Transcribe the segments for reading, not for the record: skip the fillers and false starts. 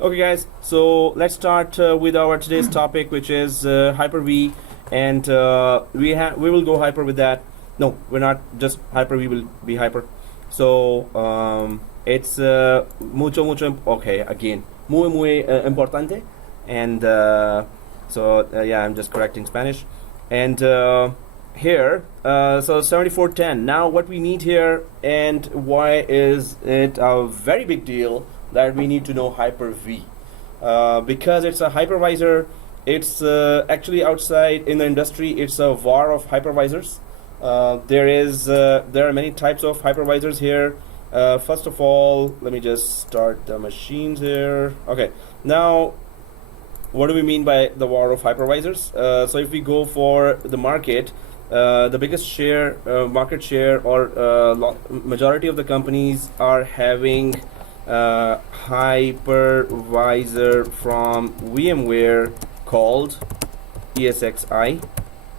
Okay, guys. So let's start with our today's topic, which is Hyper-V, and we will go hyper with that. No, we're not just hyper. We will be hyper. So it's mucho okay, again, muy importante, and yeah, I'm just correcting Spanish, and here so 7410. Now what we need here, and why is it a very big deal that we need to know Hyper-V, because it's a hypervisor. It's actually outside in the industry, it's a war of hypervisors. There are many types of hypervisors here. First of all, let me just start the machines here. Okay, now what do we mean by the war of hypervisors? So if we go for the market, the biggest market share, or majority of the companies are having hypervisor from Vmware called ESXi.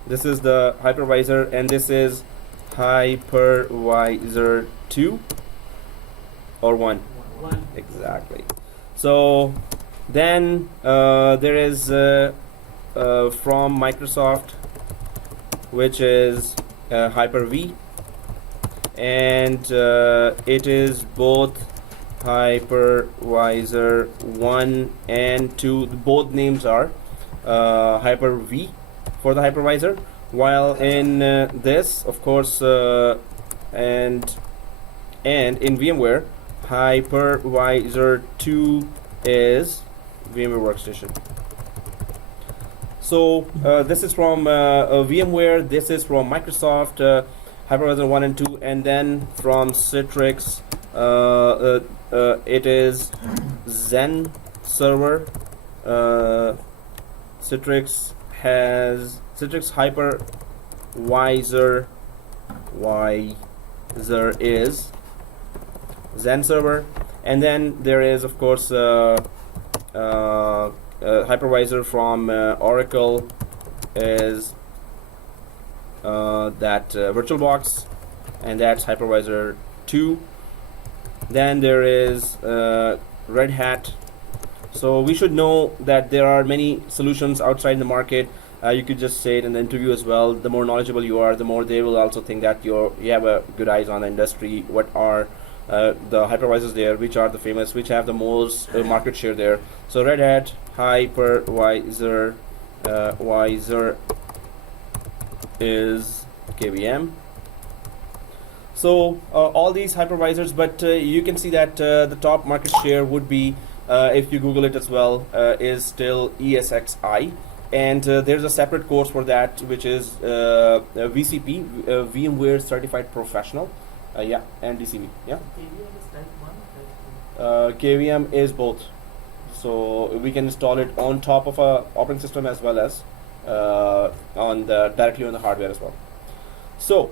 This is the hypervisor, and this is hypervisor 2 or 1. Exactly. So then there is from Microsoft, which is Hyper-V, and it is both Hypervisor 1 and 2. Both names are Hyper-V for the hypervisor, while in this, of course, and in VMware, Hypervisor 2 is VMware Workstation. So this is from VMware, this is from Microsoft, Hypervisor 1 and 2, and then from Citrix, it is Zen server. Citrix has Citrix Hypervisor is Zen server, and then there is, of course, hypervisor from Oracle is that VirtualBox, and that's Hypervisor 2. Then there is Red Hat. So we should know that there are many solutions outside the market. You could just say it in the interview as well. The more knowledgeable you are, the more they will also think that you have a good eyes on the industry. What are the hypervisors there? Which are the famous? Which have the most market share there? So Red Hat Hypervisor visor is KVM. So all these hypervisors, but you can see that the top market share would be, if you Google it as well, is still ESXi, and there's a separate course for that, which is VCP, VMware Certified Professional, yeah, and DCV, yeah. KVM is type 1, type 2? KVM is both, so we can install it on top of a operating system as well as directly on the hardware as well. So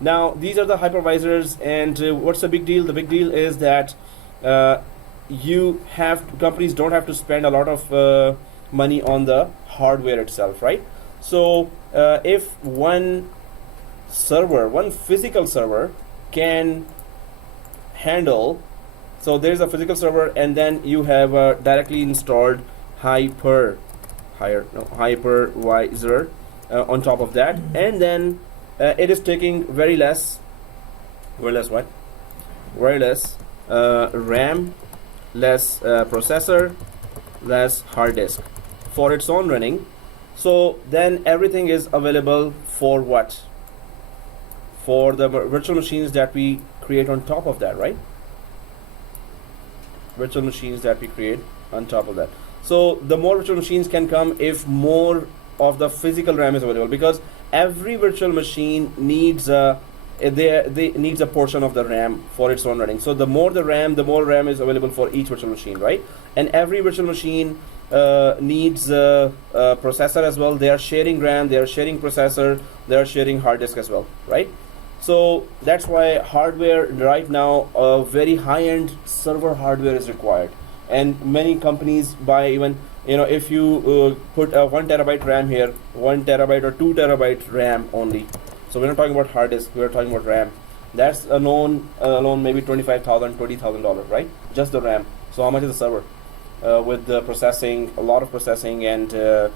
now these are the hypervisors, and what's the big deal? The big deal is that companies don't have to spend a lot of money on the hardware itself, right? So if one physical server can handle, so there's a physical server, and then you have a directly installed hypervisor on top of that, and then it is taking very less RAM, less processor, less hard disk for its own running. So then everything is available for what? For the virtual machines that we create on top of that, right? Virtual machines that we create on top of that. So the more virtual machines can come if more of the physical RAM is available, because every virtual machine needs needs a portion of the RAM for its own running. So the more RAM is available for each virtual machine, right? And every virtual machine needs a processor as well. They are sharing RAM, they are sharing processor, they are sharing hard disk as well, right? So that's why hardware right now, very high-end server hardware is required, and many companies buy even, if you put a 1 terabyte RAM here, 1 terabyte or 2 terabyte RAM only. So we're not talking about hard disk, we're talking about RAM. That's alone maybe $25,000, $20,000, right? Just the RAM. So how much is the server? With the processing, a lot of processing, and a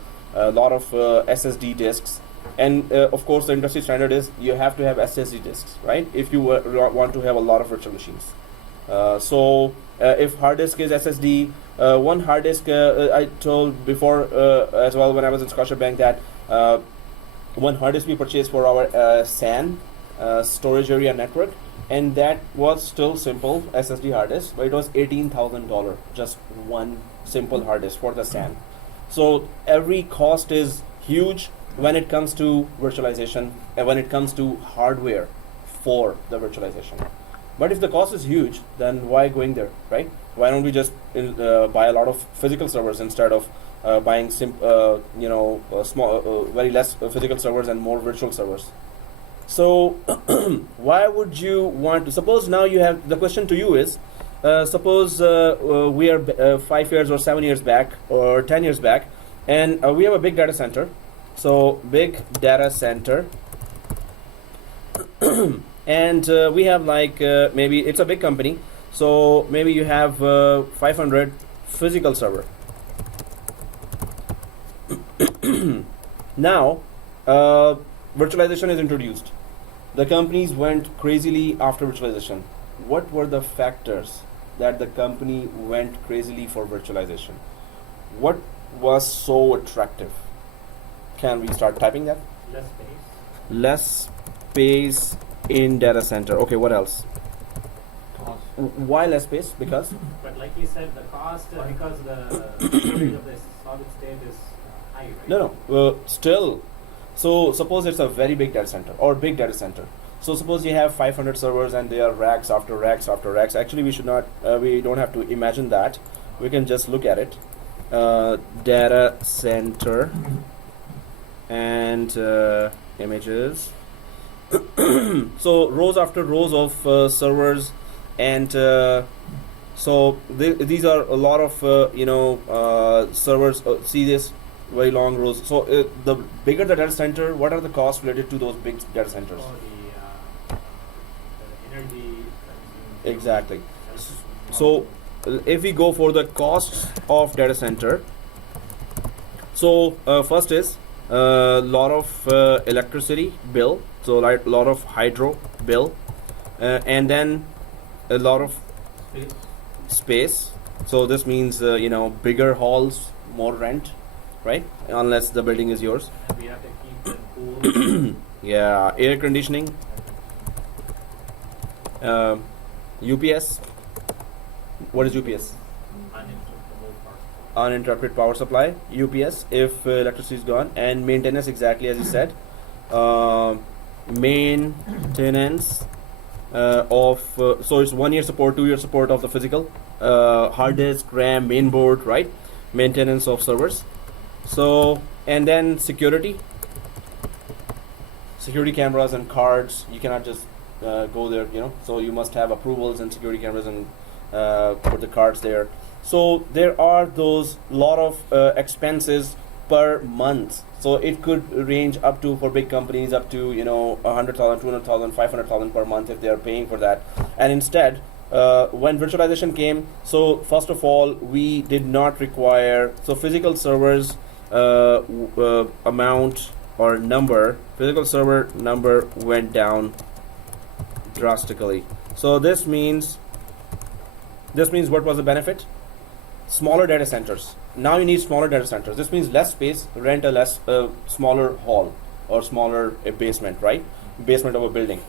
lot of SSD disks. And of course, the industry standard is you have to have SSD disks, right? If you want to have a lot of virtual machines. If hard disk is SSD, one hard disk, I told before as well when I was in Scotiabank that one hard disk we purchased for our SAN, storage area network, and that was still simple SSD hard disk, but it was $18,000, just one simple hard disk for the SAN. So every cost is huge when it comes to virtualization and when it comes to hardware for the virtualization. But if the cost is huge, then why going there, right? Why don't we just buy a lot of physical servers instead of buying small, very less physical servers and more virtual servers? So why would you want to? Suppose now you have, the question to you is, suppose we are 5 years or 7 years back or 10 years back, and we have a big data center. So big data center. And we have like maybe it's a big company, so maybe you have 500 physical server. Now virtualization is introduced. The companies went crazily after virtualization. What were the factors that the company went crazily for virtualization? What was so attractive? Can we start typing that? Less space. Less space in data center. Okay, what else? Cost. Why less space? Because? But like you said, the cost because the storage of the solid state is high, right? No. Still. So suppose it's a very big data center or big data center. So suppose you have 500 servers and they are racks after racks after racks. Actually, we should not. We don't have to imagine that. We can just look at it. Data center and images. So rows after rows of servers, and so these are a lot of servers. See this very long rows. So the bigger the data center, what are the costs related to those big data centers? Oh, the energy consumed. Exactly. So if we go for the costs of data center, so first is a lot of electricity bill, so like a lot of hydro bill, and then a lot of space. So this means bigger halls, more rent, right? Unless the building is yours. And we have to keep them cool. Yeah, air conditioning, UPS. What is UPS? Uninterrupted power supply, UPS, if electricity is gone, and maintenance, exactly as you said. Maintenance of so it's 1 year support, 2 year support of the physical hard disk, RAM, main board, right? Maintenance of servers. So, and then security cameras and cards. You cannot just go there, so you must have approvals and security cameras and put the cards there. So there are those lot of expenses per month. So it could range up to, for big companies, up to 100,000, 200,000, 500,000 per month if they are paying for that. And instead, when virtualization came, so first of all, we did not require, so physical servers amount or number, physical server number went down drastically. So this means what was the benefit? Smaller data centers. Now you need smaller data centers. This means less space, rent a smaller hall or smaller basement, right? Basement of a building.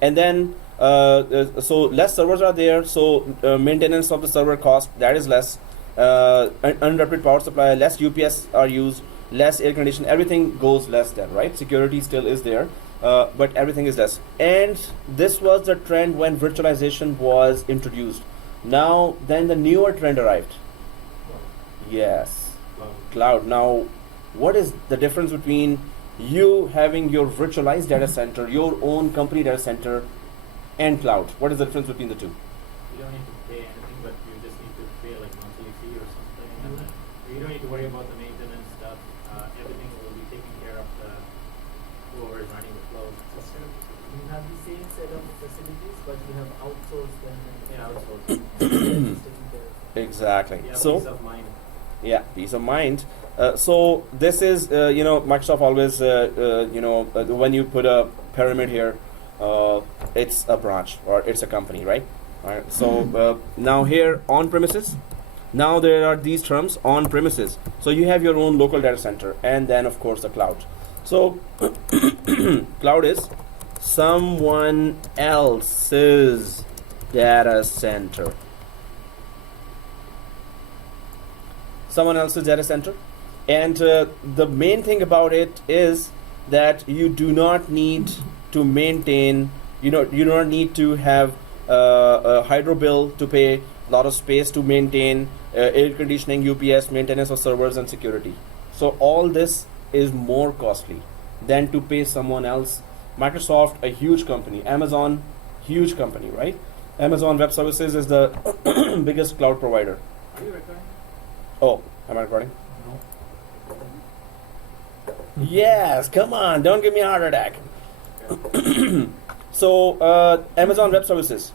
And then so less servers are there, so maintenance of the server cost, that is less. Uninterrupted power supply, less UPS are used, less air conditioning, everything goes less then, right? Security still is there, but everything is less. And this was the trend when virtualization was introduced. Now then the newer trend arrived. Yes, cloud. Now what is the difference between you having your virtualized data center, your own company data center, and cloud? What is the difference between the two? You don't need to pay anything, but you just need to pay like monthly fee or something, and then you don't need to worry about the maintenance stuff. Everything will be taken care of. The whoever is running the flow. So you have the same set of facilities, but you have outsourced them. Yeah, outsource. Just taking care of. Exactly. Yeah, So peace of mind. yeah, peace of mind. So this is Microsoft always when you put a pyramid here, it's a branch or it's a company, right? Alright. So now here on premises. Now there are these terms on premises. So you have your own local data center and then of course the cloud. So cloud is someone else's data center. Someone else's data center. And the main thing about it is that you do not need to maintain, you do not need to have a hydro bill to pay, a lot of space to maintain, air conditioning, UPS, maintenance of servers and security. So all this is more costly than to pay someone else. Microsoft, a huge company, Amazon, huge company, right? Amazon Web Services is the biggest cloud provider. Are you recording? Oh, am I recording? No. Yes, come on, don't give me a heart attack. So Amazon Web Services,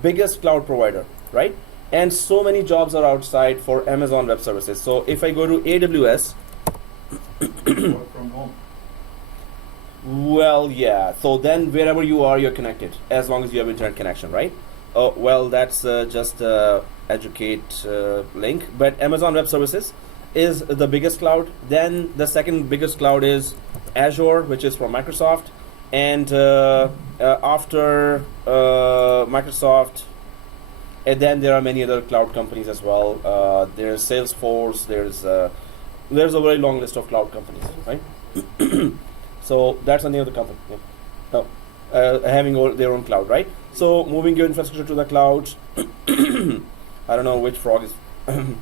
biggest cloud provider, right? And so many jobs are outside for Amazon Web Services. So if I go to AWS, Work from home. well, yeah. So then wherever you are, you're connected, as long as you have internet connection, right? Oh, well, that's just educate link. But Amazon Web Services is the biggest cloud. Then the second biggest cloud is Azure, which is from Microsoft. And after Microsoft, and then there are many other cloud companies as well. There's Salesforce. There's a very long list of cloud companies, right? So that's the name of the company. Yeah. Having their own cloud, right? So moving your infrastructure to the cloud. I don't know which frog is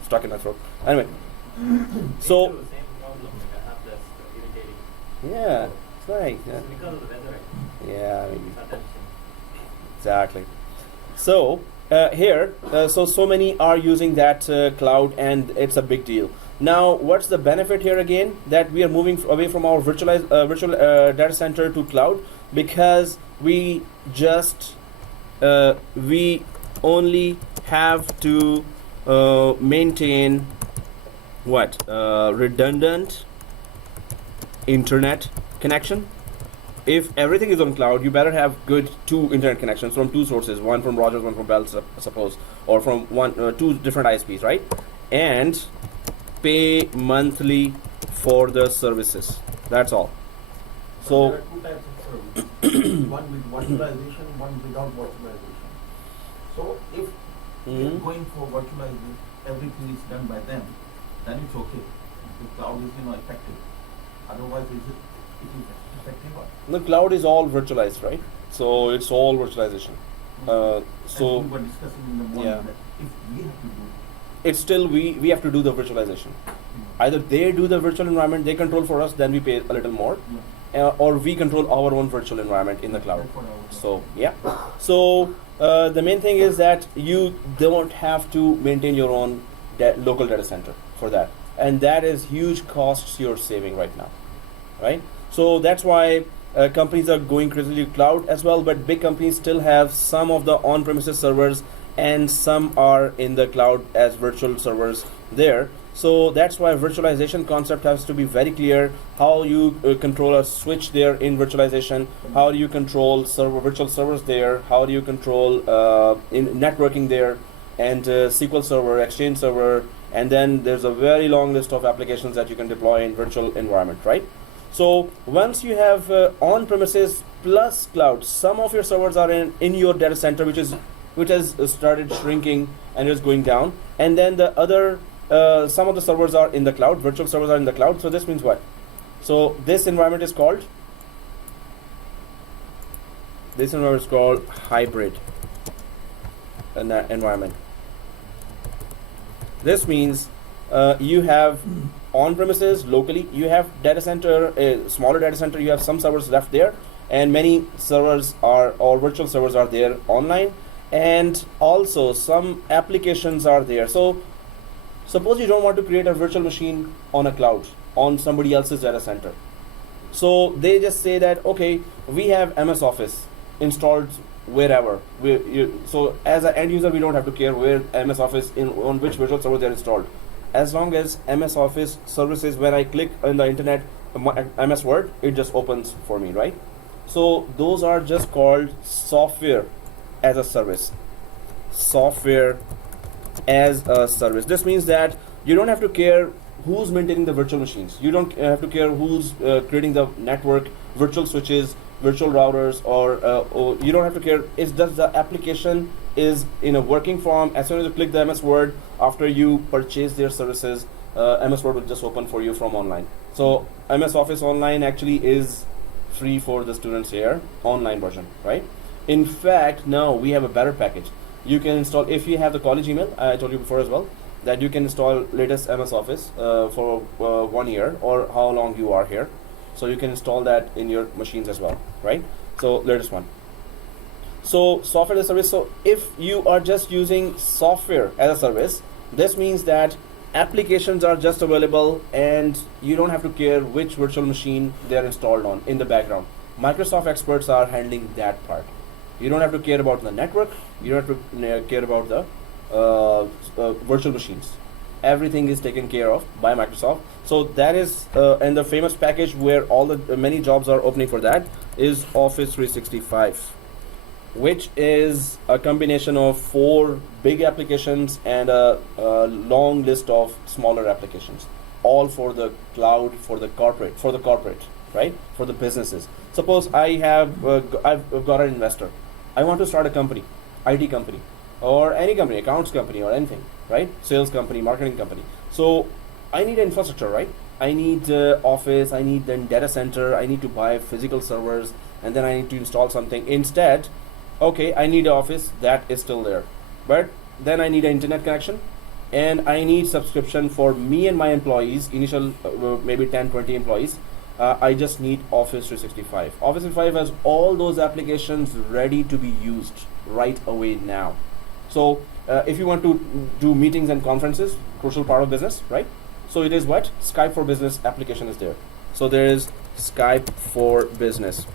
stuck in my throat. Anyway, so The same problem. Like I have this irritating. yeah, it's right. Yeah, It's because of the weather. yeah, maybe. Attention. Exactly. So here, so many are using that cloud, and it's a big deal. Now, what's the benefit here again? That we are moving away from our virtual data center to cloud, because we just we only have to maintain what redundant internet connection. If everything is on cloud, you better have good two internet connections from two sources, one from Rogers, one from Bell, suppose, or from two different ISPs, right? And pay monthly for the services. That's all. So There are two types of service. One with virtualization, one without virtualization. So if you're going for virtualization, everything is done by them, then it's okay. The cloud is effective. Otherwise, it is effective. the cloud is all virtualized, right? So it's all virtualization. As So we were discussing in the morning, yeah. that if we have to do it's still we have to do the virtualization. Either they do the virtual environment, they control for us, then we pay a little more, or we control our own virtual environment in the cloud. that's what I was So yeah. So the main thing is that you don't have to maintain your own local data center for that, and that is huge costs you're saving right now, right? So that's why companies are going crazily to cloud as well, but big companies still have some of the on-premises servers, and some are in the cloud as virtual servers there. So that's why virtualization concept has to be very clear. How you control a switch there in virtualization, how do you control virtual servers there, how do you control in networking there, and SQL server, Exchange server, and then there's a very long list of applications that you can deploy in virtual environment, right? So once you have on-premises plus cloud, some of your servers are in your data center, which has started shrinking and is going down, and then the other some of the servers are in the cloud, virtual servers are in the cloud. So this means what? So this environment is called hybrid environment. This means you have on-premises locally, you have data center, a smaller data center, you have some servers left there, and many servers or virtual servers are there online, and also some applications are there. So suppose you don't want to create a virtual machine on a cloud on somebody else's data center. So they just say that, okay, we have MS Office installed wherever. So as an end user, we don't have to care where MS Office on which virtual server they're installed. As long as MS Office services, when I click on the internet, MS Word, it just opens for me, right? So those are just called software as a service. Software as a service. This means that you don't have to care who's maintaining the virtual machines. You don't have to care who's creating the network, virtual switches, virtual routers, or you don't have to care. It's just the application is in a working form. As soon as you click the MS Word, after you purchase their services, MS Word will just open for you from online. So MS Office Online actually is free for the students here, online version, right? In fact, now we have a better package. You can install, if you have the college email, I told you before as well, that you can install latest MS Office for 1 year or how long you are here. So you can install that in your machines as well, right? So latest one. So software as a service. So if you are just using software as a service, this means that applications are just available and you don't have to care which virtual machine they are installed on in the background. Microsoft experts are handling that part. You don't have to care about the network. You don't have to care about the virtual machines. Everything is taken care of by Microsoft. So that is, and the famous package where all the many jobs are opening for that is Office 365, which is a combination of 4 big applications and a long list of smaller applications, all for the cloud, for the corporate, right? For the businesses. Suppose I've got an investor. I want to start a company, IT company, or any company, accounts company, or anything, right? Sales company, marketing company. So I need infrastructure, right? I need office, I need then data center, I need to buy physical servers, and then I need to install something. Instead, okay, I need an office, that is still there. But then I need an internet connection, and I need subscription for me and my employees, initial maybe 10, 20 employees. I just need Office 365. Office 365 has all those applications ready to be used right away now. So if you want to do meetings and conferences, crucial part of business, right? So it is what? Skype for Business application is there. So there is Skype for Business.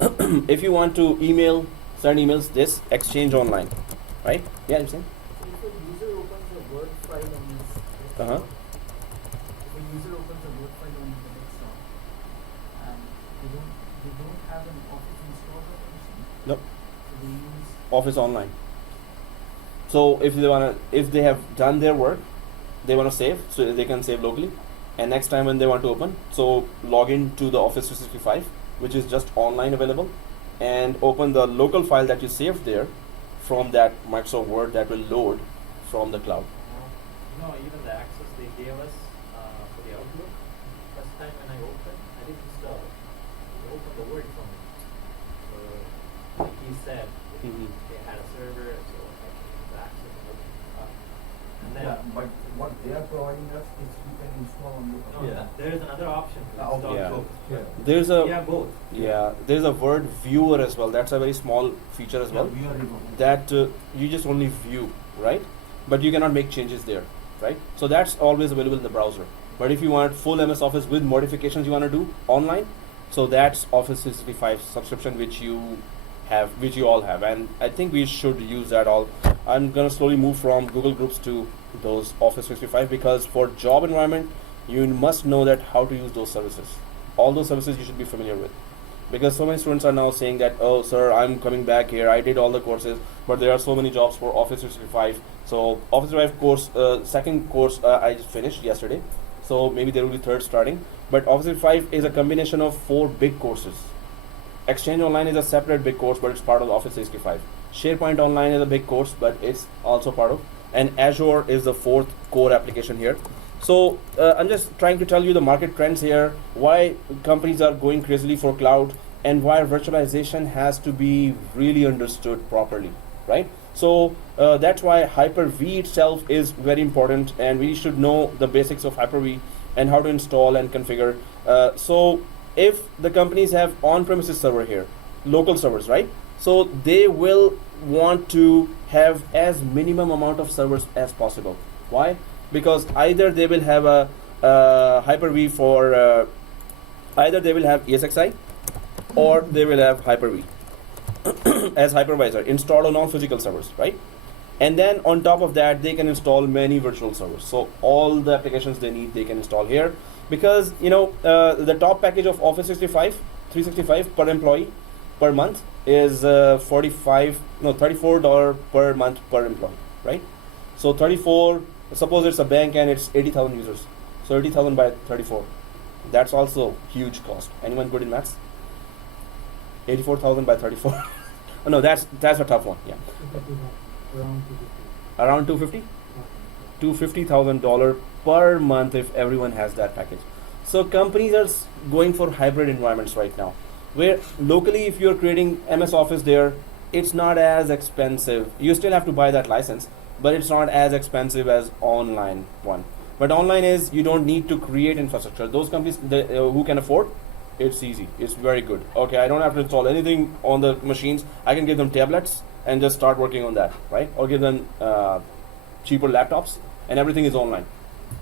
If you want to send emails, this Exchange Online, right? Yeah, you're saying? So if a user opens a Word file on this, Uh-huh. if a user opens a Word file on the desktop, and they don't have an Office installed on the machine. Nope. So they use Office Online. So if they have done their work, they wanna save, so they can save locally. And next time when they want to open, so log in to the Office 365, which is just online available, and open the local file that you saved there from that Microsoft Word that will load from the cloud. Even the access they gave us for the Outlook, first time when I opened, I didn't install it. It opened the Word for me. So, like he said, they had a server, so I can use the access and open the file. And then, Yeah, but what they are providing us is you can install on your computer. there is another option to Okay. install Yeah. both. There's a Yeah, both. there's a Word viewer as well. That's a very small feature as well. We are able to. That you just only view, right? But you cannot make changes there, right? So that's always available in the browser. But if you want full MS Office with modifications you want to do online, so that's Office 365 subscription which you all have, and I think we should use that all. I'm gonna slowly move from Google Groups to those Office 365 because for job environment you must know that how to use those services. All those services you should be familiar with, because so many students are now saying that, oh sir, I'm coming back here, I did all the courses, but there are so many jobs for Office 365. So Office 365 course, second course I just finished yesterday, so maybe there will be third starting. But Office 365 is a combination of 4 big courses. Exchange Online is a separate big course, but it's part of Office 365. SharePoint Online is a big course, but it's also part of, and Azure is the 4th core application here. So I'm just trying to tell you the market trends here, why companies are going crazily for cloud, and why virtualization has to be really understood properly, right? So that's why Hyper-V itself is very important, and we should know the basics of Hyper-V and how to install and configure. So if the companies have on-premises server here, local servers, right? So they will want to have as minimum amount of servers as possible. Why? Because either they will have a Hyper-V for Either they will have ESXi or they will have Hyper-V as hypervisor installed on non-physical servers, right? And then on top of that, they can install many virtual servers. So all the applications they need, they can install here. Because, you know, the top package of Office 365 per employee per month is $34 per month per employee, right? So 34, suppose it's a bank and it's 80,000 users. So 80,000 by 34. That's also huge cost. Anyone good in maths? 84,000 by 34. Oh, no, that's a tough one. Yeah. Around 250. $250,000 per month if everyone has that package. So companies are going for hybrid environments right now, where locally if you're creating MS Office there, it's not as expensive. You still have to buy that license, but it's not as expensive as online one. But online is, you don't need to create infrastructure. Those companies who can afford, it's easy. It's very good. Okay, I don't have to install anything on the machines. I can give them tablets and just start working on that, right? Or give them cheaper laptops, and everything is online.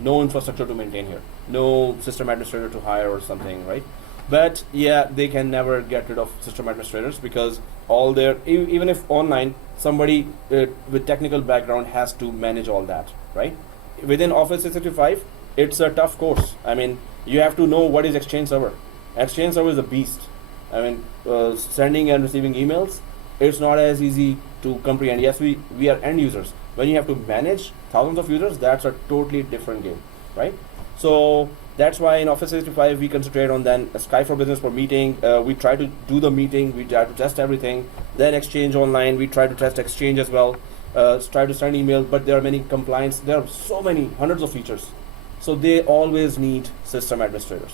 No infrastructure to maintain here. No system administrator to hire or something, right? But yeah, they can never get rid of system administrators, because all their, even if online, somebody with technical background has to manage all that, right? Within Office 365, it's a tough course. I mean, you have to know what is Exchange Server. Exchange Server is a beast. I mean, sending and receiving emails, it's not as easy to comprehend. Yes, we are end users. When you have to manage thousands of users, that's a totally different game, right? So that's why in Office 365 we concentrate on then Skype for Business for meeting. We try to do the meeting, we try to test everything. Then Exchange Online, we try to test Exchange as well. Try to send email, but there are many compliance. There are so many, hundreds of features. So they always need system administrators,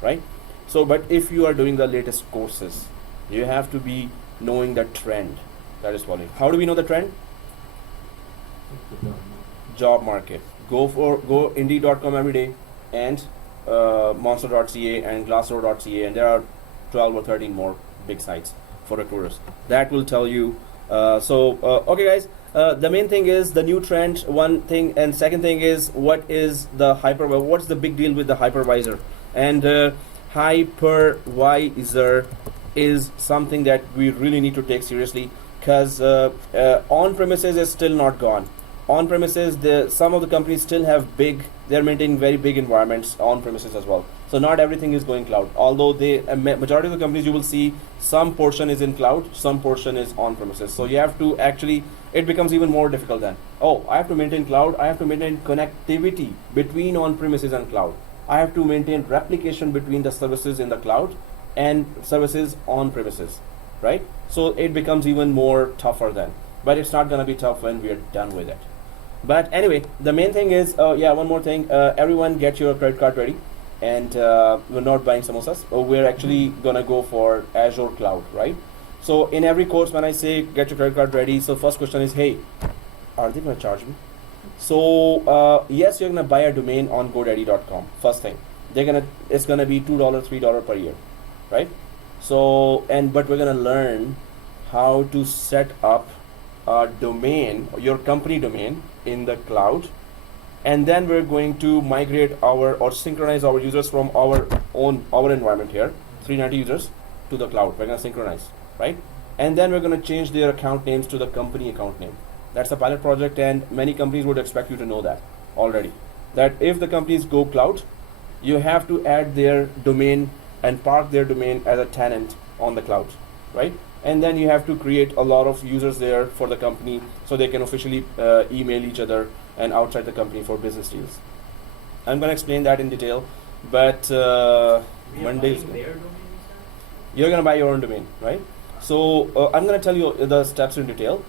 right? So, but if you are doing the latest courses, you have to be knowing the trend that is following. How do we know the trend? Job market. Go Indeed.com every day, and Monster.ca and Glassdoor.ca, and there are 12 or 13 more big sites for recruiters. That will tell you. Okay, guys. The main thing is the new trend, one thing, and second thing is what is the hypervisor? What's the big deal with the hypervisor? And hypervisor is something that we really need to take seriously, because on-premises is still not gone. On-premises, some of the companies still have they're maintaining very big environments on-premises as well. So not everything is going cloud. Although majority of the companies, you will see some portion is in cloud, some portion is on-premises. So you have to actually, it becomes even more difficult then. Oh, I have to maintain cloud. I have to maintain connectivity between on-premises and cloud. I have to maintain replication between the services in the cloud and services on-premises, right? So it becomes even more tougher then. But it's not going to be tough when we are done with it. But anyway, the main thing is, one more thing. Everyone get your credit card ready. And we're not buying samosas. We're actually going to go for Azure Cloud, right? So in every course, when I say get your credit card ready, so first question is, hey, are they going to charge me? So yes, you're going to buy a domain on GoDaddy.com. First thing, it's going to be $2, $3 per year, right? So, but we're going to learn how to set up a domain, your company domain, in the cloud. And then we're going to migrate or synchronize our users from our environment here, 390 users, to the cloud. We're going to synchronize, right? And then we're going to change their account names to the company account name. That's a pilot project, and many companies would expect you to know that already. That if the companies go cloud, you have to add their domain and park their domain as a tenant on the cloud, right? And then you have to create a lot of users there for the company, so they can officially email each other and outside the company for business deals. I'm going to explain that in detail, but Monday you're going to buy your own domain, right? So I'm going to tell you the steps in detail,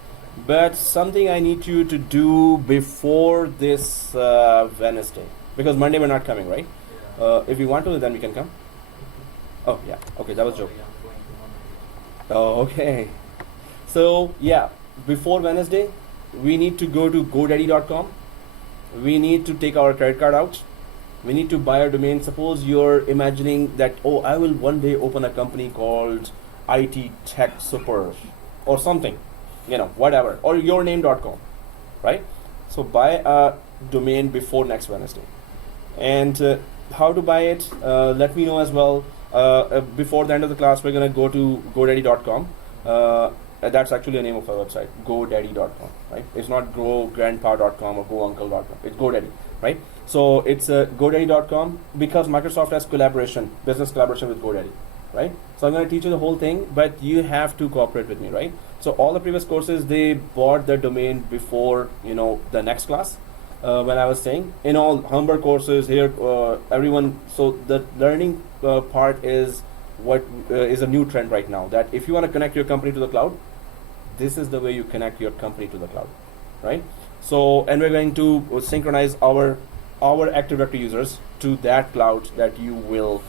but something I need you to do before this Wednesday, because Monday we're not coming, right? If you want to, then we can come. Oh yeah, okay, that was a joke. Oh, okay. So yeah, before Wednesday, we need to go to GoDaddy.com. We need to take our credit card out. We need to buy a domain. Suppose you're imagining that, oh, I will one day open a company called IT Tech Super or something, whatever, or yourname.com, right? So buy a domain before next Wednesday. And how to buy it, let me know as well. before the end of the class, we're gonna go to GoDaddy.com. That's actually the name of our website, GoDaddy.com, right? It's not GoGrandpa.com or GoUncle.com. It's GoDaddy, right? So it's GoDaddy.com because Microsoft has business collaboration with GoDaddy, right? So I'm going to teach you the whole thing, but you have to cooperate with me, right? So all the previous courses, they bought the domain before, the next class. When I was saying, in all Humber courses here, everyone, so the learning part is what is a new trend right now, that if you want to connect your company to the cloud, this is the way you connect your company to the cloud, right? So, and we're going to synchronize our Active Directory users to that cloud that you will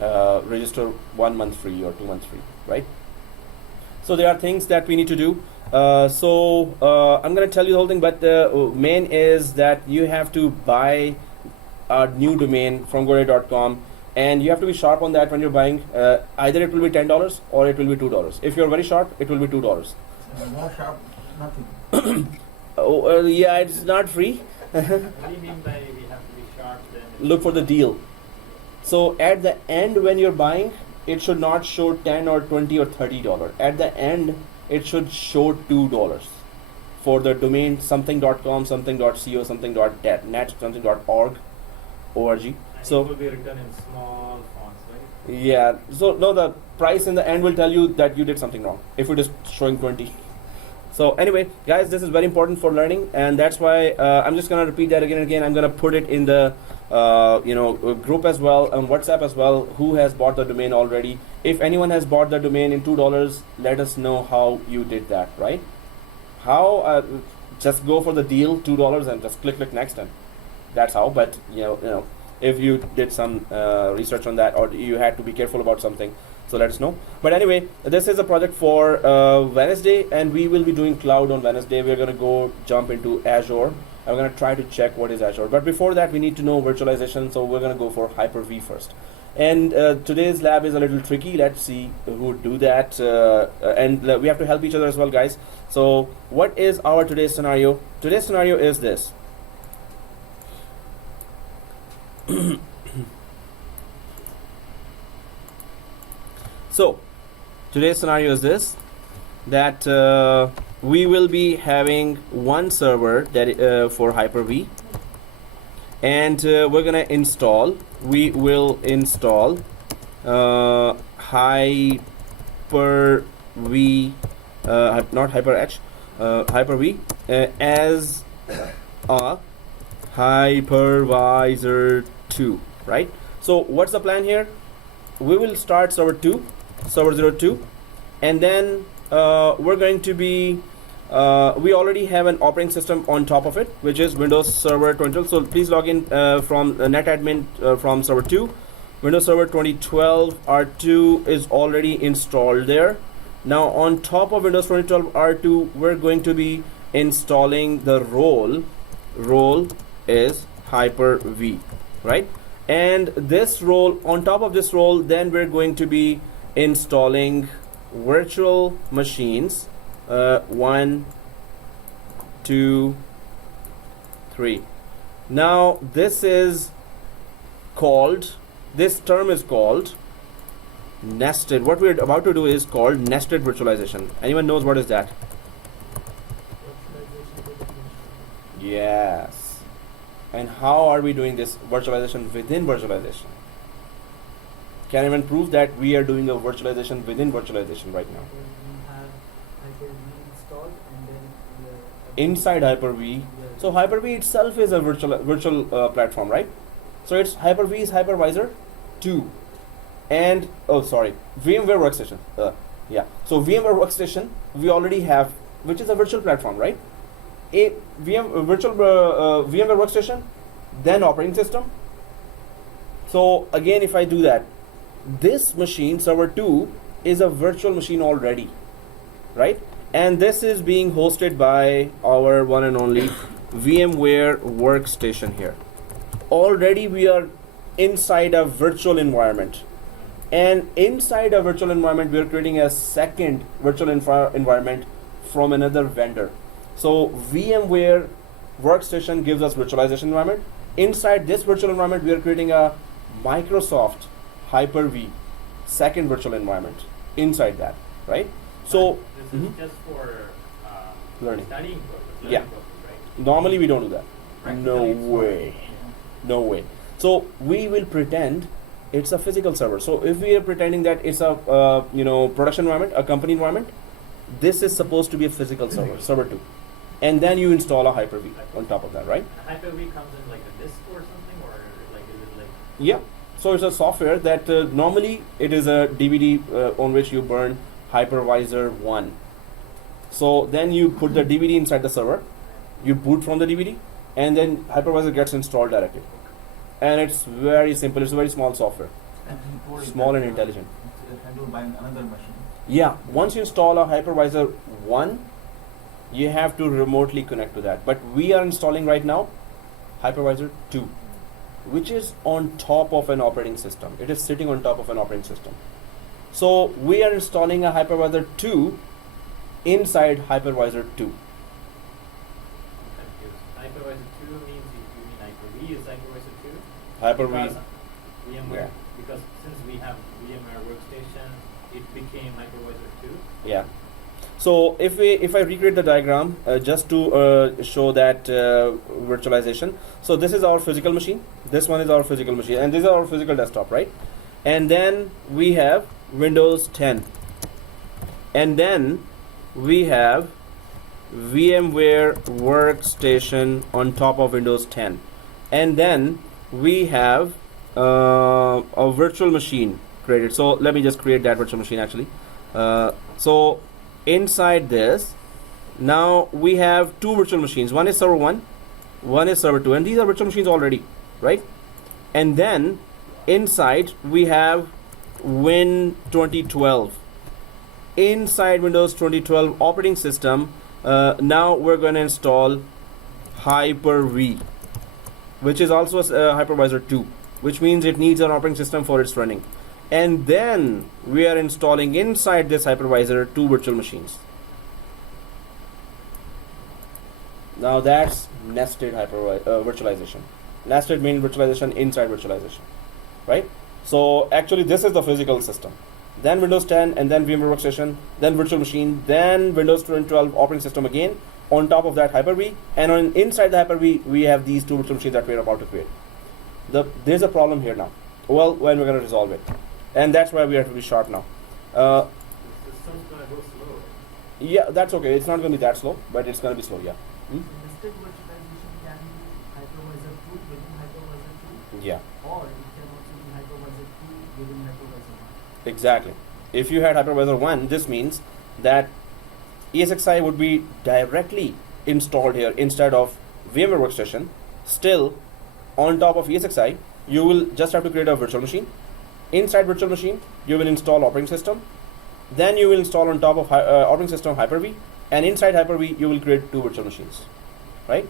register 1 month free or 2 months free, right? So there are things that we need to do. I'm going to tell you the whole thing, but the main is that you have to buy a new domain from GoDaddy.com, and you have to be sharp on that when you're buying. Either it will be $10 or it will be $2. If you're very sharp, it will be $2. No sharp, nothing. Yeah, it's not free. What do you mean by we have to be sharp then? Look for the deal. So at the end when you're buying, it should not show 10 or 20 or $30. At the end, it should show $2 for the domain something.com, something.co, something.net, something.org, org. And So it will be written in small fonts, right? yeah, so no, the price in the end will tell you that you did something wrong if it is showing 20. So anyway, guys, this is very important for learning, and that's why I'm just gonna repeat that again and again. I'm gonna put it in the group as well, on WhatsApp as well, who has bought the domain already. If anyone has bought the domain in $2, let us know how you did that, right? How? Just go for the deal, $2, and just click next, and that's how. But if you did some research on that, or you had to be careful about something, so let us know. But anyway, this is a project for Wednesday, and we will be doing cloud on Wednesday. We're going to jump into Azure. I'm going to try to check what is Azure. But before that, we need to know virtualization, so we're going to go for Hyper-V first. And today's lab is a little tricky. Let's see who would do that. And we have to help each other as well, guys. So what is our today's scenario? Today's scenario is this. So today's scenario is this, that we will be having one server that for Hyper-V, and we're gonna install. We will install Hyper-V, not Hyper-H, Hyper-V as a Hypervisor 2, right? So what's the plan here? We will start server 02, and then we're going to be we already have an operating system on top of it, which is Windows Server 2012. So please log in from netadmin from server 2. Windows Server 2012 R2 is already installed there. Now on top of Windows 2012 R2, we're going to be installing the role is Hyper-V, right? And this role, on top of this role, then we're going to be installing virtual machines 1, 2, 3. Now this term is called nested. What we're about to do is called nested virtualization. Anyone knows what is that? Yes. And how are we doing this virtualization within virtualization? Can anyone prove that we are doing a virtualization within virtualization right now? We have Hyper-V installed, and then Inside Hyper-V. So Hyper-V itself is a virtual platform, right? So it's Hyper-V is Hypervisor 2. And VMware Workstation. Yeah. So VMware Workstation we already have, which is a virtual platform, right? VMware Workstation, then operating system. So again, if I do that, this machine, server 2, is a virtual machine already, right? And this is being hosted by our one and only VMware Workstation here. Already we are inside a virtual environment. And inside a virtual environment, we are creating a second virtual environment from another vendor. So VMware Workstation gives us virtualization environment. Inside this virtual environment, we are creating a Microsoft Hyper-V second virtual environment inside that, right? So This is just for Learning. studying purpose, Yeah. learning purpose, right? normally we don't do that. No Practically, it's not. way. No way. So we will pretend it's a physical server. So if we are pretending that it's a production environment, a company environment, this is supposed to be a physical server, server 2, and then you install a Hyper-V on top of that, right? Hyper-V comes in like a disk or something, or like is it like? Yeah. So it's a software that normally it is a DVD on which you burn Hypervisor 1. So then you put the DVD inside the server, you boot from the DVD, and then Hypervisor gets installed directly. And it's very simple. It's a very small software, And he told small that, and intelligent. It's handled by another machine. Yeah. Once you install a Hypervisor 1, you have to remotely connect to that. But we are installing right now Hypervisor 2, which is on top of an operating system. It is sitting on top of an operating system. So we are installing a Hypervisor 2 inside Hypervisor 2. I'm confused. Hypervisor 2 means you mean Hyper-V is Hypervisor 2? Hyper-V. Because VMware, Yeah. because since we have VMware Workstation, it became Hypervisor 2. Yeah. So if I recreate the diagram just to show that virtualization. So this is our physical machine. This one is our physical machine, and this is our physical desktop, right? And then we have Windows 10, and then we have VMware Workstation on top of Windows 10, and then we have a virtual machine created. So let me just create that virtual machine actually. So inside this, now we have two virtual machines. One is server 1, one is server 2, and these are virtual machines already, right? And then inside we have Win 2012. Inside Windows 2012 operating system, now we're going to install Hyper-V, which is also a Hypervisor 2, which means it needs an operating system for its running. And then we are installing inside this hypervisor two virtual machines. Now that's nested virtualization. Nested means virtualization inside virtualization, right? So actually this is the physical system. Then Windows 10, and then VMware Workstation, then virtual machine, then Windows 2012 operating system again. On top of that Hyper-V, and on inside the Hyper-V we have these two virtual machines that we're about to create. There's a problem here now. Well, when we're going to resolve it. And that's why we have to be sharp now. The system's gonna go slow. Yeah, that's okay. It's not going to be that slow, but it's going to be slow, yeah. Nested virtualization can be Hypervisor 2 within Hypervisor 2, Yeah, or it can also be Hypervisor 2 within Hypervisor 1. exactly. If you had Hypervisor 1, this means that ESXi would be directly installed here instead of VMware Workstation. Still, on top of ESXi, you will just have to create a virtual machine. Inside virtual machine, you will install operating system. Then you will install on top of operating system Hyper-V, and inside Hyper-V, you will create two virtual machines, right?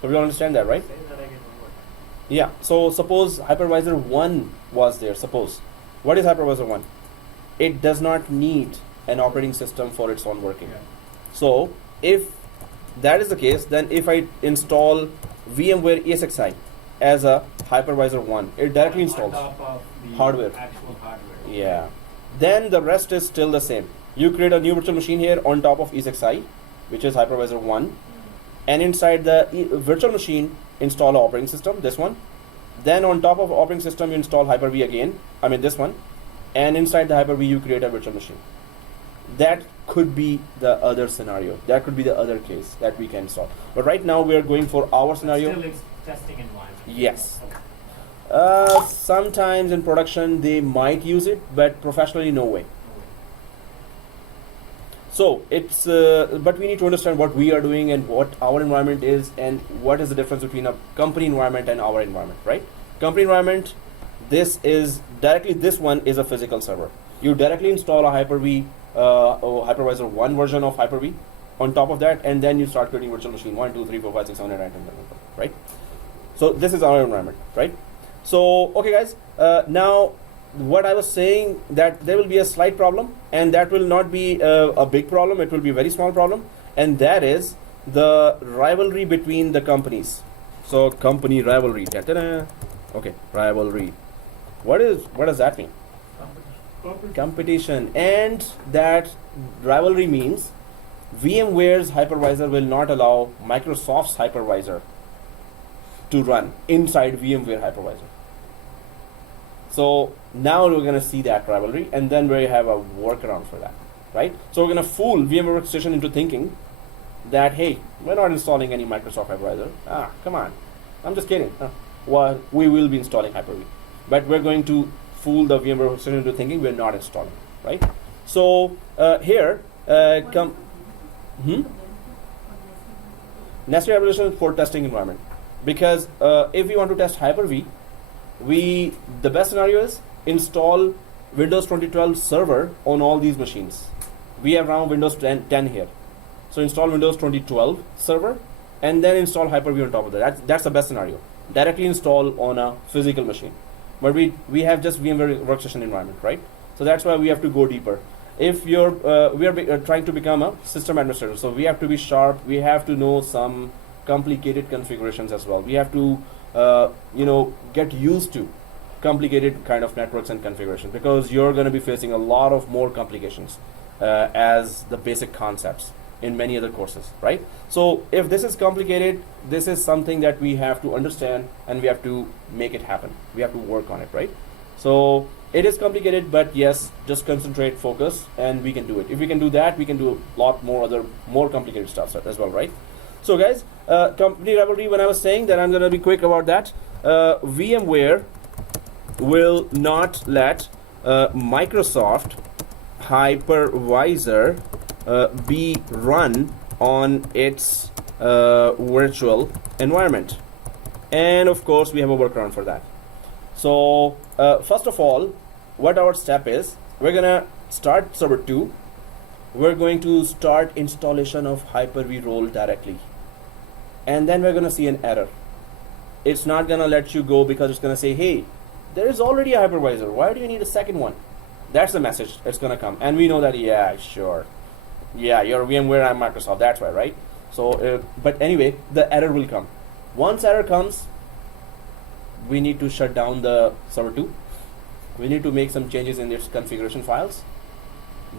So we all understand that, right? Say that again one more time. Yeah. So suppose Hypervisor 1 was there. Suppose. What is Hypervisor 1? It does not need an operating system for its own working. Yeah. So if that is the case, then if I install VMware ESXi as a Hypervisor 1, it directly installs. On top of the Hardware. actual hardware. Yeah. Then the rest is still the same. You create a new virtual machine here on top of ESXi, which is Hypervisor 1, and inside the virtual machine install an operating system, this one. Then on top of operating system you install Hyper-V again, I mean this one, and inside the Hyper-V you create a virtual machine. That could be the other scenario. That could be the other case that we can install. But right now we are going for our scenario. Still it's testing environment. Yes. Okay. Sometimes in production they might use it, but professionally no way. So it's but we need to understand what we are doing and what our environment is, and what is the difference between a company environment and our environment, right? Company environment, this is directly, this one is a physical server. You directly install a Hyper-V or Hypervisor 1 version of Hyper-V on top of that, and then you start creating virtual machine 1, 2, 3, 4, 5, 6, 7, 8, 9, 10, 11, right? So this is our environment, right? So okay guys, now what I was saying, that there will be a slight problem, and that will not be a big problem, it will be a very small problem, and that is the rivalry between the companies. So company rivalry, okay, rivalry. What does that mean? Competition. Competition. And that rivalry means VMware's hypervisor will not allow Microsoft's hypervisor to run inside VMware hypervisor. So now we're going to see that rivalry, and then we have a workaround for that, right? So we're going to fool VMware Workstation into thinking that, hey, we're not installing any Microsoft hypervisor. Ah, come on. I'm just kidding. Well, we will be installing Hyper-V. But we're going to fool the VMware Workstation into thinking we're not installing, right? So here, nested application for testing environment. Because if we want to test Hyper-V, the best scenario is install Windows 2012 server on all these machines. We have around Windows 10 here. So install Windows 2012 server and then install Hyper-V on top of that. That's the best scenario. Directly install on a physical machine. But we have just VMware Workstation environment, right? So that's why we have to go deeper. If we are trying to become a system administrator, so we have to be sharp. We have to know some complicated configurations as well. We have to get used to complicated kind of networks and configuration, because you're going to be facing a lot of more complications as the basic concepts in many other courses, right? So if this is complicated, this is something that we have to understand and we have to make it happen. We have to work on it, right? So it is complicated, but yes, just concentrate, focus, and we can do it. If we can do that, we can do a lot more complicated stuff as well, right? So guys, company rivalry, when I was saying that I'm going to be quick about that, VMware will not let Microsoft hypervisor be run on its virtual environment. And of course, we have a workaround for that. So first of all, what our step is, we're going to start server 2. We're going to start installation of Hyper-V role directly. And then we're going to see an error. It's not going to let you go because it's going to say, hey, there is already a hypervisor. Why do you need a second one? That's the message that's going to come. And we know that, yeah, sure. Yeah, you're VMware, I'm Microsoft. That's why, right? So, but anyway, the error will come. Once error comes, we need to shut down the server 2. We need to make some changes in its configuration files.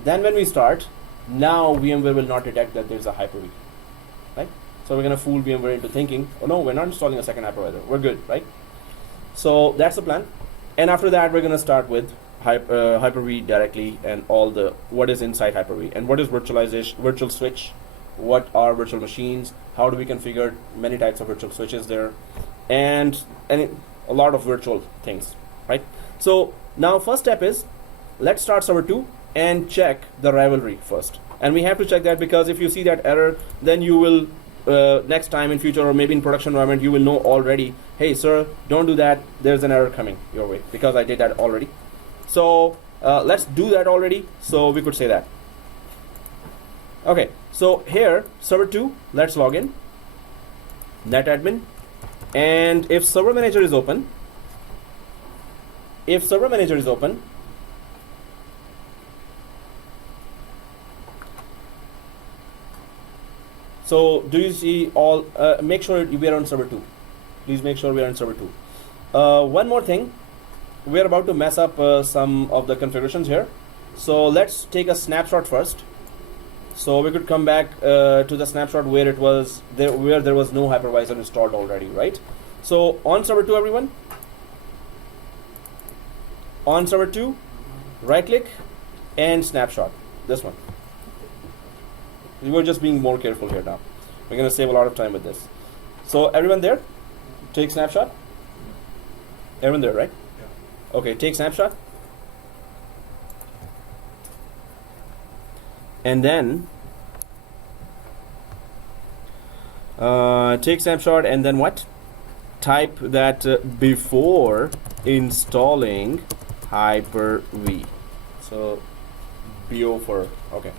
Then when we start, now VMware will not detect that there's a Hyper-V, right? So we're going to fool VMware into thinking, oh no, we're not installing a second hypervisor. We're good, right? So that's the plan. And after that, we're going to start with Hyper-V directly and all the what is inside Hyper-V and what is virtualization, virtual switch, what are virtual machines, how do we configure many types of virtual switches there, and a lot of virtual things, right? So now first step is, let's start server 2 and check the rivalry first. And we have to check that because if you see that error, then you will next time in future or maybe in production environment, you will know already, hey sir, don't do that, there's an error coming your way because I did that already. So let's do that already, so we could say that. Okay, so here server 2, let's log in, netadmin, and if server manager is open, so do you see all, make sure we are on server 2. Please make sure we are on server 2. One more thing, we are about to mess up some of the configurations here. So let's take a snapshot first. So we could come back to the snapshot where it was there, where there was no hypervisor installed already, right? So on server 2, everyone. On server 2, right click and snapshot. This one. We're just being more careful here now. We're going to save a lot of time with this. So everyone there, take snapshot. Everyone there, right? Yeah. Okay, take snapshot. And then take snapshot and then what? Type that before installing Hyper-V. So BO for, okay.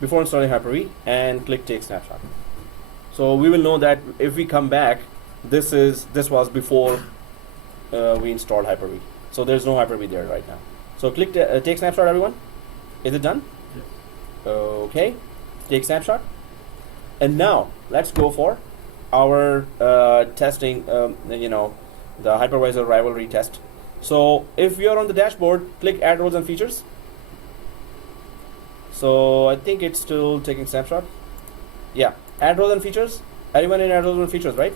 Before installing Hyper-V and click take snapshot. So we will know that if we come back, this was before we installed Hyper-V. So there's no Hyper-V there right now. So click take snapshot, everyone. Is it done? Yes. Okay. Take snapshot. And now let's go for our testing, the hypervisor rivalry test. So if you're on the dashboard, click add roles and features. So I think it's still taking snapshot. Yeah, add roles and features. Everyone in add roles and features, right?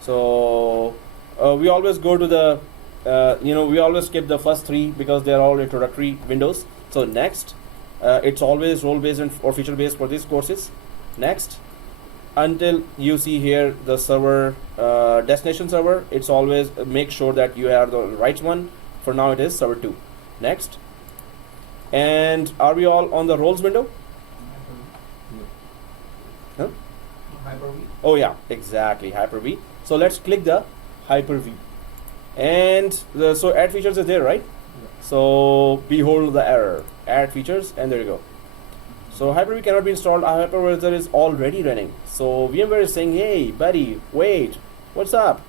So we always go to the, we always skip the first three because they're all introductory windows. So next, it's always role-based or feature-based for these courses. Next, until you see here the server, destination server, it's always make sure that you have the right one. For now it is server 2. Next. And are we all on the roles window? Huh? Hyper-V. Oh yeah, exactly, Hyper-V. So let's click the Hyper-V. And so add features is there, right? So behold the error. Add features, and there you go. So Hyper-V cannot be installed. Our hypervisor is already running. So VMware is saying, hey buddy, wait, what's up?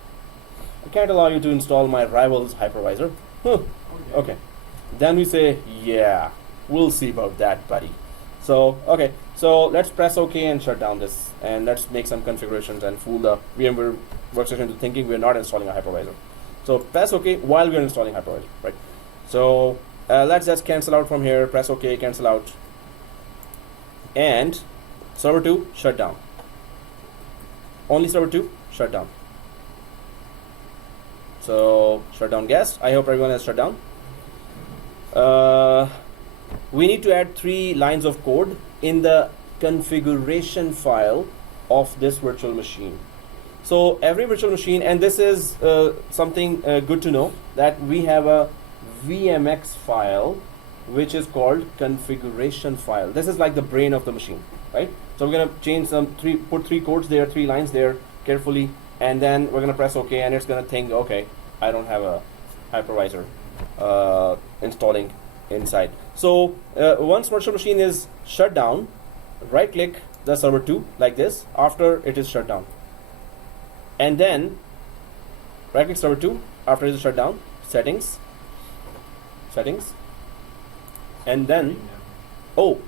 I can't allow you to install my rival's hypervisor. Huh. Okay. Then we say, yeah, we'll see about that, buddy. So okay, so let's press OK and shut down this, and let's make some configurations and fool the VMware Workstation into thinking we're not installing a hypervisor. So press OK while we're installing hypervisor, right? So let's just cancel out from here. Press OK, cancel out. And server 2 shut down. Only server 2 shut down. So shut down guest. I hope everyone has shut down. We need to add 3 lines of code in the configuration file of this virtual machine. So every virtual machine, and this is something good to know, that we have a VMX file which is called configuration file. This is like the brain of the machine, right? So we're gonna change put 3 codes there, 3 lines there carefully, and then we're gonna press OK, and it's gonna think, okay, I don't have a hypervisor installing inside. So once virtual machine is shut down, right click the server 2 like this after it is shut down, and then right click server 2 after it is shut down, settings, and then oh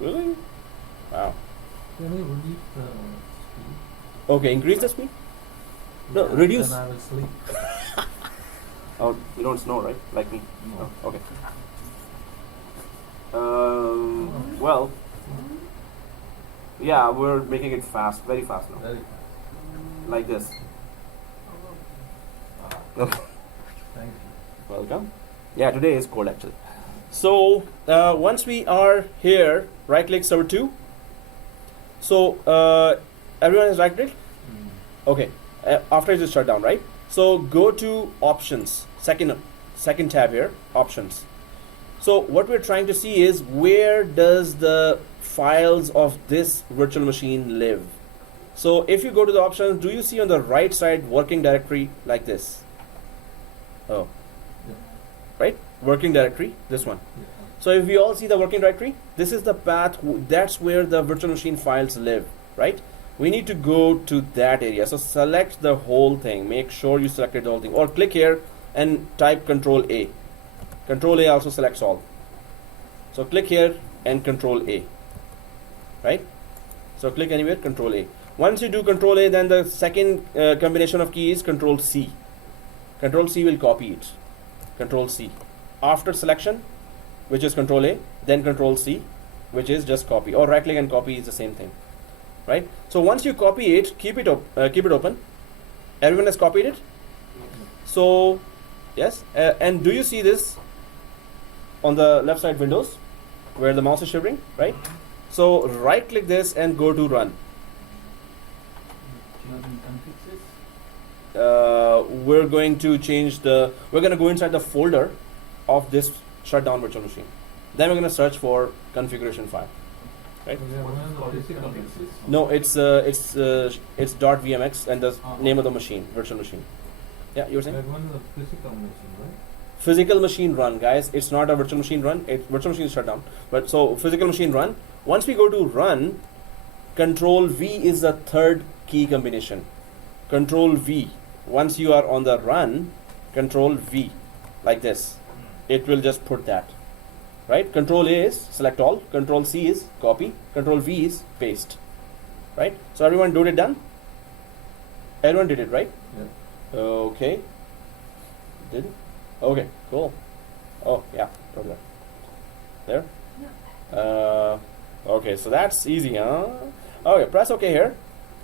really, wow, Can you reduce the speed? okay, increase the speed. No, Yeah, reduce. Then I will sleep. Oh, you don't snow, right? Like me. No. Oh, okay. Well, yeah, we're making it fast, very fast now, Very fast. like this. Okay. Thank you. Welcome. Yeah, today is cold actually. So once we are here, right click server 2. So everyone is right click. Okay. After it is shut down, right? So go to options, second tab here, options. So what we're trying to see is where does the files of this virtual machine live? So if you go to the options, do you see on the right side working directory like this? Oh, Yeah. right? Working directory, this one. Yeah. So if we all see the working directory, this is the path, that's where the virtual machine files live, right? We need to go to that area. So select the whole thing. Make sure you selected the whole thing. Or click here and type Control A. Control A also selects all. So click here and Control A. Right? So click anywhere, Control A. Once you do Control A, then the second combination of key is Control C. Control C will copy it. Control C. After selection, which is Control A, then Control C, which is just copy. Or right click and copy is the same thing. Right? So once you copy it, keep it open. Everyone has copied it? So yes, and do you see this on the left side windows where the mouse is shivering, right? So right click this and go to run. We're going to change we're going to go inside the folder of this shutdown virtual machine. Then we're going to search for configuration file. Right? So we are running the physical machine. No, it's .vmx and the name of the machine, virtual machine. Yeah, you were saying? That one is a physical machine, right? Physical machine run, guys. It's not a virtual machine run. Virtual machine is shut down. But so physical machine run. Once we go to run, Control V is the third key combination. Control V. Once you are on the run, Control V, like this. It will just put that. Right? Control A is select all. Control C is copy. Control V is paste. right? So everyone did it done? Everyone did it, right? Yeah. Okay. Did? Okay, cool. Oh, yeah, over there. There? Okay, so that's easy, huh? Okay, press OK here.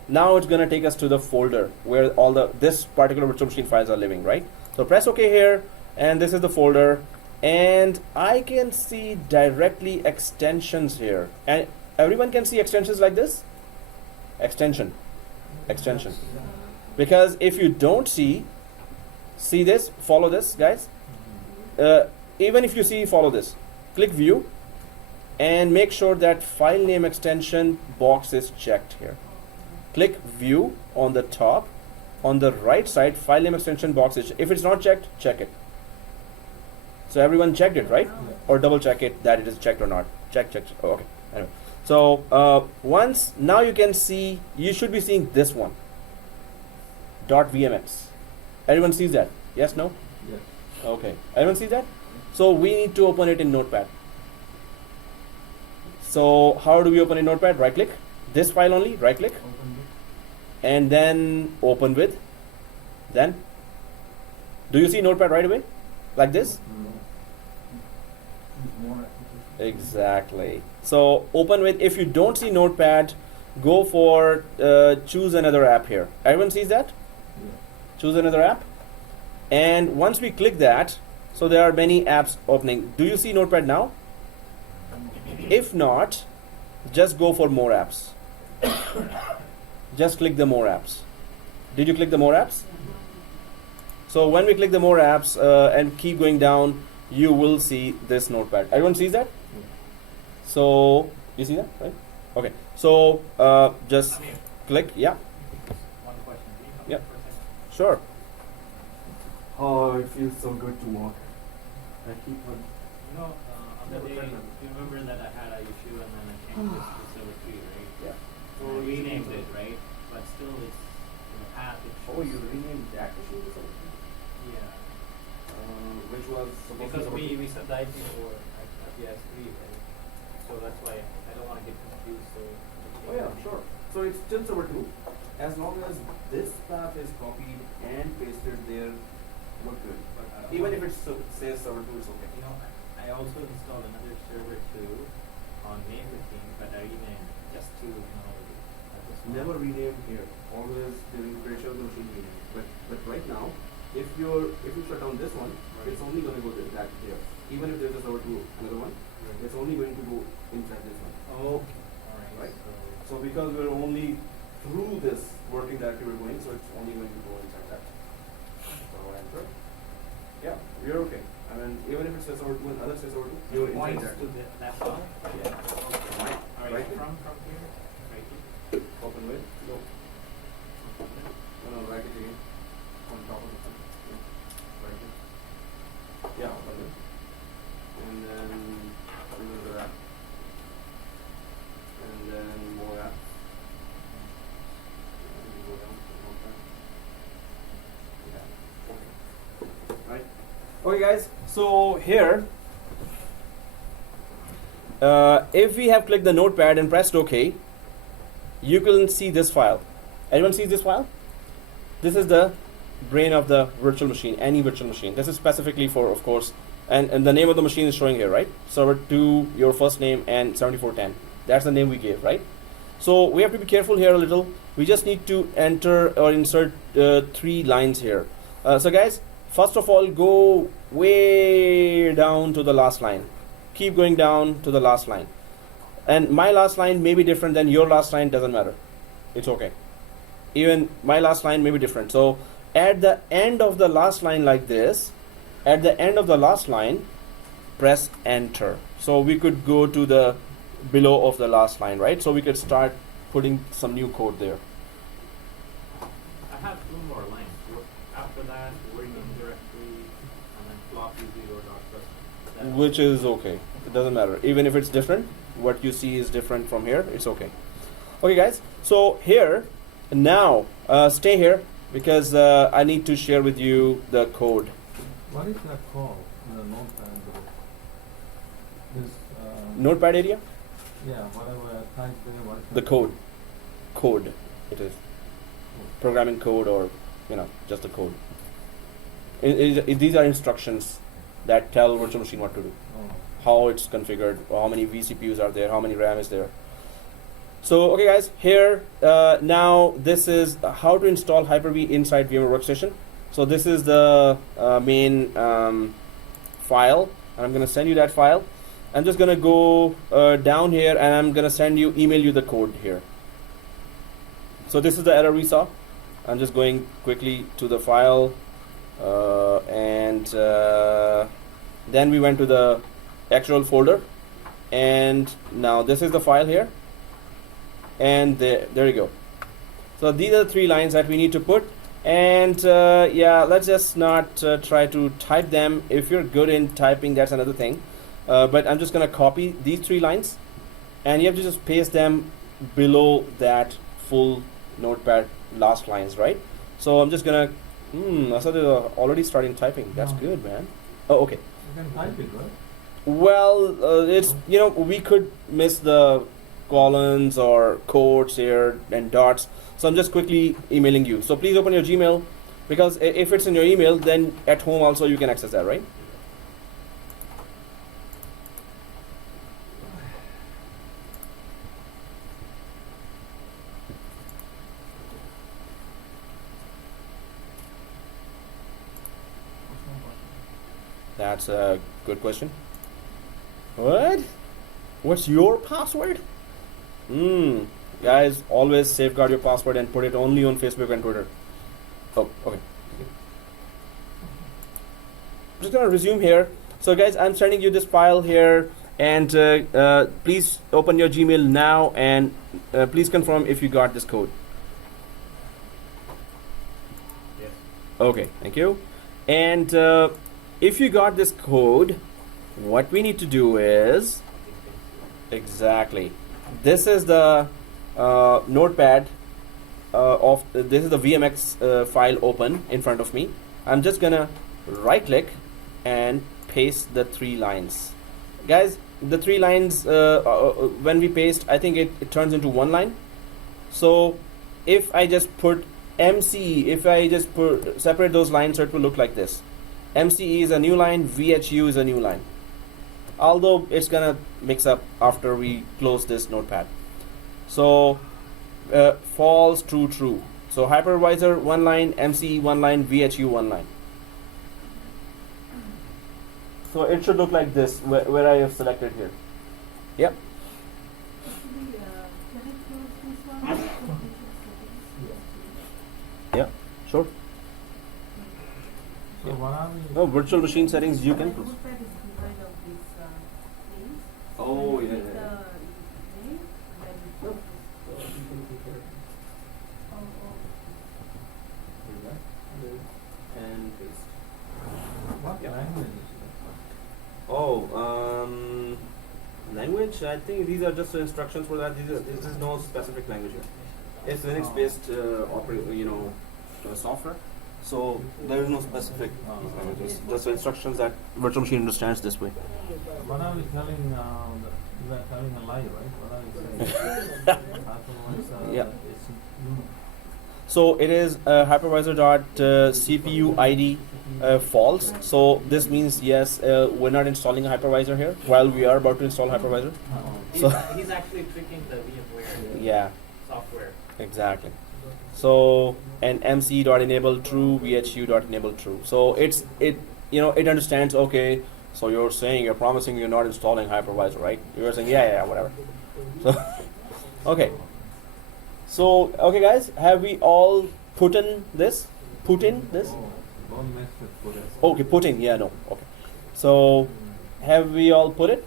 Now it's gonna take us to the folder where all this particular virtual machine files are living, right? So press OK here, and this is the folder, and I can see directly extensions here. And everyone can see extensions like this? Extension. Because if you don't see this, follow this, guys. Even if you see, follow this. Click View, and make sure that file name extension box is checked here. Click View on the top. On the right side, file name extension box is, if it's not checked, check it. So everyone checked it, right? Yeah. Or double check it that it is checked or not. Check. Oh, okay. Anyway. So once, now you can see, you should be seeing this one. .vmx. Everyone sees that? Yes, no? Yes. Okay. Everyone see that? So we need to open it in Notepad. So how do we open in Notepad? Right click. This file only, right click. Open it. And then open with. Then. Do you see Notepad right away? Like this? No. Choose more applications. Exactly. So open with, if you don't see Notepad, go for choose another app here. Everyone sees that? Yeah. Choose another app. And once we click that, so there are many apps opening. Do you see Notepad now? If not, just go for more apps. Just click the more apps. Did you click the more apps? So when we click the more apps and keep going down, you will see this Notepad. Everyone sees that? Yeah. So you see that, right? Okay. So just click. Yeah. One question. Can you come Yep. back for a second? Sure. Oh, it feels so good to walk. I keep on. You know, on the Never day, tried that. you remember that I had an issue and then I changed this to server 3, right? Yeah. So I renamed it, right? But still it's in the path it shows. Oh, you renamed that machine to something? Yeah. Which was supposed Because to be we set the IP for IPS 3, right? So that's why I don't want to get confused. So Oh yeah, sure. So it's still server 2. As long as this path is copied and pasted there, we're good. But Even if it says server 2, it's okay. you know, I also installed another server 2 on May 15th, but I renamed just to Never rename here. Always during the creation of the machine rename. But right now, if you shut down this one, Right. it's only going to go that here. Even if there's a server 2, another one, it's only going to go inside this one. Okay. Alright. Right. So So because we're only through this working directory we're going, so it's only going to go inside that. So enter. Yeah, we're okay. I mean, even if it says server 2 and other says server 2, you're inside points that. to that one. Yeah. Okay. Alright. Right. From here, right here. Open with. Go. No, right it again. On top of the thing. Yeah. Right here. Yeah, open it. And then another app. And then more apps. And go down to more apps. Yeah. Okay. Right. Okay, guys. So here, if we have clicked the notepad and pressed OK, you can see this file. Anyone sees this file? This is the brain of the virtual machine, any virtual machine. This is specifically for, of course, and the name of the machine is showing here, right? Server 2, your first name, and 7410. That's the name we gave, right? So we have to be careful here a little. We just need to enter or insert 3 lines here. So guys, first of all, go way down to the last line. Keep going down to the last line. And my last line may be different than your last line, doesn't matter. It's okay. Even my last line may be different. So at the end of the last line like this, at the end of the last line, press enter. So we could go to the below of the last line, right? So we could start putting some new code there. I have 2 more lines. After that, working directory, and then floppy 0.1. Which is okay. It doesn't matter. Even if it's different, what you see is different from here, it's okay. Okay guys, so here, now, stay here because I need to share with you the code. What is that called in the notepad? This Notepad area, yeah, whatever I typed there, what is the that? code. code. It is programming code, or just the code. These are instructions that tell virtual machine what to do, how it's configured, how many vCPUs are there, how many RAM is there. So okay guys, here now this is how to install Hyper-V inside VMware Workstation. So this is the main file, and I'm going to send you that file. I'm just going to go down here, and I'm going to email you the code here. So this is the error we saw. I'm just going quickly to the file, and then we went to the actual folder, and now this is the file here, and there you go. So these are the 3 lines that we need to put, and yeah, let's just not try to type them. If you're good in typing, that's another thing, but I'm just gonna copy these 3 lines, and you have to just paste them below that full notepad last lines, right? So I'm just gonna I saw they're already starting typing. That's good, man. Oh, okay. You can type it, right? Well, it's we could miss the colons or quotes here and dots, so I'm just quickly emailing you. So please open your Gmail, because if it's in your email, then at home also you can access that, right? That's a good question. What? What's your password? Guys, always safeguard your password and put it only on Facebook and Twitter. Oh, okay. I'm just gonna resume here. So guys, I'm sending you this file here, and please open your Gmail now, and please confirm if you got this code. Yes. Okay, thank you. And if you got this code, what we need to do is exactly. This is the notepad of this is the VMX file open in front of me. I'm just gonna right click and paste the 3 lines. Guys, the 3 lines when we paste, I think it turns into 1 line. So if I just put MCE, if I just separate those lines, so it will look like this. MCE is a new line, VHU is a new line. Although it's gonna mix up after we close this notepad. So false, true, true. So hypervisor 1 line, MCE 1 line, VHU 1 line. So it should look like this where I have selected here. Yep. Yeah, sure. So what are we? No, virtual machine settings you can close. Oh, yeah, yeah. And paste. What Yep. language is Oh, language. I think these are just instructions for that. This is no specific language here. It's Linux-based software. So there is no specific languages. Just instructions that virtual machine understands this way. that? What are we telling? You are telling a lie, right? What are you saying? Hypervisor, Yeah. it's new. So it is hypervisor dot CPU ID false. So this means yes, we're not installing a hypervisor here while we are about to install hypervisor. He's, So he's actually tricking the VMware yeah, software. exactly. So and MC dot enable true, VHU dot enable true. So it understands. Okay, so you're promising you're not installing hypervisor, right? You're saying yeah, whatever. So okay. So okay, guys, have we all put in this? Put in this? Oh, don't mess with put it. Okay, put in. Yeah, no. Okay. So have we all put it?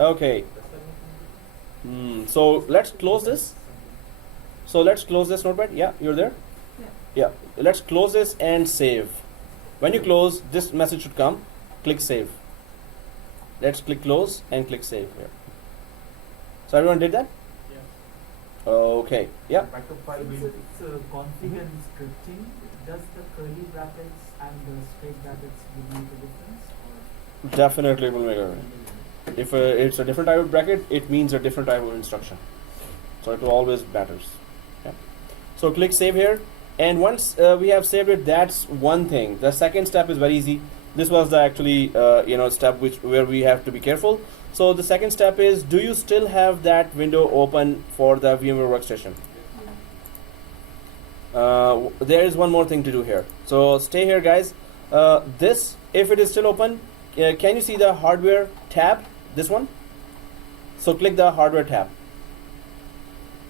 Okay. So let's close this. So let's close this notepad. Yeah, you're there? Yeah. Let's close this and save. When you close, this message should come. Click save. Let's click close and click save here. So everyone did that? Yeah. Okay. Yeah. Backup file It's will config and scripting. Does the curly brackets and the straight brackets will make a difference? Or Definitely will make a difference. If it's a different type of bracket, it means a different type of instruction. So it always matters. Okay. So click save here, and once we have saved it, that's one thing. The second step is very easy. This was the actually step where we have to be careful. So the second step is, do you still have that window open for the VMware Workstation? There is one more thing to do here. So stay here, guys. This, if it is still open, can you see the hardware tab? This one. So click the hardware tab.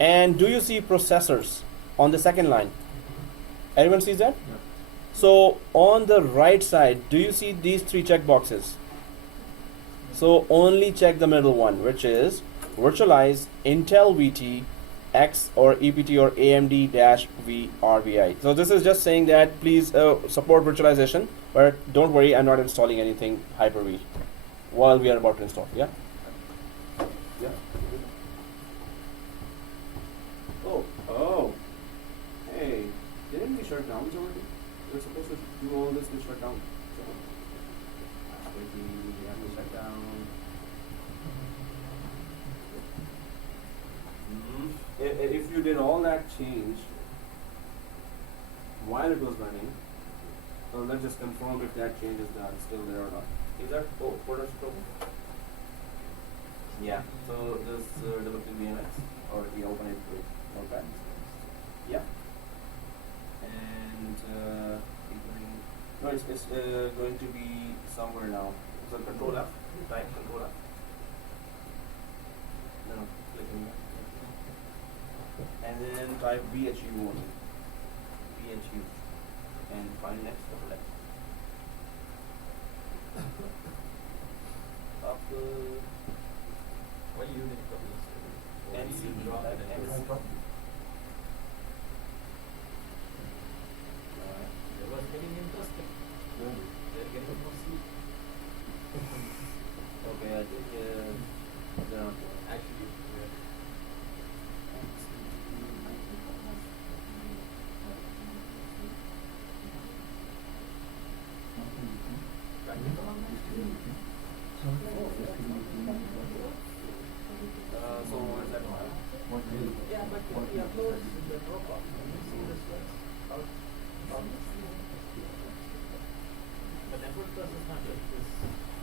And do you see processors on the second line? Everyone sees that? Yeah. So on the right side, do you see these three check boxes? So only check the middle one, which is virtualize Intel VT X or EPT or AMD-V RVI. So this is just saying that please support virtualization, but don't worry, I'm not installing anything Hyper-V while we are about to install. Yeah. Yeah. Oh. Hey, didn't we shut down already? We're supposed to do all this with shutdown. So, we have to shut down. If you did all that change while it was running, so let's just confirm if that change is done, still there or not. Is that production problem? Yeah. So this developing VMX, or we open it with Notepad. Yeah. And no, it's going to be somewhere now. So Control F. Type Control F. No, click on that. And then type VHU only. VHU. And find next double X. Up What unit of this? NC. Drop it and NC. It was getting interesting. They're getting more sleep. Okay, I think they're not going. Actually, So what is that file? yeah, but if we upload the Dropbox, you see this one? The network bus is not just this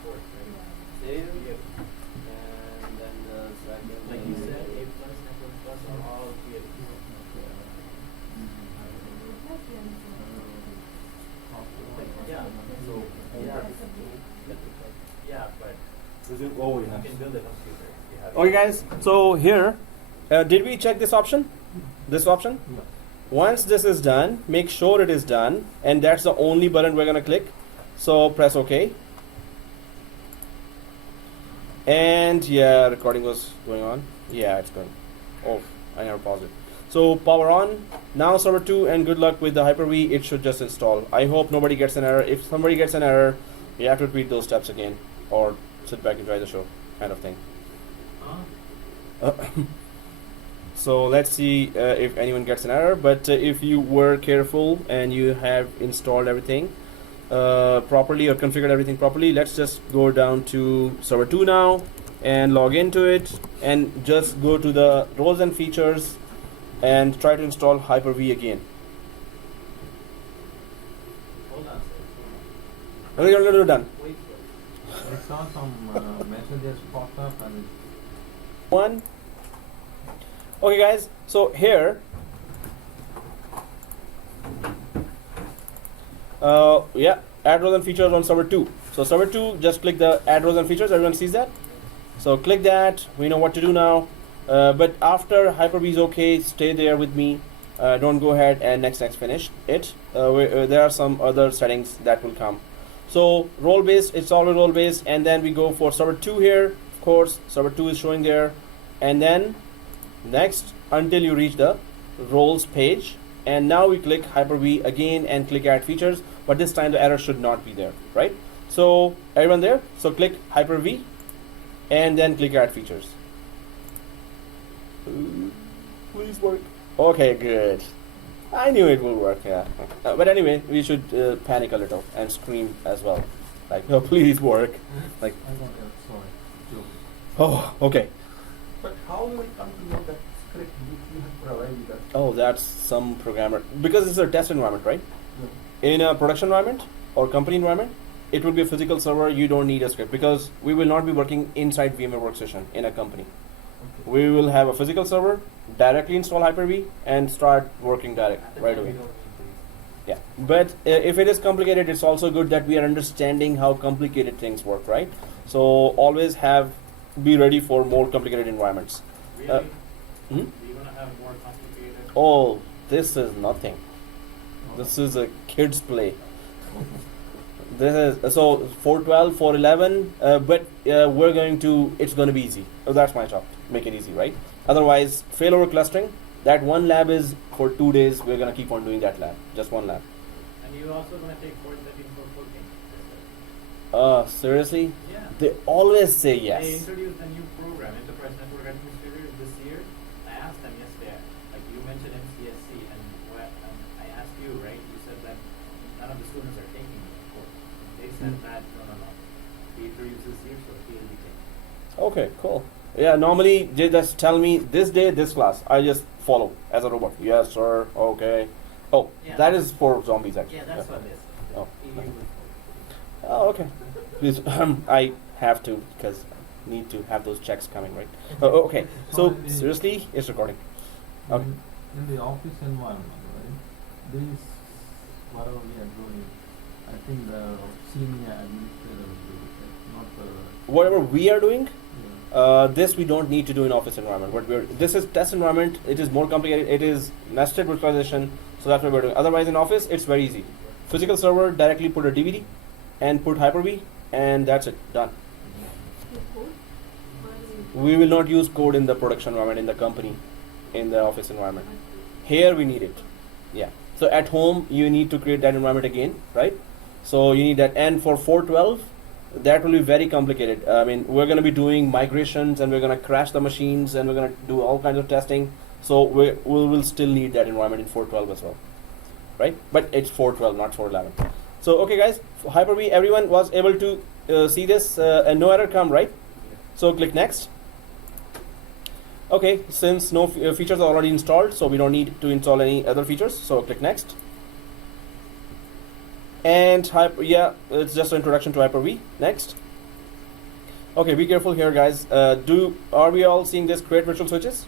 port, right? Save. Yeah. And then the second. Like you said, A plus network bus are all created. Yeah. So Yeah, but oh you can build a computer if you have. Okay, guys. So here, did we check this option? This option. Yeah. Once this is done, make sure it is done, and that's the only button we're gonna click. So press OK. And yeah, recording was going on. Yeah, it's going. Oh, I never paused it. So power on. Now server 2, and good luck with the Hyper-V. It should just install. I hope nobody gets an error. If somebody gets an error, you have to repeat those steps again, or sit back and try the show, kind of thing. So let's see if anyone gets an error. But if you were careful and you have installed everything properly or configured everything properly, let's just go down to server 2 now and log into it, and just go to the roles and features and try to install Hyper-V again. Hold on, sir. No, done. Wait for it. I saw some messages pop up and One. Okay, guys. So here, yeah, add roles and features on server 2. So server 2, just click the add roles and features. Everyone sees that. So click that. We know what to do now. But after Hyper-V is okay, stay there with me. Don't go ahead and next finish it. There are some other settings that will come. So role based, it's always role based, and then we go for server 2 here. Of course, server 2 is showing there, and then next until you reach the roles page, and now we click Hyper-V again and click add features, but this time the error should not be there, right? So everyone there, so click Hyper-V and then click add features. Please work. Okay, good. I knew it would work, yeah. But anyway, we should panic a little and scream as well, like, oh, please work, like, I got it. Sorry. Joke. oh, okay. But how will it come to know that Correct, you have provided us. Oh, that's some programmer. Because it's a test environment, right? Yeah. In a production environment or company environment, it will be a physical server. You don't need a script because we will not be working inside VMware Workstation in a company. Okay. We will have a physical server, directly install Hyper-V, and start working direct At the right time away. we don't need Yeah, but if it is complicated, it's also good that we are understanding how complicated things work, right? So always be ready for more complicated environments. these. Really? Hmm? We're gonna have more complicated. Oh, this is nothing. This is a kid's play. This is so 412, 411, but we're going to. It's going to be easy. Oh, that's my job. Make it easy, right? Otherwise, failover clustering. That one lab is for 2 days. We're gonna keep on doing that lab. Just one lab. And you're also gonna take 413 for cooking. Seriously? Yeah. They always say They yes. introduced a new program, Enterprise Network Administrator, this year. I asked them yesterday, like you mentioned MCSC, and I asked you, right? You said that none of the students are taking it. They said that no. We introduced this year, so he'll be taking. Okay, cool. Yeah, normally they just tell me this day, this class. I just follow as a robot. Yes, sir. Okay. Oh, Yeah. that is for zombies actually. Yeah, that's what it is. Oh. EU. Oh, okay. Please, I have to because need to have those checks coming, right? Oh, okay. So seriously, it's recording. Okay. In the office environment, right? This, whatever we are doing, I think the senior administrator will do it, not the. Whatever we are doing, Yeah. this we don't need to do in office environment. This is test environment. It is more complicated. It is nested virtualization. So that's what we're doing. Otherwise, in office, it's very easy. Physical server, directly put a DVD, and put Hyper-V, and that's it. Done. We will not use code in the production environment in the company, in the office environment. Here we need it. Yeah. So at home, you need to create that environment again, right? So you need that. And for 412, that will be very complicated. I mean, we're going to be doing migrations, and we're going to crash the machines, and we're going to do all kinds of testing. So we will still need that environment in 412 as well, right? But it's 412, not 411. So okay, guys, for Hyper-V, everyone was able to see this, and no error come, right? So click next. Okay, since no features are already installed, so we don't need to install any other features. So click next. And it's just an introduction to Hyper-V. Next. Okay, be careful here, guys. Are we all seeing this? Create virtual switches.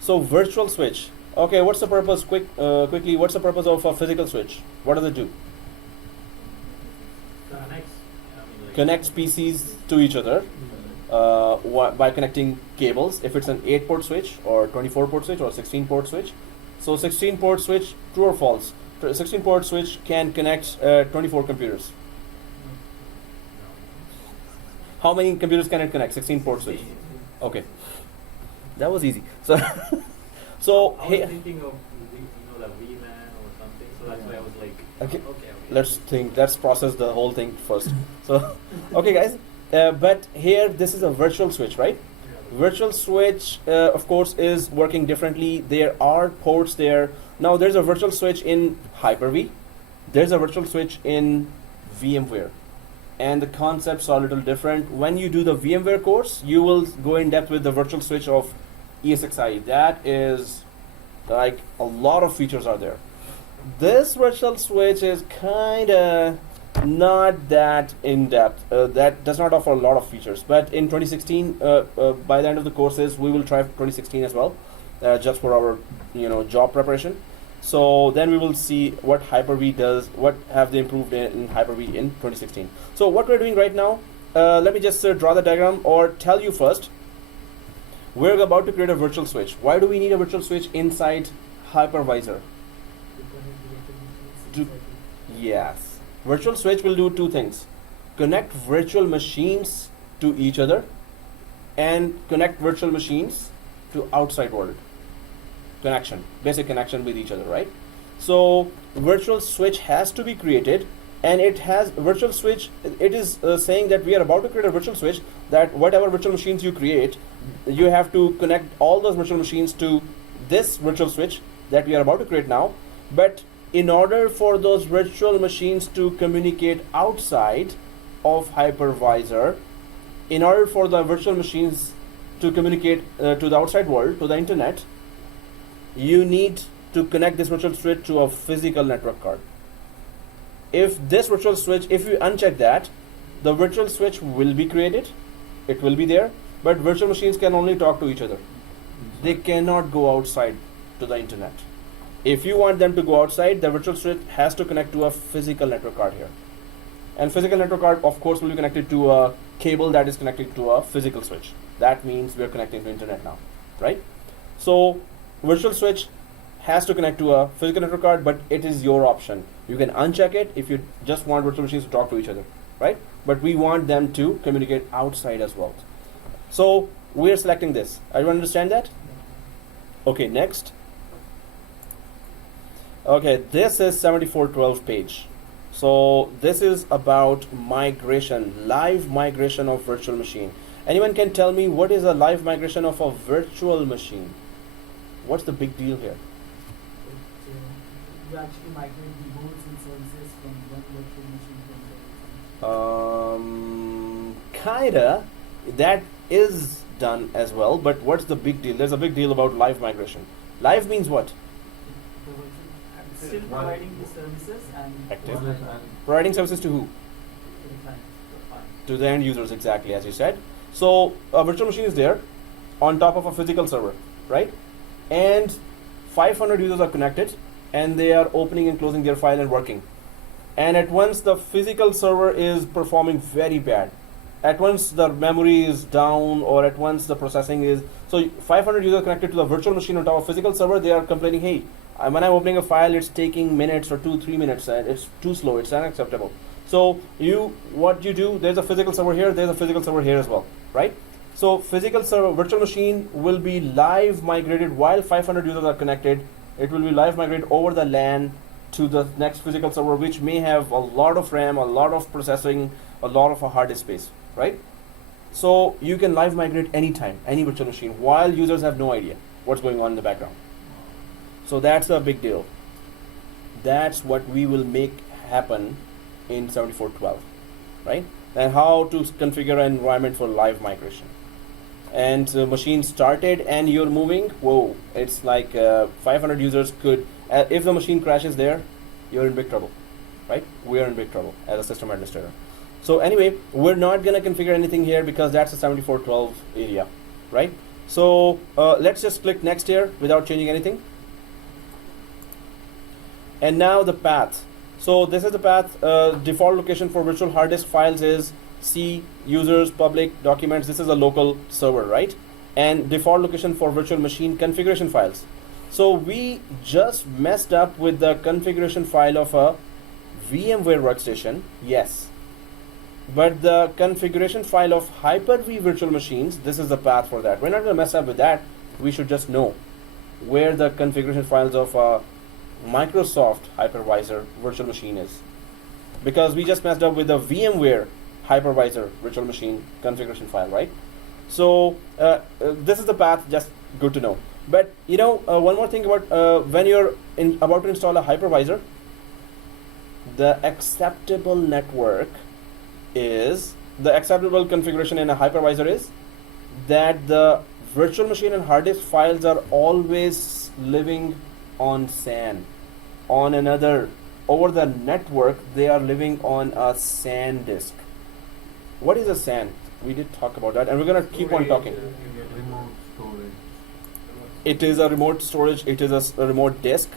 So virtual switch. Okay, what's the purpose? Quickly, what's the purpose of a physical switch? What does it do? Connects PCs to each other by connecting cables. If it's an 8-port switch or 24-port switch or 16-port switch. So 16-port switch, true or false? 16-port switch can connect 24 computers. How many computers can it connect? 16-port switch. Okay, that was easy. So, I was thinking of the Vman or something, so that's why I was like, Okay. okay. Let's process the whole thing first. So, okay, guys. But here, this is a virtual switch, right? Virtual switch, of course, is working differently. There are ports there. Now, there's a virtual switch in Hyper-V. There's a virtual switch in Vmware. And the concepts are a little different. When you do the Vmware course, you will go in depth with the virtual switch of ESXi. That is like a lot of features are there. This virtual switch is kind of not that in depth. That does not offer a lot of features. But in 2016, by the end of the courses, we will try 2016 as well, just for our job preparation. So then we will see what Hyper-V does, what have they improved in Hyper-V in 2016. So what we're doing right now, let me just draw the diagram or tell you first. We're about to create a virtual switch. Why do we need a virtual switch inside Hypervisor? Yes. Virtual switch will do two things. Connect virtual machines to each other and connect virtual machines to outside world. Connection, basic connection with each other, right? So virtual switch has to be created, and it has virtual switch. It is saying that we are about to create a virtual switch, that whatever virtual machines you create, you have to connect all those virtual machines to this virtual switch that we are about to create now. But in order for those virtual machines to communicate outside of Hypervisor, in order for the virtual machines to communicate to the outside world, to the internet, you need to connect this virtual switch to a physical network card. If this virtual switch, if you uncheck that, the virtual switch will be created, it will be there, but virtual machines can only talk to each other. They cannot go outside to the internet. If you want them to go outside, the virtual switch has to connect to a physical network card here. And physical network card, of course, will be connected to a cable that is connected to a physical switch. That means we are connecting to internet now, right? So virtual switch has to connect to a physical network card, but it is your option. You can uncheck it if you just want virtual machines to talk to each other, right? But we want them to communicate outside as well. So we are selecting this. Everyone understand that? Okay, next. Okay, this is 7412 page. So this is about migration, live migration of virtual machine. Anyone can tell me what is a live migration of a virtual machine? What's the big deal here? You actually migrate the roles and services from one virtual machine to another. Kinda. That is done as well, but what's the big deal? There's a big deal about live migration. Live means what? The virtual, still providing the services and Active. One is Providing services to who? to the client. To the end users, exactly, as you said. So a virtual machine is there on top of a physical server, right? And 500 users are connected and they are opening and closing their file and working. And at once the physical server is performing very bad. At once the memory is down, or at once the processing is, so 500 users connected to the virtual machine on top of physical server, they are complaining, hey, when I'm opening a file, it's taking minutes or 2-3 minutes, and it's too slow, it's unacceptable. So what you do, there's a physical server here, there's a physical server here as well, right? So physical server, virtual machine will be live migrated while 500 users are connected. It will be live migrated over the LAN to the next physical server, which may have a lot of RAM, a lot of processing, a lot of a hard disk space, right? So you can live migrate anytime, any virtual machine, while users have no idea what's going on in the background. So that's a big deal. That's what we will make happen in 7412, right? And how to configure an environment for live migration. And machine started and you're moving, whoa, it's like 500 users could, if the machine crashes there, you're in big trouble, right? We are in big trouble as a system administrator. So anyway, we're not gonna configure anything here because that's a 7412 area, right? So let's just click next here without changing anything. And now the path. So this is the path. Default location for virtual hard disk files is C, users, public, documents. This is a local server, right? And default location for virtual machine configuration files. So we just messed up with the configuration file of a VMware workstation, yes. But the configuration file of Hyper-V virtual machines, this is the path for that. We're not going to mess up with that. We should just know where the configuration files of a Microsoft Hypervisor virtual machine is. Because we just messed up with the VMware Hypervisor virtual machine configuration file, right? So this is the path, just good to know. But you know, one more thing about when you're about to install a hypervisor, the acceptable network is, the acceptable configuration in a hypervisor is that the virtual machine and hard disk files are always living on SAN, on another, over the network, they are living on a SAN disk. What is a SAN? We did talk about that, and we're going to keep on talking. remote storage. It is a remote storage, it is a remote disk,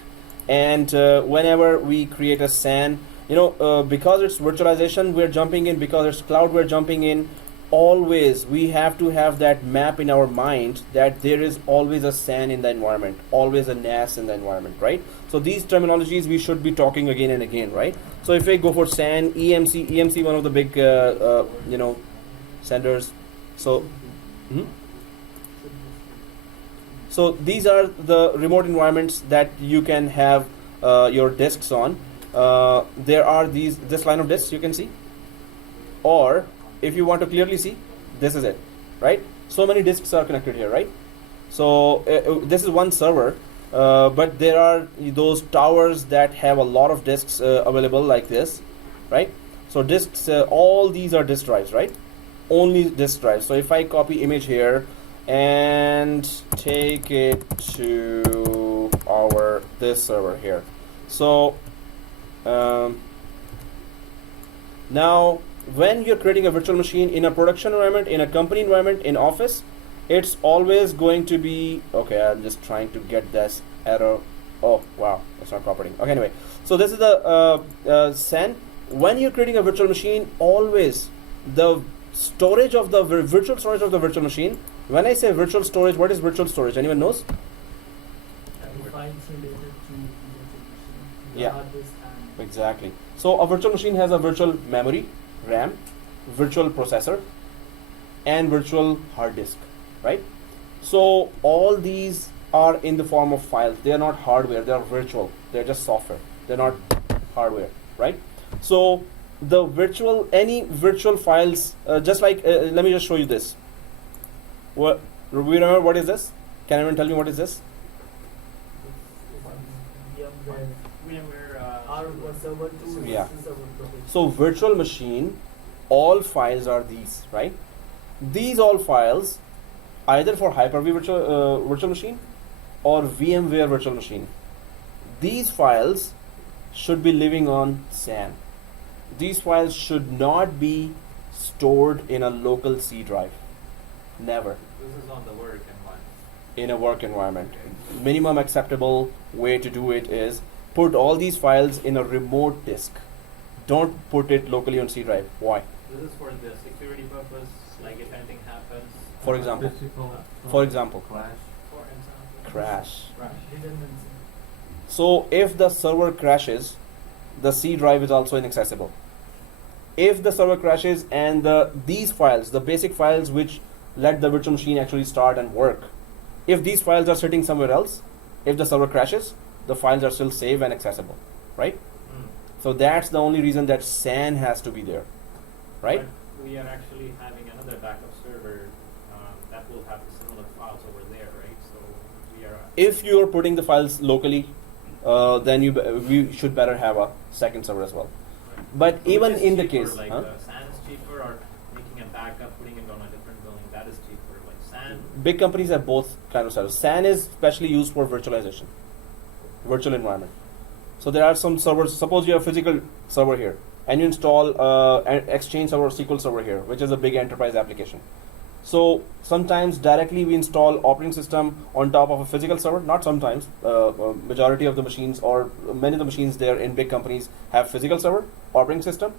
and whenever we create a SAN, you know, because it's virtualization, we're jumping in, because it's cloud, we're jumping in. Always we have to have that map in our mind that there is always a SAN in the environment, always a NAS in the environment, right? So these terminologies we should be talking again and again, right? So if we go for SAN, EMC, one of the big you know, senders. So so these are the remote environments that you can have your disks on. There are this line of disks you can see, or if you want to clearly see, this is it, right? So many disks are connected here, right? So this is one server, but there are those towers that have a lot of disks available like this, right? So disks, all these are disk drives, right? Only disk drives. So if I copy image here and take it to this server here. So now when you're creating a virtual machine in a production environment, in a company environment, in office, it's always going to be, okay, I'm just trying to get this error. Oh wow, that's not cooperating. Okay, anyway, so this is the SAN. When you're creating a virtual machine, always the storage of the virtual storage of the virtual machine. When I say virtual storage, what is virtual storage? Anyone knows? Files related to the virtual machine, the Yeah. hard disk and Exactly. So a virtual machine has a virtual memory, RAM, virtual processor, and virtual hard disk, right? So all these are in the form of files. They are not hardware, they are virtual. They're just software. They're not hardware, right? So the any virtual files, just like, let me just show you this. What, we remember what is this? Can anyone tell me what is this? Vmware R1 server 2 Yeah. is server protection. So virtual machine, all files are these, right? These all files, either for Hyper-V virtual machine or VMware virtual machine. These files should be living on SAN. These files should not be stored in a local C drive. Never. This is on the work environment. In a work environment. Minimum acceptable way to do it is put all these files in a remote disk. Don't put it locally on C drive. Why? This is for the security purpose, like if anything happens. For example. Physical, For example. crash. For example. Crash. Redundancy. So if the server crashes, the C drive is also inaccessible. If the server crashes and these files, the basic files which let the virtual machine actually start and work, if these files are sitting somewhere else, if the server crashes, the files are still safe and accessible, right? So that's the only reason that SAN has to be there, right? But we are actually having another backup server that will have similar files over there, right? So we are. If you are putting the files locally, then we should better have a second server as well. Right. But So which even is in the cheaper, case, like huh? SAN is cheaper, or making a backup, putting it on a different building, that is cheaper. Like SAN. Big companies have both kind of servers. SAN is specially used for virtualization, virtual environment. So there are some servers. Suppose you have a physical server here, and you install an Exchange server or SQL server here, which is a big enterprise application. So sometimes directly we install operating system on top of a physical server. Not sometimes. Majority of the machines or many of the machines there in big companies have physical server, operating system,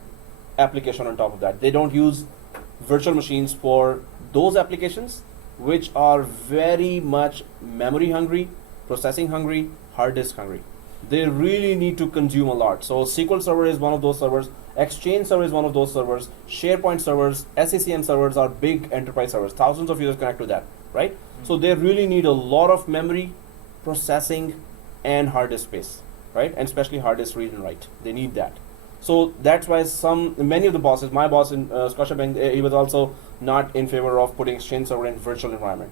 application on top of that. They don't use virtual machines for those applications which are very much memory hungry, processing hungry, hard disk hungry. They really need to consume a lot. So SQL Server is one of those servers. Exchange Server is one of those servers. SharePoint servers, SCCM servers are big enterprise servers. Thousands of users connect to that, right? So they really need a lot of memory, processing, and hard disk space, right? And especially hard disk read and write. They need that. So that's why many of the bosses, my boss in Scotiabank, he was also not in favor of putting Exchange Server in virtual environment.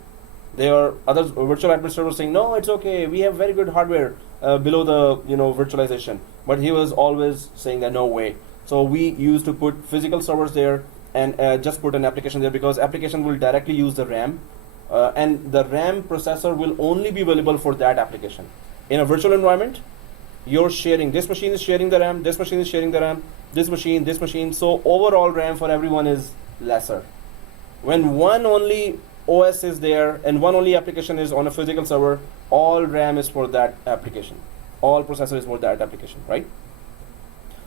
There are other virtual administrators saying, no, it's okay. We have very good hardware below the virtualization. But he was always saying that no way. So we used to put physical servers there and just put an application there, because application will directly use the RAM, and the RAM processor will only be available for that application. In a virtual environment, you're sharing. This machine is sharing the RAM. This machine is sharing the RAM. This machine. So overall RAM for everyone is lesser. When one only OS is there and one only application is on a physical server, all RAM is for that application. All processor is for that application, right?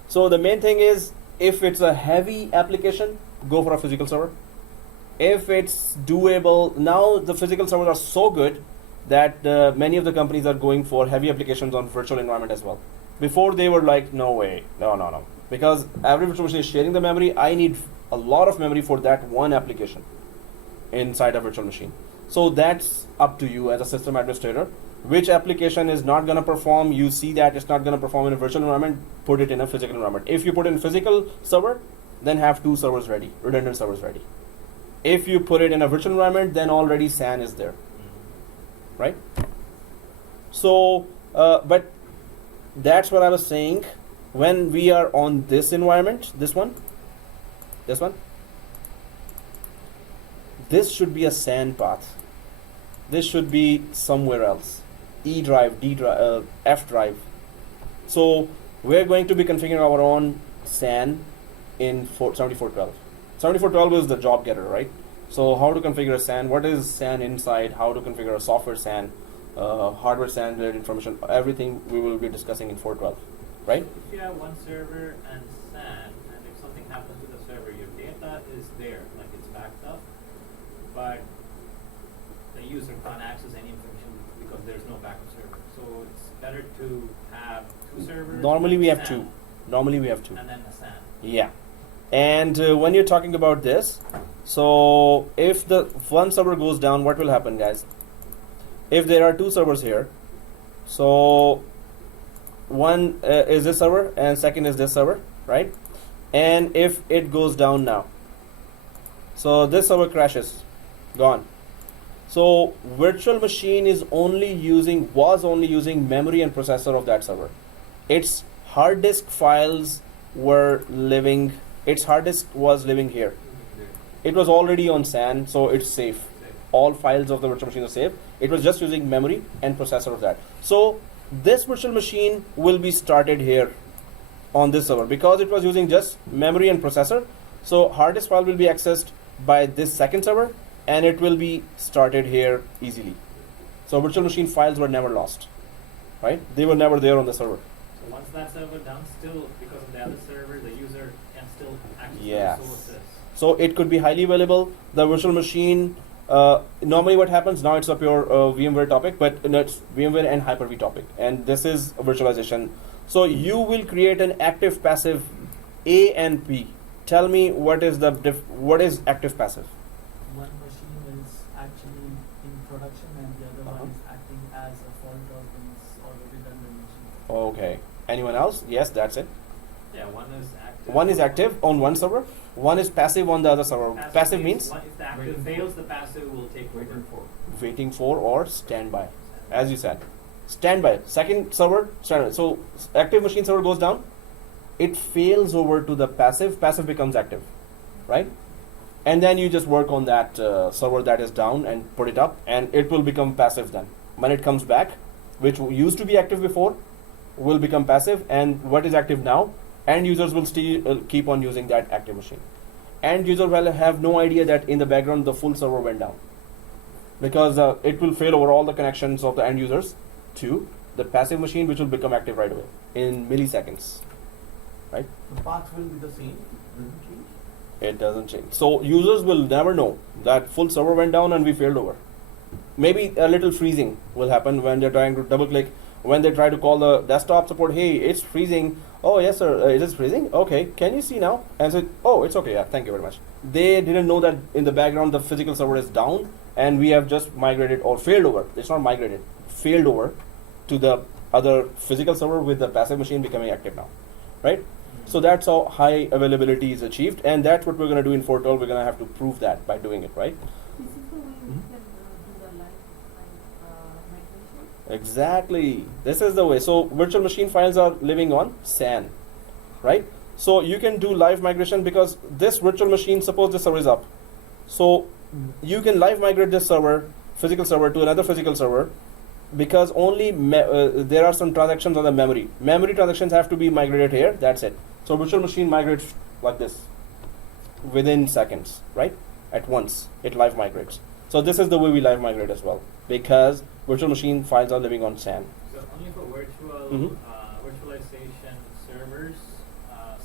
So the main thing is, if it's a heavy application, go for a physical server. If it's doable, now the physical servers are so good that many of the companies are going for heavy applications on virtual environment as well. Before they were like, no way, no. Because every virtual machine is sharing the memory. I need a lot of memory for that one application inside a virtual machine. So that's up to you as a system administrator. Which application is not going to perform, you see that it's not going to perform in a virtual environment, put it in a physical environment. If you put in physical server, then have two servers ready, redundant servers ready. If you put it in a virtual environment, then already SAN is there, right? So, but that's what I was saying. When we are on this environment, this one, this should be a SAN path. This should be somewhere else. E drive, D drive, F drive. So we're going to be configuring our own SAN in 7412. 7412 is the job getter, right? So how to configure a SAN, what is SAN inside, how to configure a software SAN, hardware SAN related information, everything we will be discussing in 412, right? If you have one server and SAN, and if something happens to the server, your data is there, like it's backed up, but the user can't access any information because there's no backup server. So it's better to have two servers. Normally we have SAN, two. Normally we have two. And then a SAN. Yeah. And when you're talking about this, so if the one server goes down, what will happen, guys? If there are two servers here, so one is this server and second is this server, right? And if it goes down now, so this server crashes, gone. So virtual machine was only using memory and processor of that server. Its hard disk files were living. Its hard disk was living here. It was already on SAN, so it's safe. All files of the virtual machine are safe. It was just using memory and processor of that. So this virtual machine will be started here on this server because it was using just memory and processor. So hard disk file will be accessed by this second server and it will be started here easily. So virtual machine files were never lost, right? They were never there on the server. So once that server down, still because of the other server, the user can still access Yes. the sources. So it could be highly available. The virtual machine, normally what happens, now it's a pure VMware topic, but it's VMware and Hyper-V topic. And this is virtualization. So you will create an active passive A and P. Tell me what is what is active passive? One machine is actually in production and the other one is acting as a fault tolerance or a redundant machine. Okay. Anyone else? Yes, that's it. Yeah, one is active. One is active on one server. One is passive on the other server. Passive means if the active fails, the passive will take over. waiting for or standby, as you said. Standby. Second server, standby. So active machine server goes down. It fails over to the passive. Passive becomes active, right? And then you just work on that server that is down and put it up, and it will become passive then. When it comes back, which used to be active before, will become passive, and what is active now, end users will still keep on using that active machine. End user will have no idea that in the background the full server went down, because it will fail over all the connections of the end users to the passive machine, which will become active right away in milliseconds, right? The path will be the same, doesn't change. It doesn't change. So users will never know that full server went down and we failed over. Maybe a little freezing will happen when they're trying to double click. When they try to call the desktop support, hey, it's freezing. Oh, yes, sir, it is freezing. Okay, can you see now? And say, oh, it's okay. Yeah, thank you very much. They didn't know that in the background the physical server is down and we have just migrated or failed over. It's not migrated, failed over to the other physical server with the passive machine becoming active now, right? So that's how high availability is achieved, and that's what we're going to do in 412. We're going to have to prove that by doing it, right? This is the way we can do the live migration. Exactly. This is the way. So virtual machine files are living on SAN, right? So you can do live migration because this virtual machine, suppose this server is up. So you can live migrate this server, physical server, to another physical server, because only there are some transactions on the memory. Memory transactions have to be migrated here. That's it. So virtual machine migrates like this within seconds, right? At once, it live migrates. So this is the way we live migrate as well, because virtual machine files are living on SAN. So only for virtual Mhm. virtualization servers,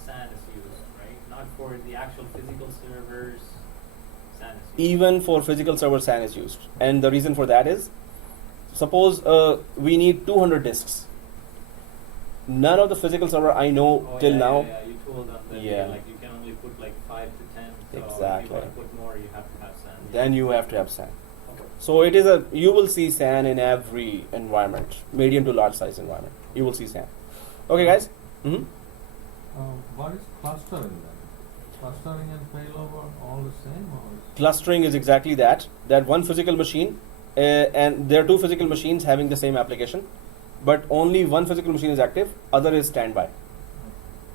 SAN is used, right? Not for the actual physical servers, SAN is used. Even for physical server, SAN is used. And the reason for that is, suppose we need 200 disks. None of the physical server I know Oh, till yeah, now. Yeah, you told them that Yeah. like you can only put like 5 to 10. So Exactly. if you want to put more, you have to have SAN. Then you have to have SAN. Okay. So it is you will see SAN in every environment, medium to large size environment. You will see SAN. Okay, guys? Mm-hmm. What is clustering then? Clustering and failover all the same, or is Clustering is exactly that. That one physical machine, and there are two physical machines having the same application, but only one physical machine is active, other is standby.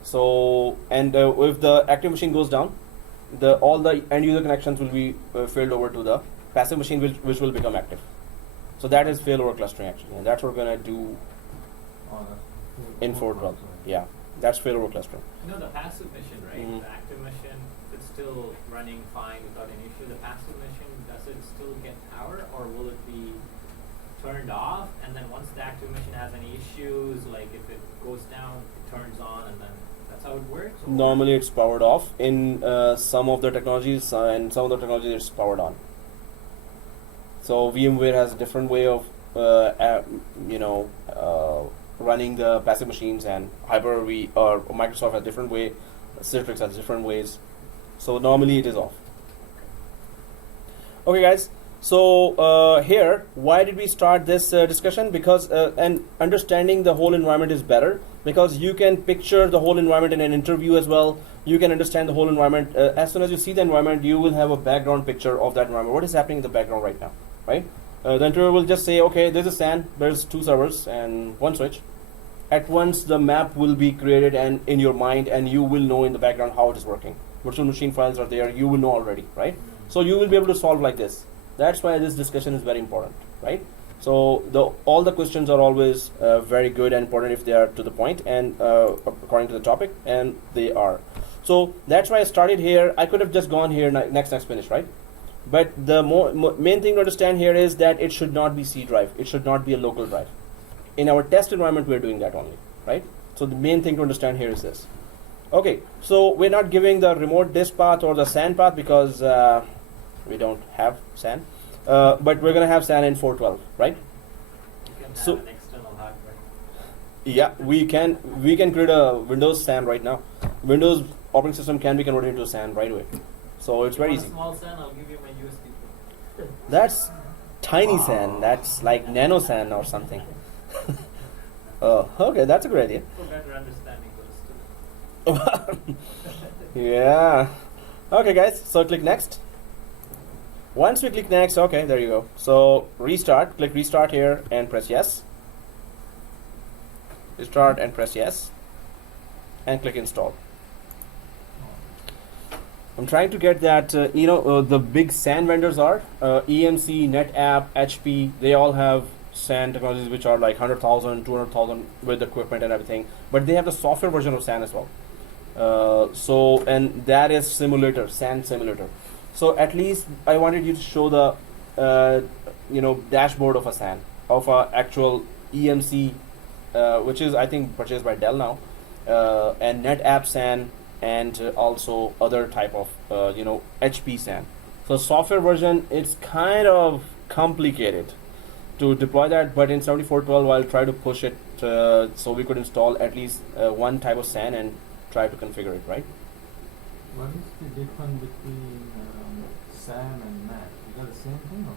So, and if the active machine goes down, all the end user connections will be failed over to the passive machine, which will become active. So that is failover clustering actually, and that's what we're gonna do Oh, in 412. Yeah, that's failover clustering. You know the passive mission, right? Mhm. The active mission, it's still running fine without any issue. The passive mission, does it still get power, or will it be turned off? And then once the active mission has any issues, like if it goes down, it turns on, and then that's how it works? Or Normally it's powered off in some of the technologies, and some of the technologies it's powered on. So VMware has a different way of running the passive machines, and Hyper-V or Microsoft has a different way, Citrix has different ways. So normally it is off. Okay guys, so here, why did we start this discussion? Because and understanding the whole environment is better, because you can picture the whole environment in an interview as well. You can understand the whole environment. As soon as you see the environment, you will have a background picture of that environment. What is happening in the background right now, right? The interviewer will just say, okay, there's a SAN, there's 2 servers and 1 switch. At once the map will be created and in your mind, and you will know in the background how it is working. Virtual machine files are there, you will know already, right? So you will be able to solve like this. That's why this discussion is very important, right? So all the questions are always very good and important if they are to the point and according to the topic, and they are. So that's why I started here. I could have just gone here next finish, right? But the main thing to understand here is that it should not be C drive. It should not be a local drive. In our test environment, we're doing that only, right? So the main thing to understand here is this. Okay, so we're not giving the remote disk path or the SAN path because we don't have SAN. But we're going to have SAN in 412, right? you can have So- an external hard drive. Yeah, we can create a Windows SAN right now. Windows operating system can be converted into a SAN right away. So it's You very want easy. a small SAN, I'll give you my USB port. That's tiny SAN. That's like nano SAN or something. Okay, that's a good idea. For better understanding for the student. Yeah. Okay, guys. So click next. Once we click next, okay, there you go. So restart. Click restart here and press yes. Restart and press yes. And click install. I'm trying to get that, the big SAN vendors are EMC, NetApp, HP. They all have SAN technologies which are like 100,000, 200,000 with equipment and everything. But they have the software version of SAN as well. And that is simulator, SAN simulator. So at least I wanted you to show the, dashboard of a SAN, of a actual EMC, which is I think purchased by Dell now, and NetApp SAN, and also other type of HP SAN. So software version, it's kind of complicated to deploy that, but in 7412 I'll try to push it so we could install at least one type of SAN and try to configure it, right? What is the difference between SAN and NAS? Is that the same thing or?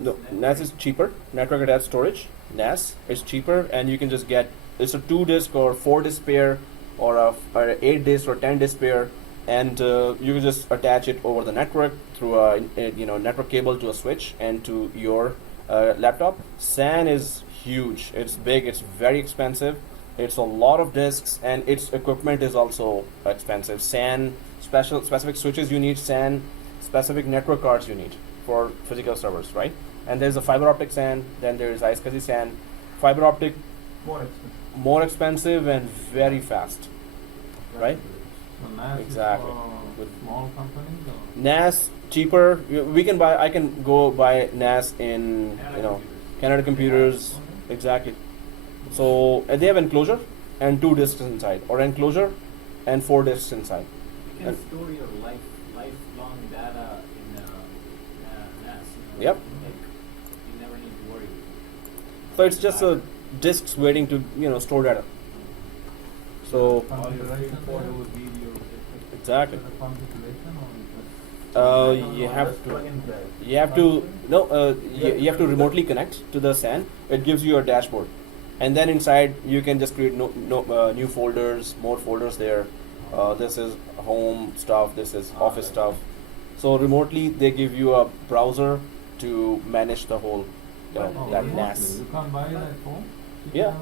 No, NAS is cheaper. Network attached storage. NAS is cheaper, and you can just get it's a 2 disk or 4 disk pair, or a 8 disk or 10 disk pair, and you can just attach it over the network through a network cable to a switch and to your laptop. SAN is huge. It's big. It's very expensive. It's a lot of disks, and its equipment is also expensive. SAN specific switches you need. SAN specific network cards you need for physical servers, right? And there's a fiber optic SAN. Then there's iSCSI SAN. Fiber optic more expensive and very fast, right? So NAS Exactly. is for small companies or? NAS cheaper. I can go buy NAS in Canada Computers. Exactly. So they have enclosure and 2 disks inside, or enclosure and 4 disks inside. You can store your lifelong data in NAS. Yep. Like, you never need to worry. So it's just a disks waiting to store data. So All your Configuration photos, videos, exactly. the configuration or You have to remotely connect to the SAN. It gives you a dashboard, and then inside you can just create new folders, more folders there. This is home stuff. This is office stuff. So remotely they give you a browser to manage the whole that remotely. NAS. You can't buy it at home? Yeah.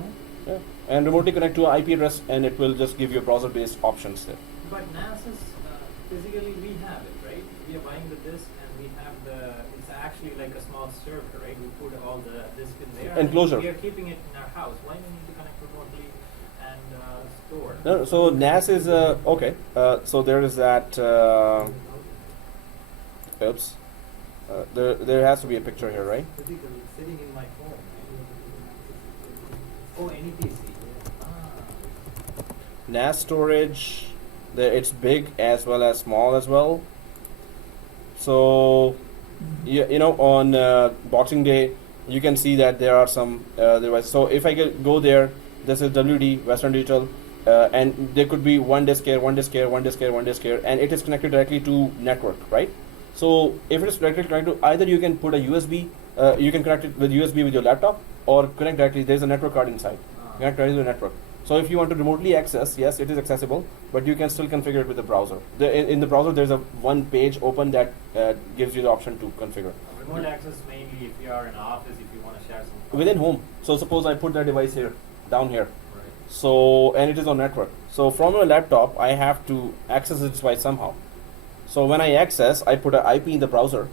Yeah. And remotely connect to an IP address, and it will just give you browser-based options there. But NAS is physically we have it, right? We we are buying the disk and we have it's actually like a small server, right? We put all the disk in there. Enclosure. And we are keeping it in our house. Why do we need to connect remotely and store? No, so NAS is okay. So there is that. Oops. There has to be a picture here, right? Physical, it's sitting in my phone. Oh, any PC. NAS storage. It's big as well as small as well. So, you know, on Boxing Day, you can see that there are some devices. So if I go there, this is WD, Western Digital, and there could be one disk here, one disk here, one disk here, one disk here, and it is connected directly to network, right? So if it is directly connected to, either you can put a USB, you can connect it with USB with your laptop, or connect directly, there's a network card inside, connect directly to the network. So if you want to remotely access, yes, it is accessible, but you can still configure it with the browser. In the browser, there's a one page open that gives you the option to configure. Remote access mainly if you are in an office, if you want to share some. Within home. So suppose I put that device here, down here. Right. So, and it is on network. So from your laptop, I have to access this device somehow. So when I access, I put an IP in the browser,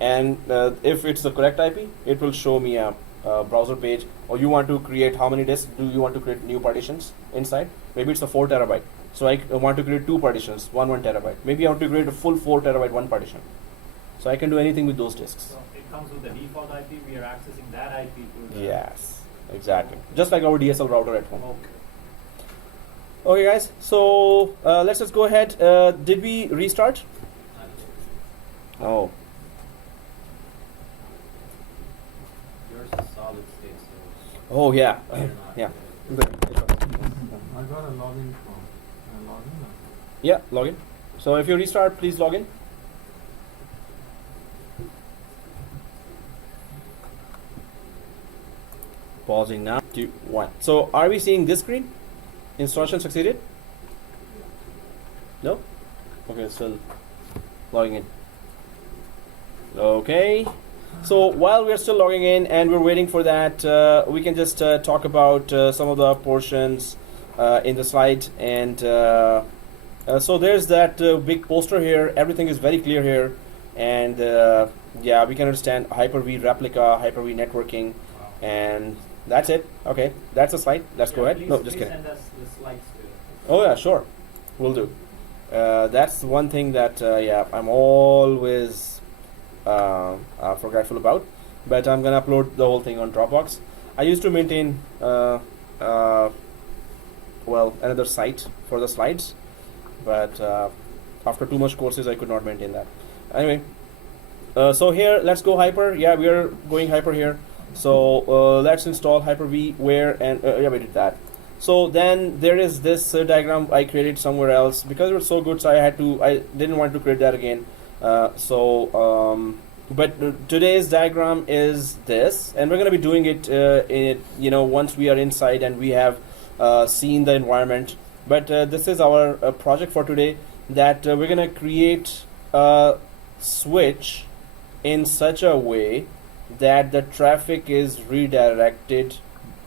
and if it's the correct IP, it will show me a browser page. Or you want to create how many disks? Do you want to create new partitions inside? Maybe it's a 4 terabyte. So I want to create 2 partitions, one terabyte. Maybe I want to create a full 4 terabyte one partition. So I can do anything with those disks. So it comes with the default IP. We are accessing that IP to the. Yes, exactly. Just like our DSL router at home. Okay. Okay, guys. So let's just go ahead. Did we restart? Oh. Yours is solid state, so. Oh yeah. you're not- Yeah. I got a login form. Login? Yeah. Login. So if you restart, please log in. Pausing now. 2, 1. So are we seeing this screen? Installation succeeded? No? Okay, still logging in. Okay. So while we're still logging in and we're waiting for that, we can just talk about some of the portions in the slide. And so there's that big poster here. Everything is very clear here. And yeah, we can understand Hyper-V replica, Hyper-V networking, and that's it. Okay, that's a slide. Let's go ahead. Please, No, just please kidding. send us the slides too. Oh yeah, sure, we'll do. That's one thing that yeah, I'm always forgetful about, but I'm gonna upload the whole thing on Dropbox. I used to maintain well, another site for the slides, but after too much courses I could not maintain that. Anyway, so here let's go Hyper. Yeah, we are going Hyper here. So let's install Hyper-Vmware, and yeah, we did that. So then there is this diagram I created somewhere else because it was so good, so I didn't want to create that again. But today's diagram is this, and we're going to be doing it once we are inside and we have seen the environment. But this is our project for today, that we're going to create a switch in such a way that the traffic is redirected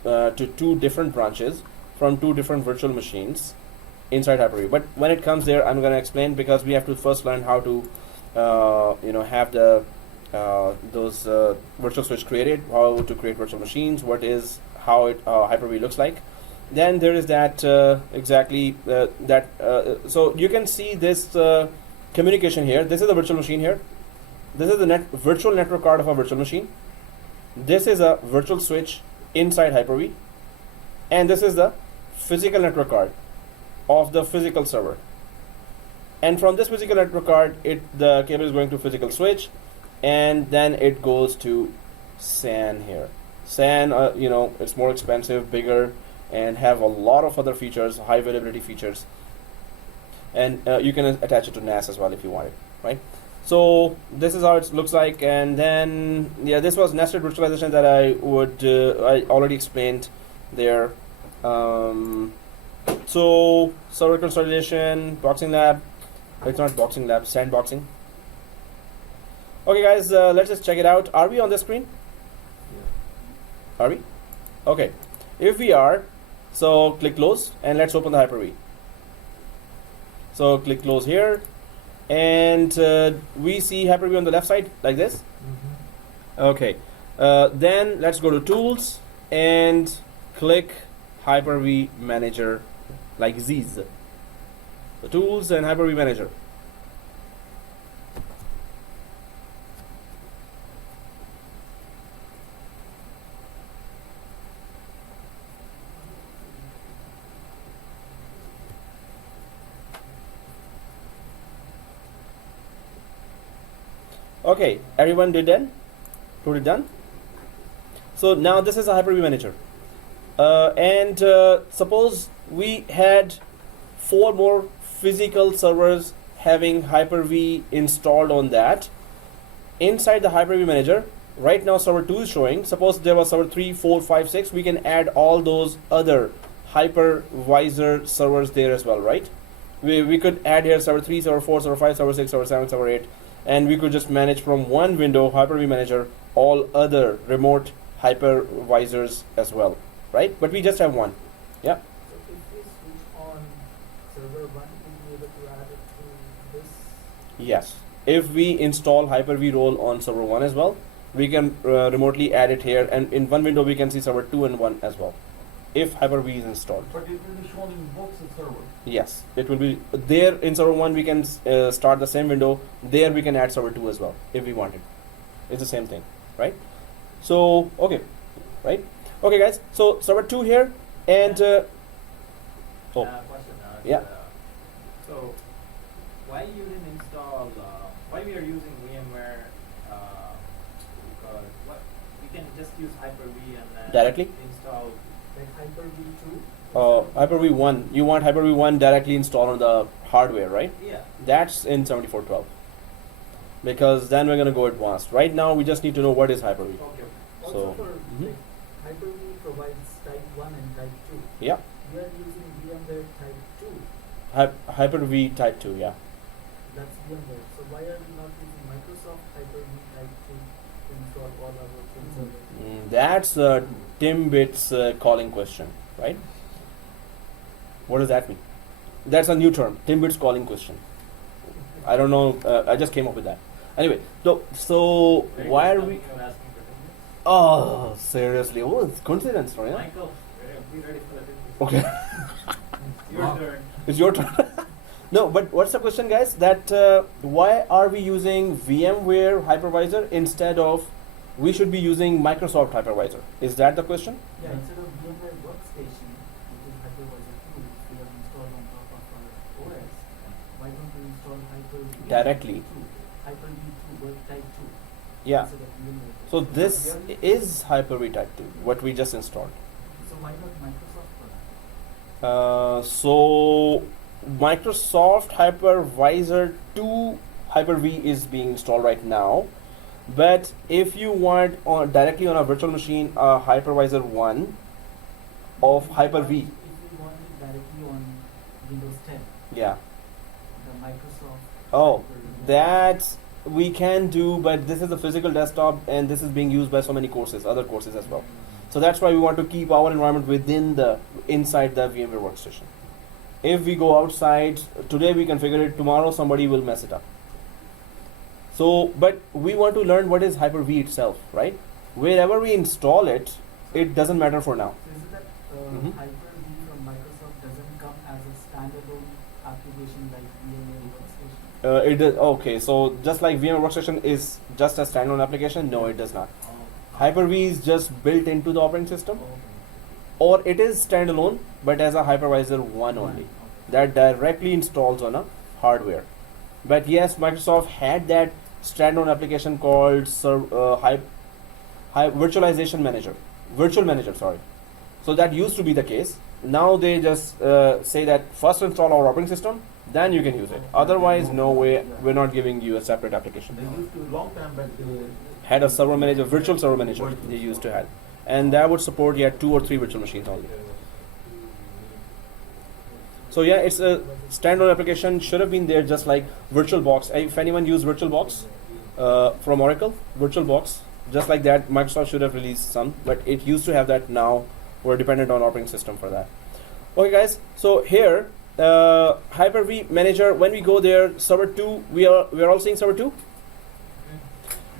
to 2 different branches from 2 different virtual machines inside Hyper-V. But when it comes there, I'm going to explain, because we have to first learn how to have the those virtual switch created, how to create virtual machines, how Hyper-V looks like. Then there is that so you can see this communication here. This is a virtual machine here. This is the virtual network card of a virtual machine. This is a virtual switch inside Hyper-V, and this is the physical network card of the physical server. And from this physical network card, the cable is going to physical switch, and then it goes to SAN here. SAN, it's more expensive, bigger, and have a lot of other features, high availability features. And you can attach it to NAS as well if you want it, right? So this is how it looks like. And then yeah, this was nested virtualization that I already explained there. So server consolidation, boxing lab. It's not boxing lab, sandboxing. Okay guys, let's just check it out. Are we on the screen? Yeah. Are we? Okay. If we are, so click close and let's open the Hyper-V. So click close here, and we see Hyper-V on the left side like this. Okay, then let's go to Tools and click Hyper-V Manager like these. The Tools and Hyper-V Manager. Okay, everyone did that? Totally done? So now this is a Hyper-V Manager. And suppose we had 4 more physical servers having Hyper-V installed on that. Inside the Hyper-V Manager, right now server 2 is showing. Suppose there was server 3, 4, 5, 6. We can add all those other Hypervisor servers there as well, right? We could add here server 3, server 4, server 5, server 6, server 7, server 8. And we could just manage from one window, Hyper-V Manager, all other remote hypervisors as well, right? But we just have one. Yeah. So if we switch on server 1, we'll be able to add it to this. Yes. If we install Hyper-V role on server 1 as well, we can remotely add it here, and in one window we can see server 2 and 1 as well, if Hyper-V is installed. But it will be shown in both the servers. Yes, it will be there in server 1. We can start the same window. There we can add server 2 as well if we wanted. It's the same thing, right? So okay, right? Okay, guys. So server 2 here, and oh Question. Yeah. So why you didn't install? Why we are using Vmware? Because we can just use Hyper-V and then Directly? install. Like Hyper-V 2. Hyper-V 1. You want Hyper-V 1 directly installed on the hardware, right? Yeah. That's in 7412. Because then we're gonna go advanced. Right now we just need to know what is Hyper-V. Okay. Also So, for mhm. like, Hyper-V provides type 1 and type 2. Yeah. We are using VMware type 2. Hyper-V type 2, yeah. That's VMware. So why are we not using Microsoft Hyper-V type 2 to install all our virtual servers? That's Timbit's calling question, right? What does that mean? That's a new term, Timbit's calling question. I don't know. I just came up with that. Anyway, so why are we? Oh, seriously? Oh, it's coincidence, right? Michael, be ready for the Okay. Your turn. It's your turn. No, but what's the question, guys? That why are we using VMware Hypervisor instead of we should be using Microsoft Hypervisor? Is that the question? Yeah, instead of VMware Workstation, which is Hypervisor 2, which we have installed on top of our OS, why don't we install Hyper-V Directly. 2, Hyper-V 2, Work type 2, Yeah. instead of VMware? So this is Hyper-V Type 2, what we just installed. So why not Microsoft for that? So Microsoft Hypervisor 2 Hyper-V is being installed right now. But if you want directly on a virtual machine a Hypervisor 1 of Hyper-V, If we want it directly on Windows 10, yeah. the Microsoft Oh, Hyper-V. that we can do, but this is a physical desktop and this is being used by so many courses, other courses as well. So that's why we want to keep our environment inside the VMware Workstation. If we go outside, today we configure it, tomorrow somebody will mess it up. So, but we want to learn what is Hyper-V itself, right? Wherever we install it, it doesn't matter for now. So is it that Mhm. Hyper-V from Microsoft doesn't come as a standalone application like VMware Workstation? It is okay. So just like VMware Workstation is just a standalone application, no, it does not. Hyper-V is just built into the operating system, or it is standalone, but as a Hypervisor 1 only. That directly installs on a hardware. But yes, Microsoft had that standalone application called Virtualization Manager, Virtual Manager, sorry. So that used to be the case. Now they just say that first install our operating system, then you can use it. Otherwise, no way, we're not giving you a separate application. They used to long time back. Had a server manager, virtual server manager they used to have, and that would support 2 or 3 virtual machines only. So yeah, it's a standalone application, should have been there just like VirtualBox. If anyone used VirtualBox from Oracle, VirtualBox, just like that, Microsoft should have released some, but it used to have that. Now we're dependent on operating system for that. Okay guys, so here Hyper-V manager, when we go there, server 2, we are all seeing server 2?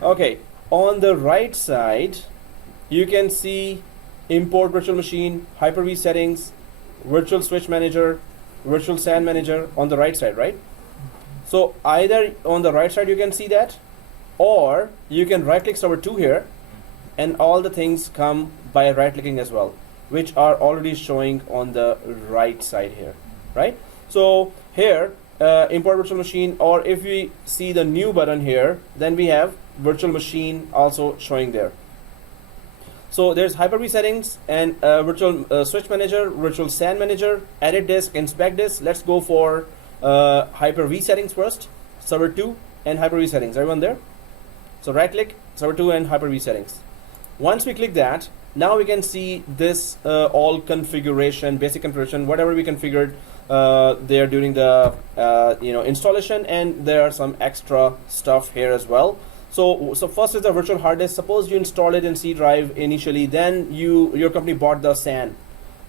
Okay, on the right side, you can see import virtual machine, Hyper-V settings, virtual switch manager, virtual SAN manager on the right side, right? So either on the right side you can see that, or you can right click server 2 here, and all the things come by right clicking as well, which are already showing on the right side here, right? So here, import virtual machine, or if we see the new button here, then we have virtual machine also showing there. So there's Hyper-V settings and virtual switch manager, virtual SAN manager, edit disk, inspect disk. Let's go for Hyper-V settings first, server 2 and Hyper-V settings. Everyone there? So right click, server 2 and Hyper-V settings. Once we click that, now we can see this all configuration, basic configuration, whatever we configured there during the installation, and there are some extra stuff here as well. So first is the virtual hard disk. Suppose you install it in C drive initially, then your company bought the SAN.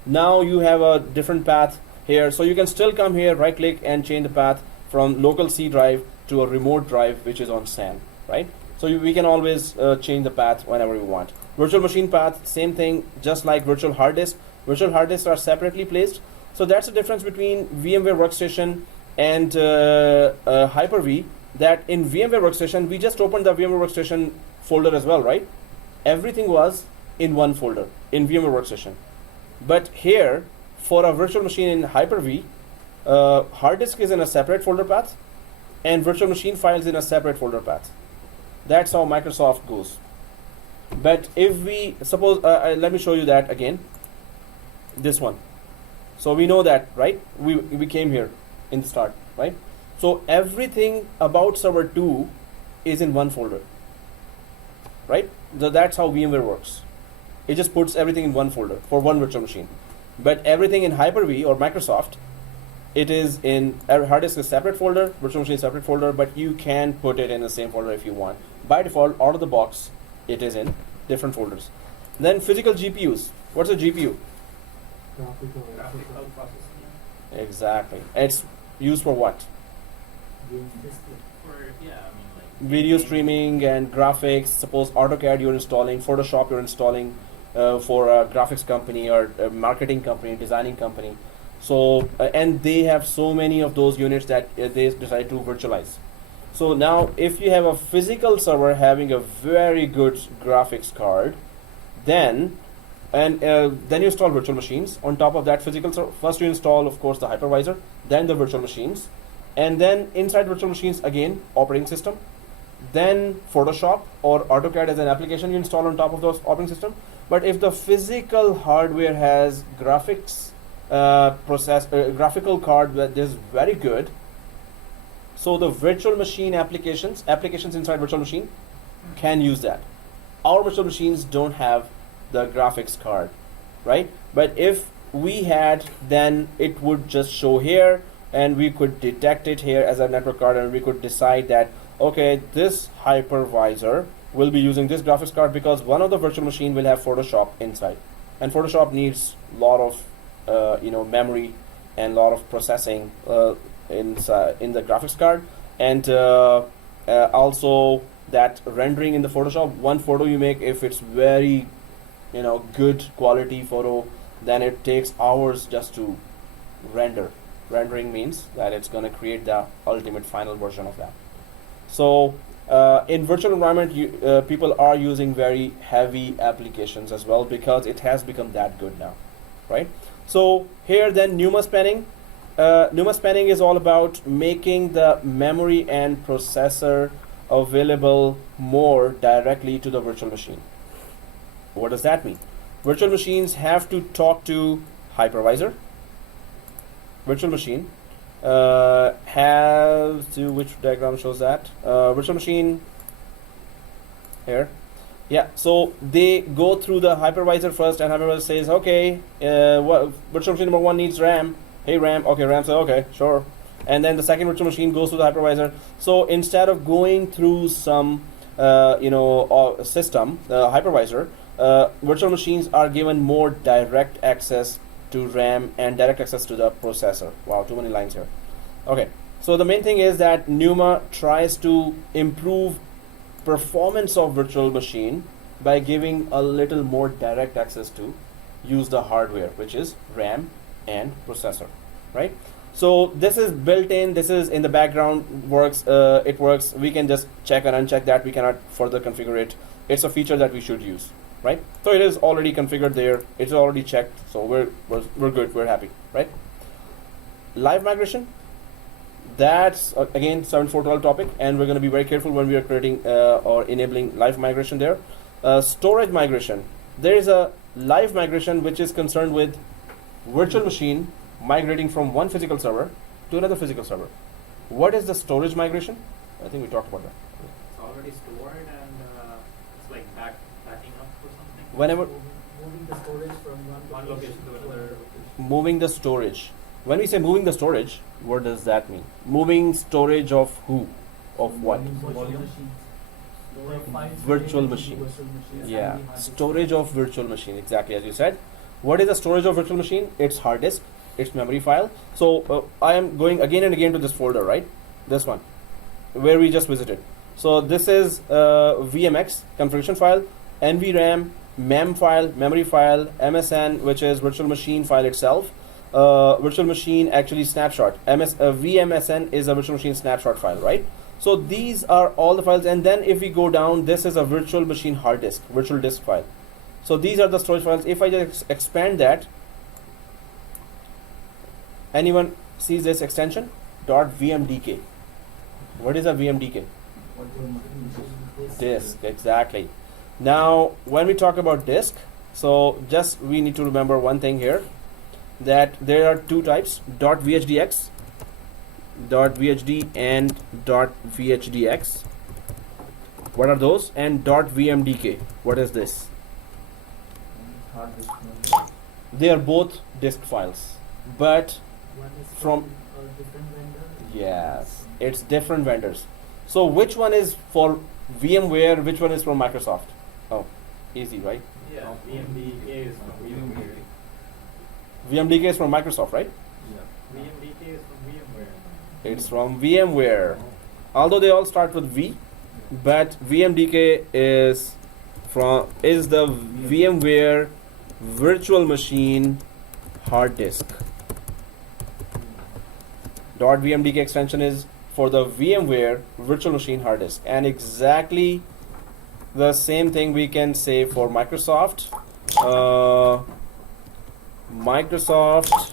Now you have a different path here, so you can still come here, right click and change the path from local C drive to a remote drive which is on SAN, right? So we can always change the path whenever we want. Virtual machine path, same thing, just like virtual hard disk. Virtual hard disks are separately placed. So that's the difference between VMware Workstation and Hyper-V. That in VMware Workstation, we just opened the VMware Workstation folder as well, right? Everything was in one folder in VMware Workstation. But here, for a virtual machine in Hyper-V, hard disk is in a separate folder path, and virtual machine files in a separate folder path. That's how Microsoft goes. But if we suppose, let me show you that again. This one. So we know that, right? We came here in the start, right? So everything about server 2 is in one folder, right? So that's how VMware works. It just puts everything in one folder for one virtual machine. But everything in Hyper-V or Microsoft, it is in hard disk is separate folder, virtual machine separate folder, but you can put it in the same folder if you want. By default, out of the box, it is in different folders. Then physical GPUs. What's a GPU? Graphical processing. Exactly. It's used for what? For, yeah, I mean, like Video streaming and graphics. Suppose AutoCAD you're installing, Photoshop you're installing for a graphics company or a marketing company, designing company. So and they have so many of those units that they decide to virtualize. So now if you have a physical server having a very good graphics card, then you install virtual machines on top of that physical server. First you install, of course, the hypervisor, then the virtual machines, and then inside virtual machines again operating system, then Photoshop or AutoCAD as an application you install on top of those operating system. But if the physical hardware has graphics graphical card that is very good, so the virtual machine applications inside virtual machine can use that. Our virtual machines don't have the graphics card, right? But if we had, then it would just show here, and we could detect it here as a network card, and we could decide that, okay, this hypervisor will be using this graphics card because one of the virtual machine will have Photoshop inside, and Photoshop needs a lot of memory and a lot of processing in the graphics card, and also that rendering in the Photoshop. One photo you make, if it's very good quality photo, then it takes hours just to render. Rendering means that it's going to create the ultimate final version of that. So in virtual environment, people are using very heavy applications as well because it has become that good now, right? So here then NUMA spanning. NUMA spanning is all about making the memory and processor available more directly to the virtual machine. What does that mean? Virtual machines have to talk to hypervisor. Virtual machine has to, which diagram shows that? Virtual machine here. Yeah, so they go through the hypervisor first, and hypervisor says, okay, virtual machine number 1 needs RAM. Hey RAM, okay, RAM says, okay, sure. And then the second virtual machine goes to the hypervisor. So instead of going through some system, hypervisor, virtual machines are given more direct access to RAM, and direct access to the processor. Wow, too many lines here. Okay, so the main thing is that NUMA tries to improve performance of virtual machine by giving a little more direct access to use the hardware, which is RAM and processor, right? So this is built in, this is in the background, works, it works. We can just check and uncheck that. We cannot further configure it. It's a feature that we should use, right? So it is already configured there. It's already checked. So we're good. We're happy, right? Live migration. That's again 7412 topic, and we're going to be very careful when we are creating or enabling live migration there. Storage migration. There is a live migration which is concerned with virtual machine migrating from one physical server to another physical server. What is the storage migration? I think we talked about that. It's already stored and it's like backing up or something. Whenever Moving the storage from One location to another location. moving the storage. When we say moving the storage, what does that mean? Moving storage of who? Of what? Volume machines. There are files Virtual related to machines. virtual machines. Yeah, and the hard disk. storage of virtual machine, exactly as you said. What is the storage of virtual machine? It's hard disk, it's memory file. So I am going again and again to this folder, right? This one, where we just visited. So this is VMX configuration file, NVRAM, mem file, memory file, MSN, which is virtual machine file itself. Virtual machine actually snapshot. VMSN is a virtual machine snapshot file, right? So these are all the files, and then if we go down, this is a virtual machine hard disk, virtual disk file. So these are the storage files. If I just expand that, anyone sees this extension? .vmdk. What is a vmdk? Disk, exactly. Now, when we talk about disk, so just we need to remember one thing here, that there are two types, .vhdx, .vhd and .vhdx. What are those? And .vmdk. What is this? Hard disk. They are both disk files, but One is from- a different vendor. yes, it's different vendors. So which one is for VMware? Which one is from Microsoft? Oh, easy, right? Yeah, VMDK is from VMware. VMDK is from Microsoft, right? Yeah. VMDK is from VMware. It's from VMware. Although they all start with V, but VMDK is the VMware virtual machine hard disk. .vmdk extension is for the VMware virtual machine hard disk, and exactly the same thing we can say for Microsoft. Microsoft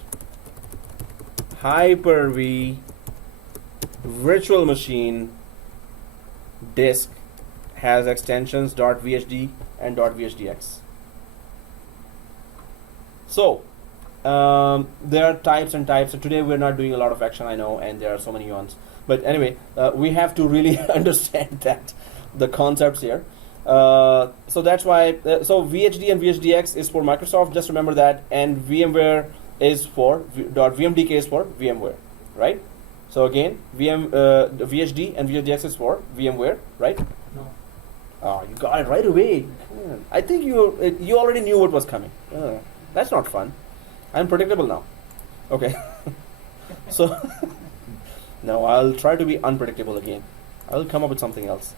Hyper-V virtual machine disk has extensions .vhd and .vhdx. So there are types and types. So today we're not doing a lot of action, I know, and there are so many yawns. But anyway, we have to really understand that the concepts here. So that's why. So VHD and VHDX is for Microsoft. Just remember that, and VMware is for .vmdk is for VMware, right? So again, VHD and VHDX is for VMware, right? No. Oh, you got it right away. I think you already knew what was coming. That's not fun. I'm predictable now. Okay. So no, I'll try to be unpredictable again. I'll come up with something else.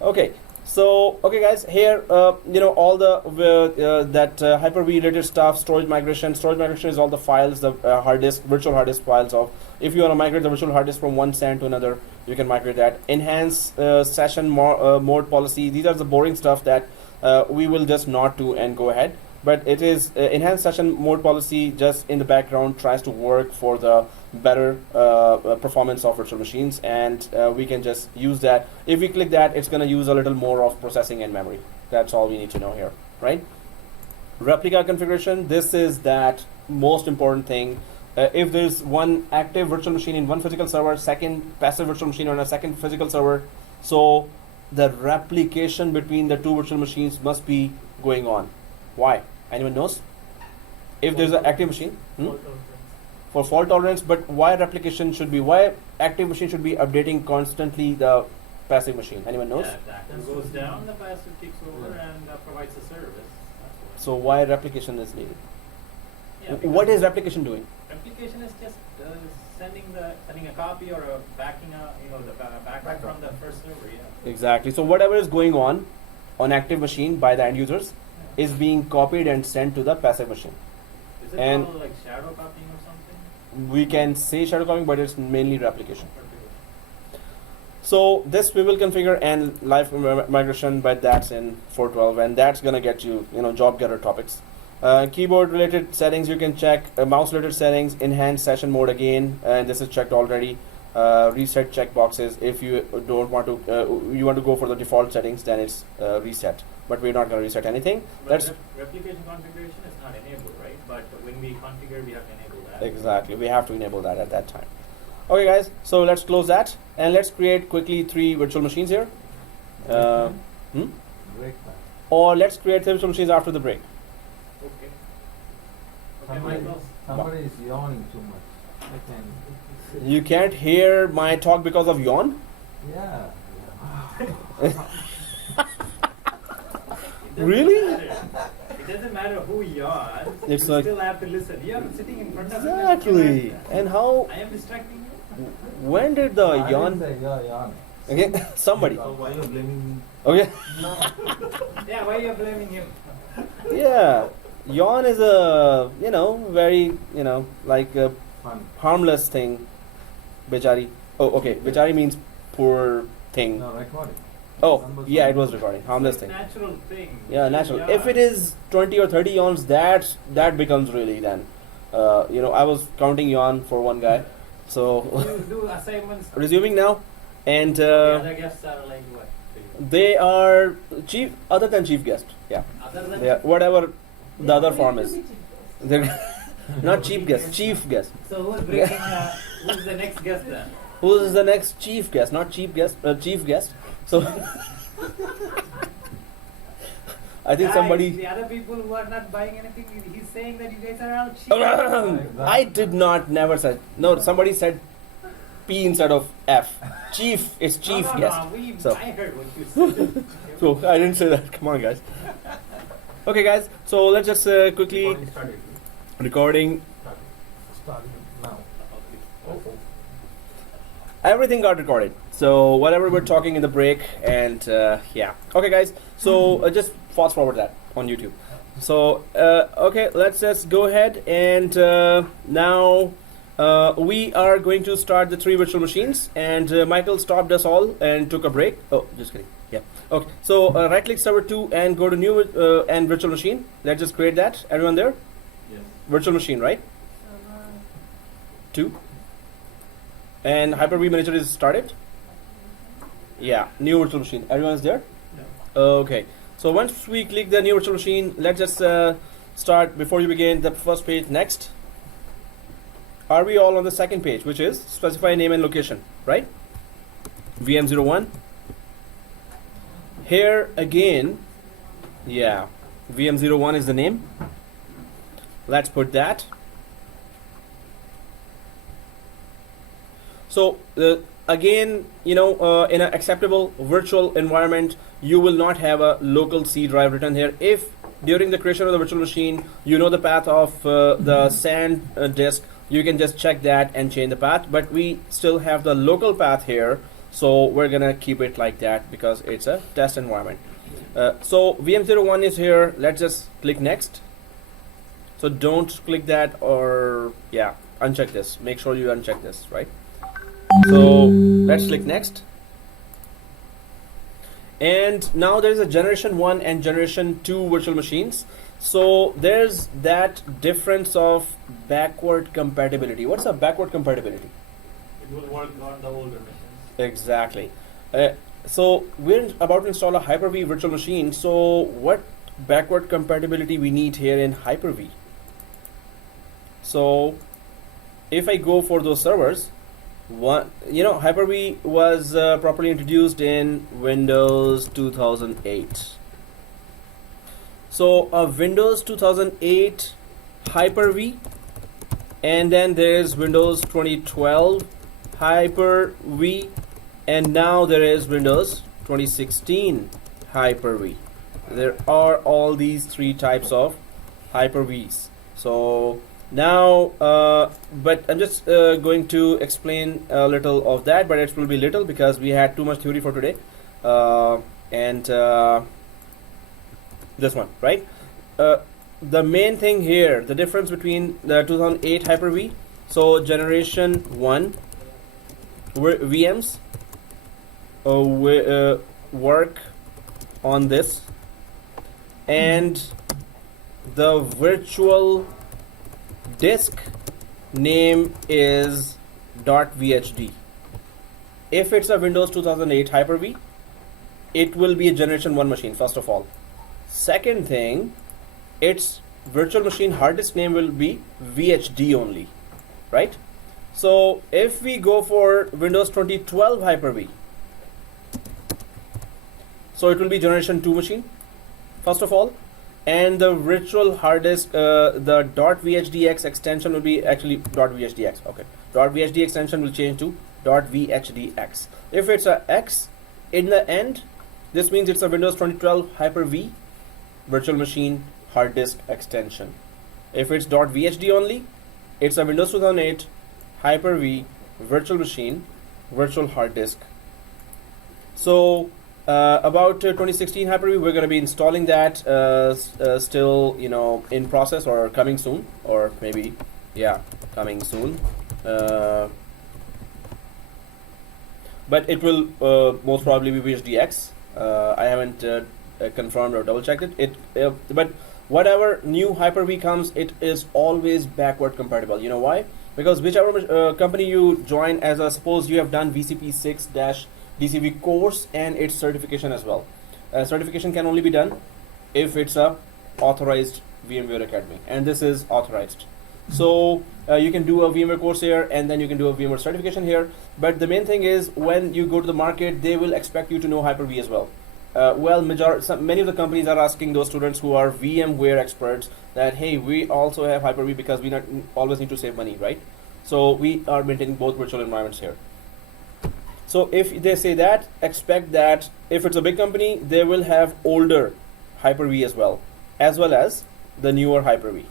Okay. So okay, guys. Here, all the Hyper-V related stuff. Storage migration. Storage migration is all the files, the hard disk, virtual hard disk files of. If you want to migrate the virtual hard disk from one stand to another, you can migrate that. Enhance session mode policy. These are the boring stuff that we will just not do and go ahead. But it is enhanced session mode policy just in the background tries to work for the better performance of virtual machines, and we can just use that. If we click that, it's going to use a little more of processing and memory. That's all we need to know here, right? Replica configuration, this is that most important thing. If there's one active virtual machine in one physical server, second passive virtual machine on a second physical server, so the replication between the two virtual machines must be going on. Why? Anyone knows? If there's an active machine, Fault tolerance. for fault tolerance, but why replication should be, why active machine should be updating constantly the passive machine? Anyone knows? Yeah, if the active goes down, the passive takes over and provides the service. That's why. So why replication is needed? Yeah, What because is replication doing? replication is just sending a copy or backing the backup from the first server. Yeah. Exactly. So whatever is going on active machine by the end users Yeah. is being copied and sent to the passive machine. Is it and- called like shadow copying or something? We can say shadow copying, but it's mainly replication. So this we will configure and live migration, but that's in 4.12, and that's gonna get you, job getter topics. Keyboard related settings you can check. Mouse related settings, enhanced session mode again, and this is checked already. Reset checkboxes. If you don't want to, you want to go for the default settings, then it's reset. But we're not gonna reset anything. But That's replication configuration is not enabled, right? But when we configure, we have to enable that. exactly. We have to enable that at that time. Okay, guys. So let's close that and let's create quickly 3 virtual machines here. Break time. Or let's create 3 virtual machines after the break. Okay. Somebody, Michael. somebody is yawning too much. I can. You can't hear my talk because of yawn? Yeah. It doesn't Really? matter. It doesn't matter who yawns. It's you like- still have to listen. You are sitting in front of me. Exactly. And how? I am distracting you. When did the I yawn? didn't say you're yawning. Okay, somebody. So why you're blaming me? Okay. Yeah, why are you blaming him? Yeah. Yawn is a very like a Fun. harmless thing. Bechari. Oh, okay. Bechari means poor thing. No, recording. Oh, Numbers yeah, on- it was recording. Harmless It's a thing. natural thing. Yeah, natural. If it is 20 or 30 yawns, that becomes really then. I was counting yawn for one guy. So You do assignments. resuming now, and The other guests are like what? they are chief other than chief guest. Yeah, Other than they are, whatever the other form is. Yes. They're not chief guest, chief guest. So who's breaking? Who's the next guest then? Who is the next chief guest? Not chief guest, chief guest. So I think Guys, somebody. The other people who are not buying anything, he's saying that you guys are all cheap. I did not never said no. Somebody said P instead of F. Chief is chief no, guest. No, So- I heard what you said. So I didn't say that. Come on, guys. Okay, guys. So let's just quickly Recording started. recording. Starting now. Everything got recorded. So whatever we're talking in the break, and yeah. Okay, guys. So just fast forward that on YouTube. So okay, let's just go ahead and now we are going to start the 3 virtual machines. And Michael stopped us all and took a break. Oh, just kidding. Yeah. Okay. So right click server 2 and go to new and virtual machine. Let's just create that. Everyone there? Yes. Virtual machine, right? 2. And Hyper-V manager is started. Yeah, new virtual machine. Everyone is there? Okay. So once we click the new virtual machine, let's just start before you begin the first page. Next. Are we all on the second page, which is specify name and location, right? VM01. Here again, yeah, VM01 is the name. Let's put that. So again, in an acceptable virtual environment, you will not have a local C drive written here. If during the creation of the virtual machine, you know the path of the SAN disk, you can just check that and change the path. But we still have the local path here, so we're gonna keep it like that because it's a test environment. So VM01 is here. Let's just click next. So don't click that, or yeah, uncheck this. Make sure you uncheck this, right? So let's click next. And now there is a generation 1 and generation 2 virtual machines. So there's that difference of backward compatibility. What's a backward compatibility? It will work on the older machines. Exactly. So we're about to install a Hyper-V virtual machine. So what backward compatibility we need here in Hyper-V? So if I go for those servers, Hyper-V was properly introduced in Windows 2008. So Windows 2008 Hyper-V, and then there's Windows 2012 Hyper-V, and now there is Windows 2016 Hyper-V. There are all these 3 types of Hyper-Vs. So Now, but I'm just going to explain a little of that, but it will be little because we had too much theory for today. And this one, right? The main thing here, the difference between the 2008 Hyper-V, so generation 1 VMs work on this, and the virtual disk name is .vhd. If it's a Windows 2008 Hyper-V, it will be a generation 1 machine, first of all. Second thing, its virtual machine hard disk name will be VHD only, right? So if we go for Windows 2012 Hyper-V, so it will be generation 2 machine, first of all, and the virtual hard disk, the .vhdx extension will be actually .vhdx, okay. .vhd extension will change to .vhdx. If it's a X in the end, this means it's a Windows 2012 Hyper-V virtual machine hard disk extension. If it's .vhd only, it's a Windows 2008 Hyper-V virtual machine virtual hard disk. So about 2016 Hyper-V, we're going to be installing that, still, you know, in process or coming soon, or maybe, yeah, coming soon. But it will most probably be VHDX. I haven't confirmed or double checked it. But whatever new Hyper-V comes, it is always backward compatible. You know why? Because whichever company you join, as a suppose you have done VCP 6-DCV course and its certification as well. Certification can only be done if it's a authorized VMware Academy, and this is authorized. So you can do a VMware course here, and then you can do a VMware certification here. But the main thing is, when you go to the market, they will expect you to know Hyper-V as well. Many of the companies are asking those students who are VMware experts that, hey, we also have Hyper-V because we not always need to save money, right? So we are maintaining both virtual environments here. So if they say that, expect that if it's a big company, they will have older Hyper-V as well as the newer Hyper-V,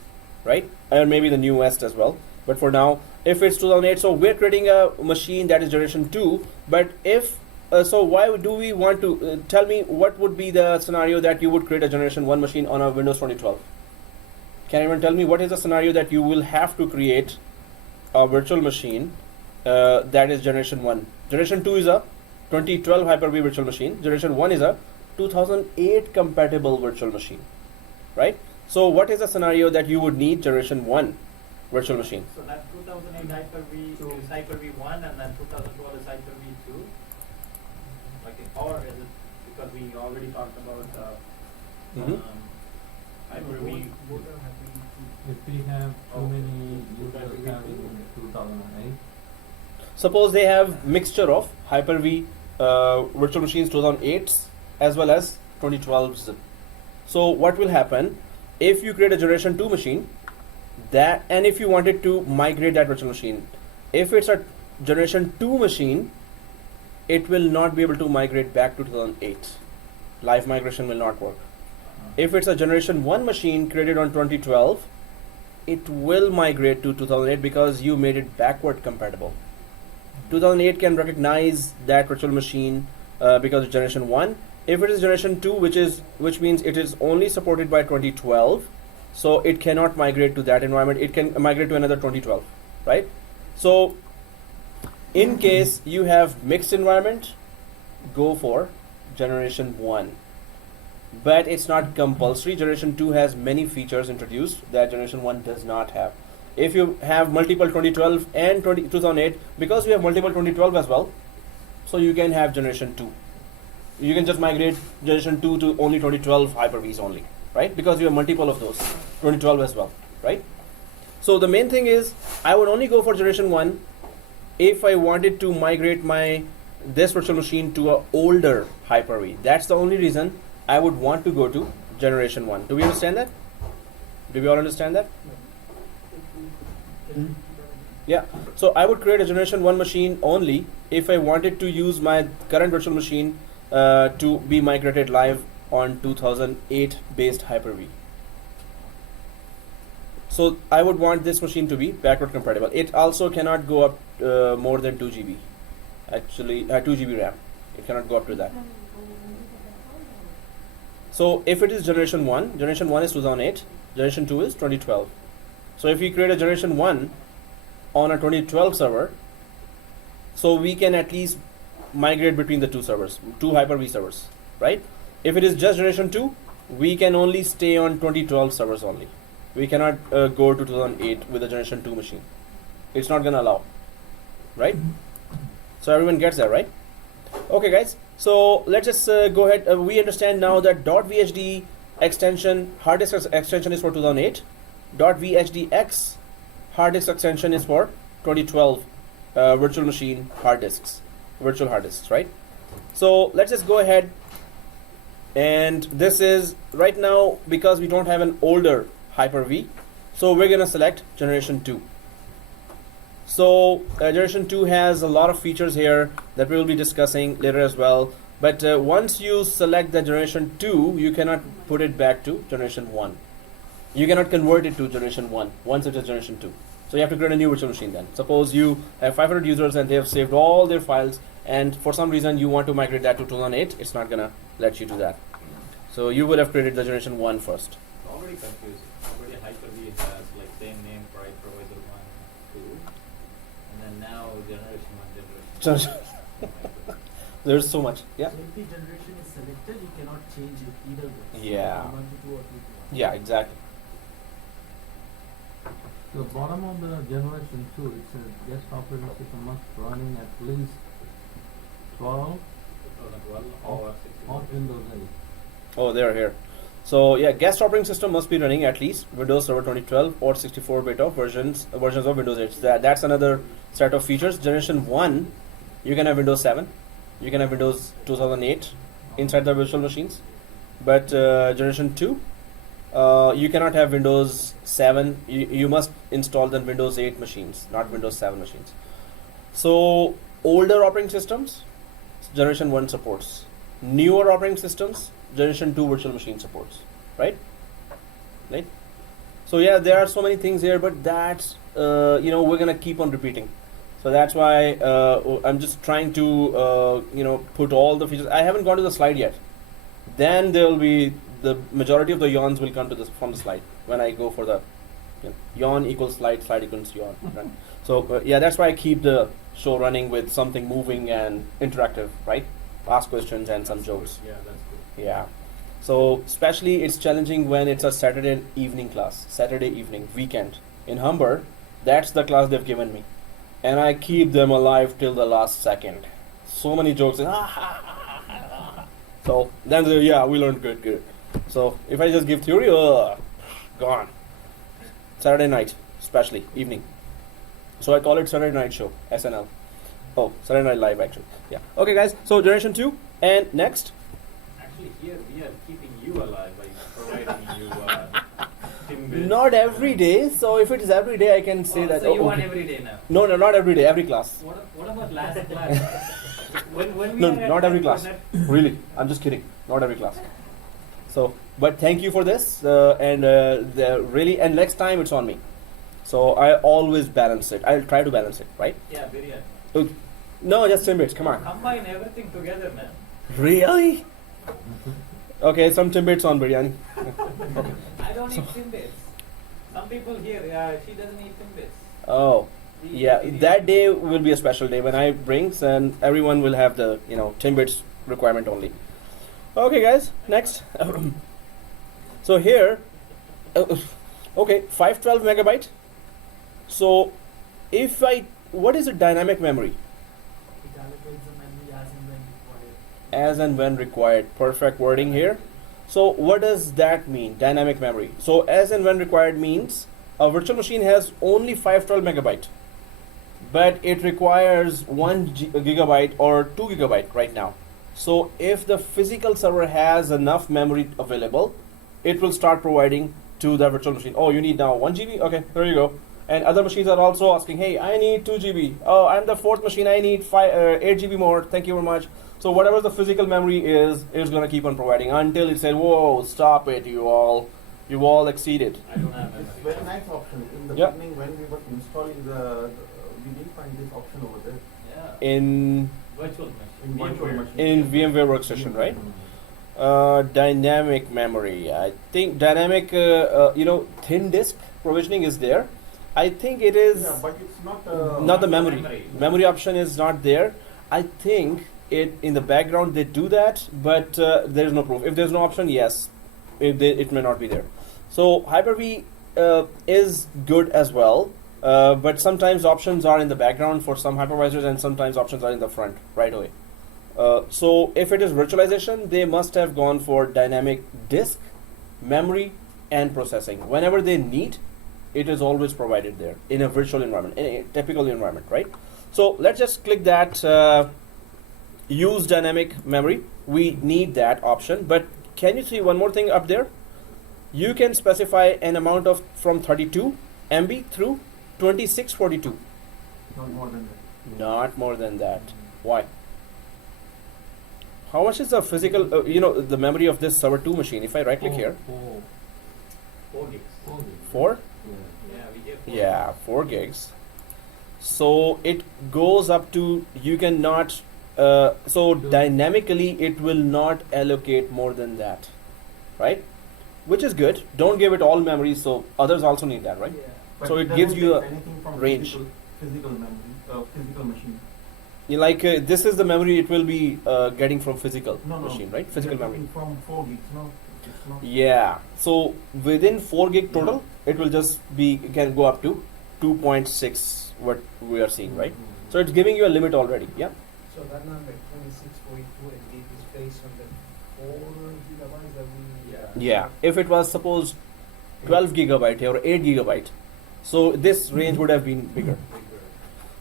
right? And maybe the newest as well. But for now, if it's 2008, so we're creating a machine that is generation 2. But if so, why do we want to tell me what would be the scenario that you would create a generation 1 machine on a Windows 2012? Can anyone tell me what is the scenario that you will have to create a virtual machine that is generation 1? Generation 2 is a 2012 Hyper-V virtual machine. Generation 1 is a 2008 compatible virtual machine, right? So what is the scenario that you would need generation 1 virtual machine? So that 2008 Hyper-V is Hyper-V 1, and then 2012 is Hyper-V 2? Like, or is it because we already talked about Hyper-V? If we have too many users having 2008, Suppose they have mixture of Hyper-V virtual machines 2008s as well as 2012s. So what will happen if you create a generation 2 machine, that, and if you wanted to migrate that virtual machine, if it's a generation 2 machine, it will not be able to migrate back to 2008. Live migration will not work. If it's a generation 1 machine created on 2012, it will migrate to 2008 because you made it backward compatible. 2008 can recognize that virtual machine because it's generation 1. If it is generation 2, which means it is only supported by 2012, so it cannot migrate to that environment. It can migrate to another 2012, right? So in case you have mixed environment, go for generation 1. But it's not compulsory. Generation 2 has many features introduced that generation 1 does not have. If you have multiple 2012 and 2008, because you have multiple 2012 as well, so you can have generation 2. You can just migrate generation 2 to only 2012 Hyper-Vs only, right? Because you have multiple of those, 2012 as well, right? So the main thing is, I would only go for generation 1 if I wanted to migrate this virtual machine to an older Hyper-V. That's the only reason I would want to go to generation 1. Do we understand that? Do we all understand that? Yeah. So I would create a generation 1 machine only if I wanted to use my current virtual machine to be migrated live on 2008 based Hyper-V. So I would want this machine to be backward compatible. It also cannot go up more than 2 GB. Actually, 2 GB RAM. It cannot go up to that. So if it is generation 1 is 2008, generation 2 is 2012. So if we create a generation 1 on a 2012 server, so we can at least migrate between the two servers, two Hyper-V servers, right? If it is just generation 2, we can only stay on 2012 servers only. We cannot go to 2008 with a generation 2 machine. It's not going to allow, right? So everyone gets that, right? Okay, guys. So let's just go ahead. We understand now that .vhd extension, hard disk extension is for 2008. .vhdx hard disk extension is for 2012 virtual machine hard disks, virtual hard disks, right? So let's just go ahead. And this is right now because we don't have an older Hyper-V. So we're going to select generation 2. So generation 2 has a lot of features here that we will be discussing later as well. But once you select the generation 2, you cannot put it back to generation 1. You cannot convert it to generation 1 once it is generation 2. So you have to create a new virtual machine then. Suppose you have 500 users and they have saved all their files, and for some reason you want to migrate that to 2008, it's not going to let you do that. So you would have created the generation 1 first. Already confused. Already Hyper-V has like same name for Hypervisor 1, 2, and then now generation 1, generation 2. There's so much. Yeah. So if the generation is selected, you cannot change it either way. Yeah. 1 to 2 or 2 to 1. Yeah, exactly. The bottom of the generation 2, it says guest operating system must running at least 12 2012 or 64. or Windows 8. Oh, they're here. So yeah, guest operating system must be running at least Windows Server 2012 or 64-bit of versions of Windows 8. That's another set of features. Generation 1, you can have Windows 7, you can have Windows 2008 inside the virtual machines, but generation 2, you cannot have Windows 7. You must install the Windows 8 machines, not Windows 7 machines. So older operating systems, generation 1 supports. Newer operating systems, generation 2 virtual machine supports, right? Right? So yeah, there are so many things here, but that's we're gonna keep on repeating. So that's why I'm just trying to put all the features. I haven't gone to the slide yet. Then there will be the majority of the yawns will come to this from the slide when I go for the yawn equals slide, slide equals yawn. Right? So yeah, that's why I keep the show running with something moving and interactive, right? Ask questions and some jokes. Yeah, that's good. Yeah. So especially it's challenging when it's a Saturday evening class, Saturday evening, weekend. In Humber, that's the class they've given me. And I keep them alive till the last second. So many jokes. So then we learned good. So if I just give theory, gone. Saturday night, especially evening. So I call it Saturday Night Show, SNL. Oh, Saturday Night Live actually. Yeah. Okay guys, so generation 2 and next. Actually, here we are keeping you alive by providing you Timbits. Not every day, so if it is every day I can say that. So you want okay. every day now? No, not every day, every class. What about last class? when we No, are at not every 10%, class. Really, I'm just kidding. Not every class. So, but thank you for this, and next time it's on me. So I always balance it. I'll try to balance it, right? Yeah, biryani. No, just Timbits. Come on. Combine everything together, man. Really? Okay, some Timbits on biryani. Okay. I don't eat Timbits. Some people here, she doesn't eat Timbits. Oh, yeah. That day will be a special day when I bring, and everyone will have the Timbits requirement only. Okay, guys. Next. So here, okay, 512 megabyte. So what is a dynamic memory? It allocates the memory as and when required. As and when required. Perfect wording here. So what does that mean, dynamic memory? So as and when required means a virtual machine has only 512 megabyte, but it requires 1 gigabyte or 2 gigabyte right now. So if the physical server has enough memory available, it will start providing to the virtual machine. Oh, you need now 1 GB? Okay, there you go. And other machines are also asking, hey, I need 2 GB. Oh, I'm the fourth machine, I need 8 GB more. Thank you very much. So whatever the physical memory is, it's going to keep on providing until it says, whoa, stop it, you all. You've all exceeded. I don't have It's memory. very nice option. In the Yeah. beginning, when we were installing we didn't find this option over there. Yeah. In Virtual machine. In virtual VMware. machine. in VMware Workstation, right? Dynamic memory. I think dynamic, thin disk provisioning is there. I think it is Yeah, but it's not. not the Not memory. memory. Memory option is not there. I think it in the background they do that, but there is no proof. If there's no option, yes, it may not be there. So Hyper-V is good as well, but sometimes options are in the background for some hypervisors, and sometimes options are in the front right away. So if it is virtualization, they must have gone for dynamic disk, memory, and processing. Whenever they need, it is always provided there in a virtual environment, in a typical environment, right? So let's just click that use dynamic memory. We need that option, but can you see one more thing up there? You can specify an amount of from 32 MB through 2642. Not more than that. Not more than that. Why? How much is the physical, the memory of this server 2 machine? If I right click here, 4 gigs. 4? Yeah, we gave 4. Yeah, 4 gigs. So it goes up to, you cannot, so dynamically it will not allocate more than that, right? Which is good. Don't give it all memory, so others also need that, right? But So it doesn't gives you take a anything from range. Physical memory, physical machine. This is the memory it will be getting from physical No, machine, right? Physical We're memory. talking from 4 gigs, no? It's not. Yeah. So within 4 gig total, it will just be, it can go up to 2.6, what we are seeing, right? So it's giving you a limit already. Yeah. So that number, 2642 MB, is based on the 4 gigabytes that we... Yeah. If it was suppose 12 gigabyte or 8 gigabyte, so this range would have been bigger.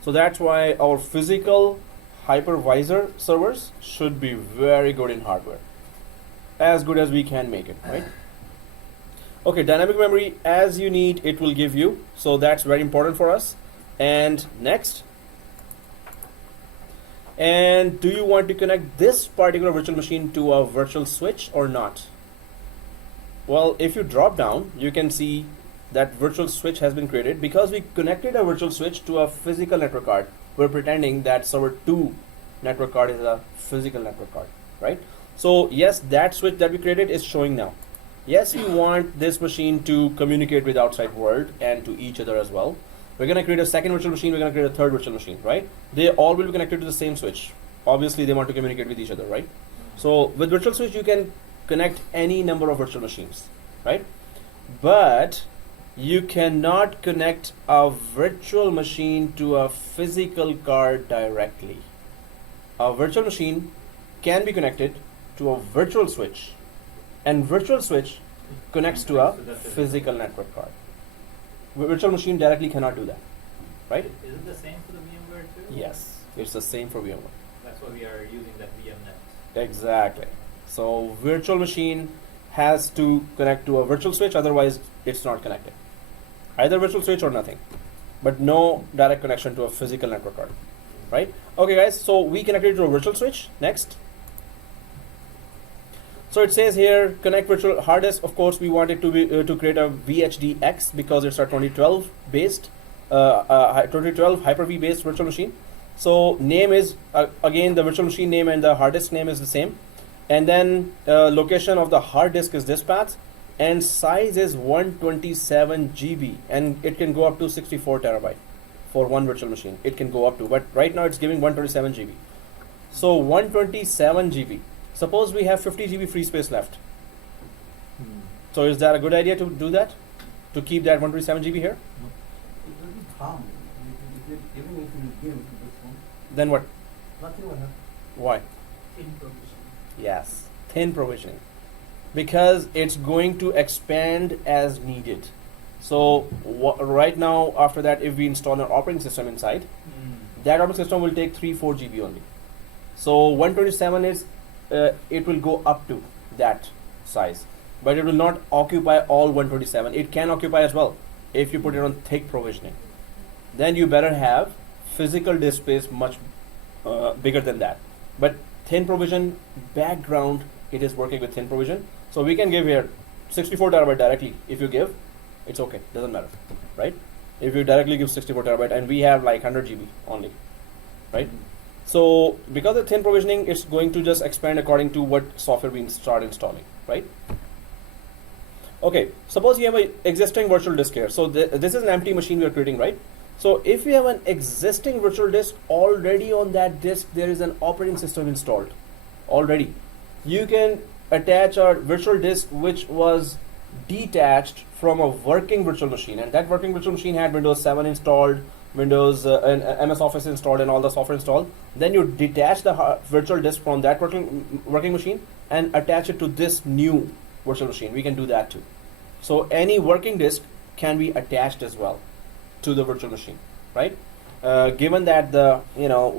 So that's why our physical hypervisor servers should be very good in hardware. As good as we can make it, right? Okay, dynamic memory as you need, it will give you. So that's very important for us. And next. And do you want to connect this particular virtual machine to a virtual switch or not? Well, if you drop down, you can see that virtual switch has been created. Because we connected a virtual switch to a physical network card, we're pretending that server 2 network card is a physical network card, right? So yes, that switch that we created is showing now. Yes, you want this machine to communicate with outside world and to each other as well. We're going to create a second virtual machine, we're going to create a third virtual machine, right? They all will be connected to the same switch. Obviously, they want to communicate with each other, right? So with virtual switch, you can connect any number of virtual machines, right? But you cannot connect a virtual machine to a physical card directly. A virtual machine can be connected to a virtual switch, and virtual switch connects to a physical network card. Virtual machine directly cannot do that, right? Is it the same for the VMware too? Yes, it's the same for VMware. That's why we are using that VMnet. Exactly. So virtual machine has to connect to a virtual switch, otherwise it's not connected. Either virtual switch or nothing, but no direct connection to a physical network card, right? Okay guys, so we connected to a virtual switch. Next. So it says here, connect virtual hard disk. Of course, we want it to be to create a VHDX because it's a 2012 based, 2012 Hyper-V based virtual machine. So name is again the virtual machine name and the hard disk name is the same, and then location of the hard disk is this path, and size is 127 GB, and it can go up to 64 terabyte for one virtual machine. It can go up to, but right now it's giving 127 GB. So 127 GB. Suppose we have 50 GB free space left. So is that a good idea to do that? To keep that 127 GB here? It will be harm. Even if you give this one, Then what? nothing will happen. Why? in provision. Yes, thin provisioning. Because it's going to expand as needed. So right now, after that, if we install an operating system inside, that operating system will take 3-4 GB only. So 127 is, it will go up to that size, but it will not occupy all 127. It can occupy as well if you put it on thick provisioning. Then you better have physical disk space much bigger than that. But thin provision background, it is working with thin provision. So we can give here 64 terabyte directly, if you give, it's okay, doesn't matter, right? If you directly give 64 terabyte and we have like 100 GB only, right? So because of thin provisioning, it's going to just expand according to what software we start installing, right? Okay, suppose you have an existing virtual disk here. So this is an empty machine we are creating, right? So if we have an existing virtual disk, already on that disk there is an operating system installed already. You can attach a virtual disk which was detached from a working virtual machine, and that working virtual machine had Windows 7 installed, Windows and MS Office installed, and all the software installed. Then you detach the virtual disk from that working machine and attach it to this new virtual machine. We can do that too. So any working disk can be attached as well to the virtual machine, right? Given that the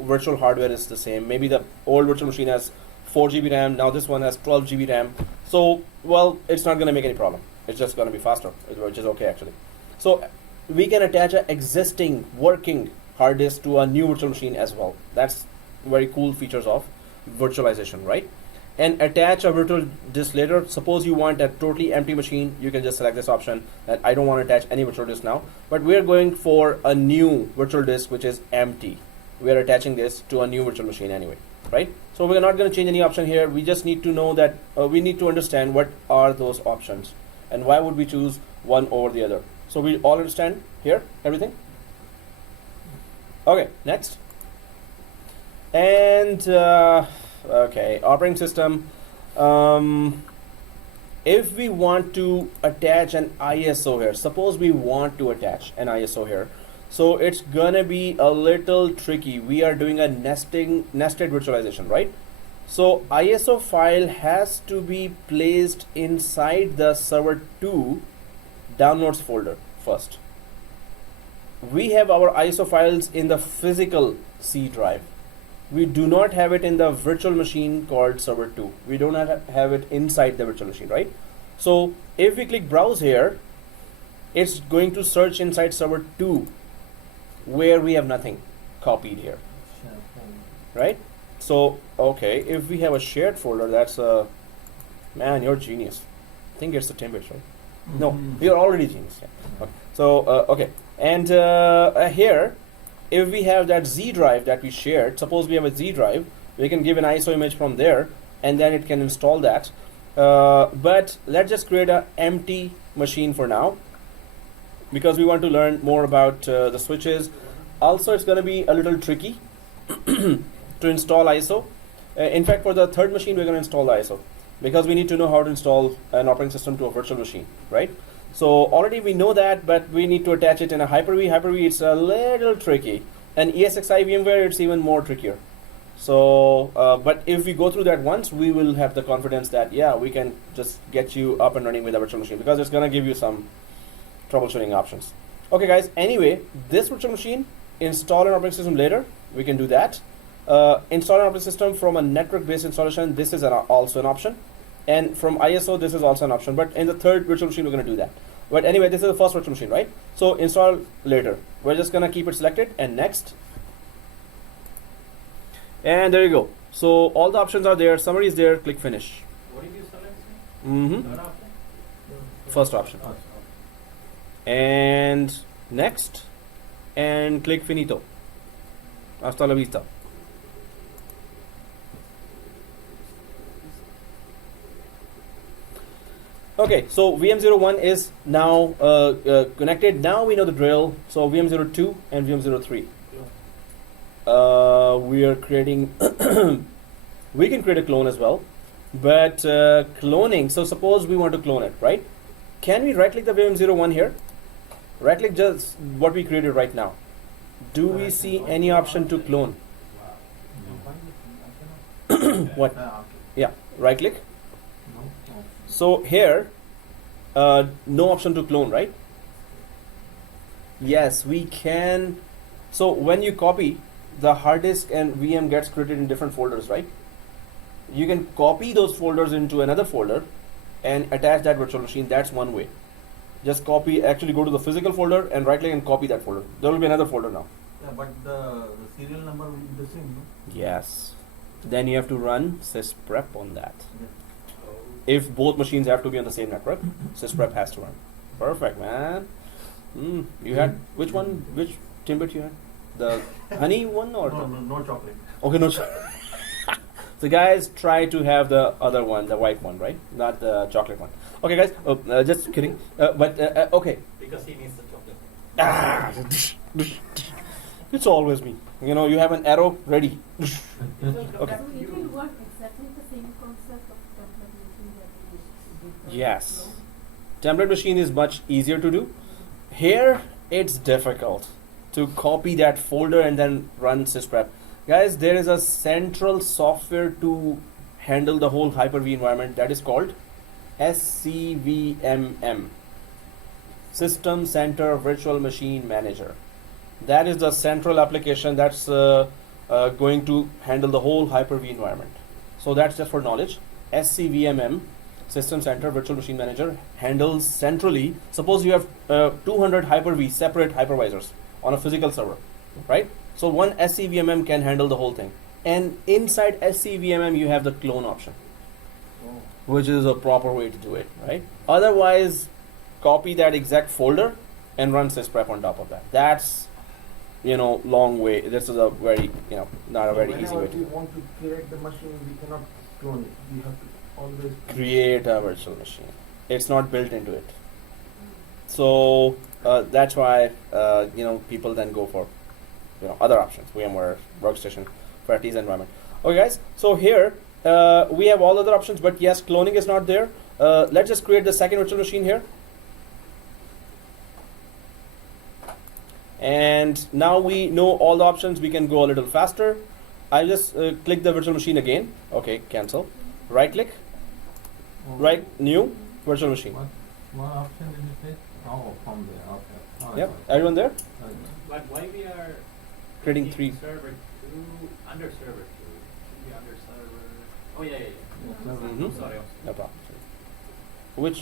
virtual hardware is the same, maybe the old virtual machine has 4 GB RAM, now this one has 12 GB RAM. So, well, it's not going to make any problem. It's just going to be faster, which is okay actually. So we can attach an existing working hard disk to a new virtual machine as well. That's very cool features of virtualization, right? And attach a virtual disk later. Suppose you want a totally empty machine, you can just select this option that I don't want to attach any virtual disk now, but we're going for a new virtual disk which is empty. We are attaching this to a new virtual machine anyway, right? So we're not going to change any option here. We just need to know that we need to understand what are those options and why would we choose one over the other. So we all understand here everything? Okay, next. And okay, operating system. If we want to attach an ISO here, suppose we want to attach an ISO here, so it's gonna be a little tricky. We are doing a nested virtualization, right? So ISO file has to be placed inside the server 2 downloads folder first. We have our ISO files in the physical C drive. We do not have it in the virtual machine called server 2. We do not have it inside the virtual machine, right? So if we click browse here, it's going to search inside server 2 where we have nothing copied here, right? So, okay, if we have a shared folder, that's man, you're genius. I think it's the Timbits, right? No, you're already genius. Yeah. Okay. So, okay, and here, if we have that Z drive that we shared, suppose we have a Z drive, we can give an ISO image from there, and then it can install that. But let's just create an empty machine for now, because we want to learn more about the switches. Also, it's going to be a little tricky to install ISO. In fact, for the third machine, we're going to install the ISO, because we need to know how to install an operating system to a virtual machine, right? So already we know that, but we need to attach it in a Hyper-V. Hyper-V, it's a little tricky. And ESXi VMware, it's even more trickier. So, but if we go through that once, we will have the confidence that, yeah, we can just get you up and running with a virtual machine, because it's going to give you some troubleshooting options. Okay, guys, anyway, this virtual machine, install an operating system later, we can do that. Install an operating system from a network-based installation, this is also an option. And from ISO, this is also an option. But in the third virtual machine, we're going to do that. But anyway, this is the first virtual machine, right? So install later. We're just going to keep it selected and next. And there you go. So all the options are there. Summary is there. Click finish. What did you select? Mm-hmm. Third option? First option. And next. And click finito. Hasta la vista. Okay, so VM01 is now connected. Now we know the drill. So VM02 and VM03. We are creating, we can create a clone as well. But cloning, so suppose we want to clone it, right? Can we right click the VM01 here? Right click just what we created right now. Do we see any option to clone? What? Yeah, right click. So here, no option to clone, right? Yes, we can. So when you copy, the hard disk and VM gets created in different folders, right? You can copy those folders into another folder and attach that virtual machine. That's one way. Just copy, actually go to the physical folder and right click and copy that folder. There will be another folder now. Yeah, but the serial number will be the same, no? Yes. Then you have to run sysprep on that. Yeah. if both machines have to be on the same network, sysprep has to run. Perfect, man. You had which one? Which Timbit you had? The honey one or the? No chocolate. Okay, no. So guys, try to have the other one, the white one, right? Not the chocolate one. Okay, guys. Just kidding. Okay. Because he needs the chocolate. Ah, it's always me. You know, you have an arrow ready. Okay. So it will work exactly the same concept of template machine that we did for Yes. Chrome. Template machine is much easier to do. Here, it's difficult to copy that folder and then run sysprep. Guys, there is a central software to handle the whole Hyper-V environment that is called SCVMM, System Center Virtual Machine Manager. That is the central application that's going to handle the whole Hyper-V environment. So that's just for knowledge. SCVMM, System Center Virtual Machine Manager, handles centrally. Suppose you have 200 Hyper-V separate hypervisors on a physical server, right? So one SCVMM can handle the whole thing. And inside SCVMM, you have the clone option, which is a proper way to do it, right? Otherwise, copy that exact folder and run sysprep on top of that. That's, long way. This is a very, not a very easy way If to we want to create the machine, we cannot clone it. We have to always create a virtual machine. It's not built into it. So that's why, people then go for, other options, VMware, Workstation, for at least environment. Okay, guys. So here we have all other options, but yes, cloning is not there. Let's just create the second virtual machine here. And now we know all the options. We can go a little faster. I'll just click the virtual machine again. Okay, cancel. Right click, right, new virtual machine. What option did you say? Oh, from there. Okay. Oh, Yep, okay. everyone there? Okay. But why we are Creating making 3. server 2 under server 2? Should be under server. Oh yeah. Mhm. Sorry. No problem. Which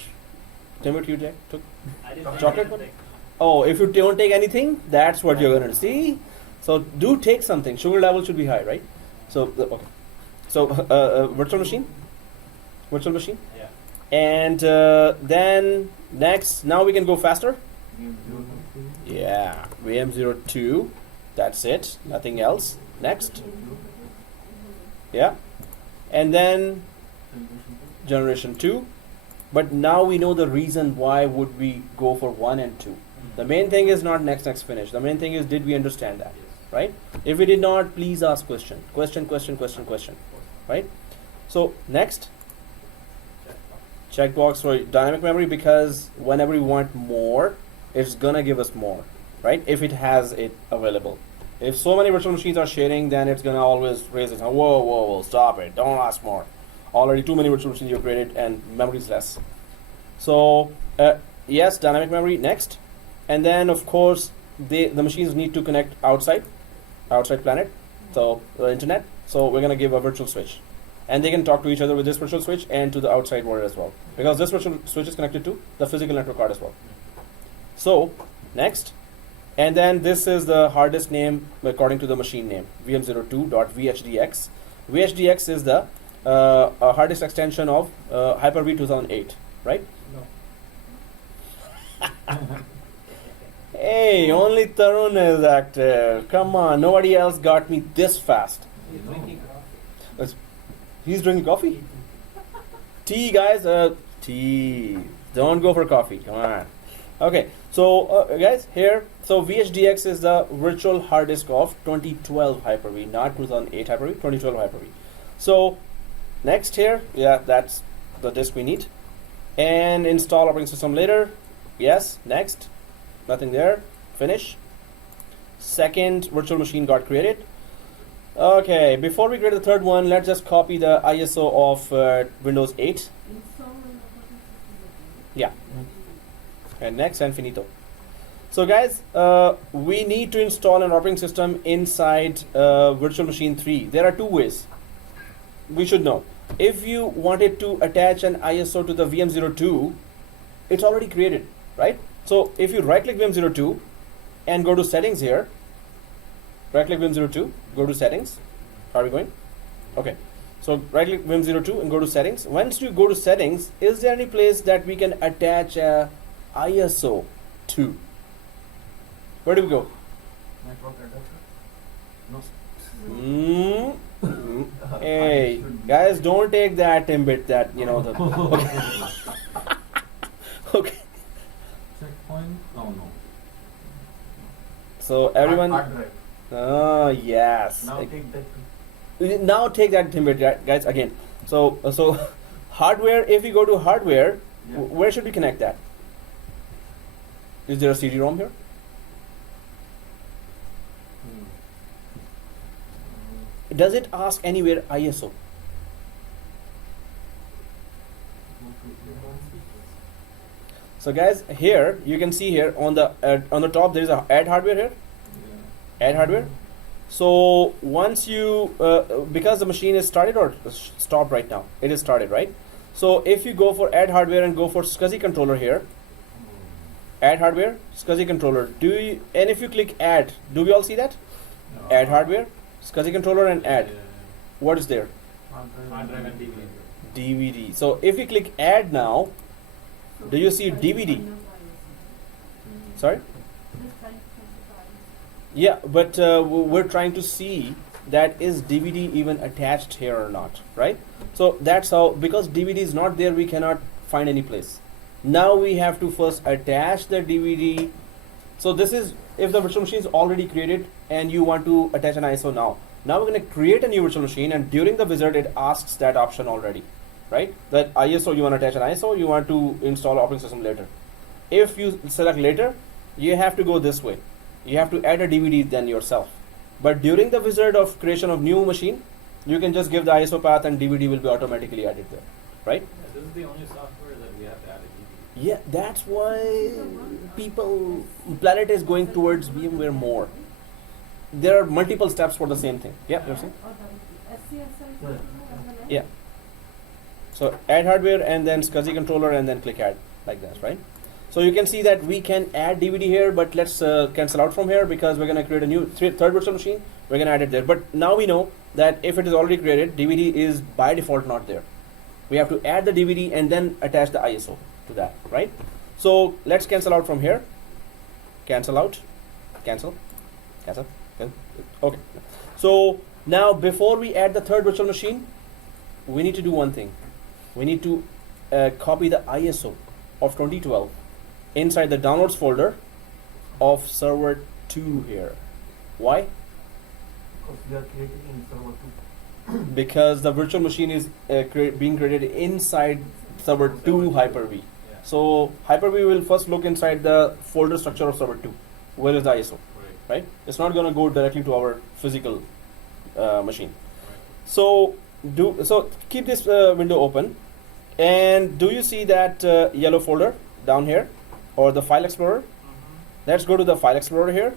Timothy you took? I didn't take Chocolate anything. Oh, if you don't take anything, that's what you're gonna see. So do take something. Sugar level should be high, right? So okay. So virtual machine. Yeah. And then next, now we can go faster. Yeah, VM02. That's it. Nothing else. Next. Yeah. And then generation 2. But now we know the reason why would we go for 1 and 2. The main thing is not next finish. The main thing is, did we understand that, right? If we did not, please ask question, right? So next, checkbox for dynamic memory, because whenever we want more, it's gonna give us more, right? If it has it available. If so many virtual machines are sharing, then it's gonna always raise it. Whoa, stop it! Don't ask more. Already too many virtual machines you created, and memory is less. So yes, dynamic memory next. And then, of course, the machines need to connect outside planet, so the internet. So we're gonna give a virtual switch, and they can talk to each other with this virtual switch and to the outside world as well, because this virtual switch is connected to the physical network card as well. So next, and then this is the hard disk name according to the machine name, vm02.vhdx. VHDX is the hard disk extension of Hyper-V 2008, right? No. Hey, only Tarun is active. Come on, nobody else got me this fast. He's drinking coffee. He's drinking coffee? Tea, guys. Tea. Don't go for coffee. Come on. Okay, so guys, here. So VHDX is the virtual hard disk of 2012 Hyper-V, not 2008 Hyper-V, 2012 Hyper-V. So next here, yeah, that's the disk we need. And install operating system later. Yes, next. Nothing there. Finish. Second virtual machine got created. Okay, before we create the third one, let's just copy the ISO of Windows 8. Install an operating system. Yeah. And next, and finito. So guys, we need to install an operating system inside Virtual Machine 3. There are two ways. We should know. If you wanted to attach an ISO to the VM02, it's already created, right? So if you right click VM02 and go to settings here, right click VM02, go to settings. Are we going? Okay. So right click Vim02 and go to settings. Once you go to settings, is there any place that we can attach a ISO to? Where do we go? Network adapter? No. Hey, guys, don't take that Timbit that, you know, the... Okay. Checkpoint? Oh no. So everyone... Hard drive. Oh, yes. Now Like, take that. now take that Timbit, guys, again. So hardware, if we go to hardware, Yeah. where should we connect that? Is there a CD-ROM here? Does it ask anywhere ISO? So guys, here you can see here on the top there is a add hardware here. Add hardware. So once you because the machine is started or stopped right now, it is started, right? So if you go for add hardware and go for SCSI controller here, add hardware, SCSI controller. And if you click add, do we all see that? Add hardware, SCSI controller and add. What is there? Hard drive and DVD. DVD. So if we click add now, do you see DVD? Sorry? Yeah, but we're trying to see that is DVD even attached here or not, right? So that's how, because DVD is not there, we cannot find any place. Now we have to first attach the DVD. So this is if the virtual machine is already created and you want to attach an ISO now. Now we're going to create a new virtual machine, and during the wizard it asks that option already, right? That ISO, you want to attach an ISO, you want to install operating system later. If you select later, you have to go this way. You have to add a DVD then yourself. But during the wizard of creation of new machine, you can just give the ISO path and DVD will be automatically added there, right? Yeah, this is the only software that we have to add a DVD. Yeah, that's why Planet is going towards VMware more. There are multiple steps for the same thing. Yeah, you're saying? Yeah. So add hardware and then SCSI controller and then click add like that, right? So you can see that we can add DVD here, but let's cancel out from here because we're going to create a new third virtual machine. We're going to add it there. But now we know that if it is already created, DVD is by default not there. We have to add the DVD and then attach the ISO to that, right? So let's cancel out from here. Cancel out. Cancel. Cancel. Okay. So now before we add the third virtual machine, we need to do one thing. We need to copy the ISO of 2012 inside the downloads folder of server 2 here. Why? Because we are creating in server 2. Because the virtual machine is being created inside server 2 Hyper-V. Yeah. So Hyper-V will first look inside the folder structure of server 2. Where is the ISO? Right? It's not going to go directly to our physical machine. So keep this window open, and do you see that yellow folder down here or the file explorer? Let's go to the file explorer here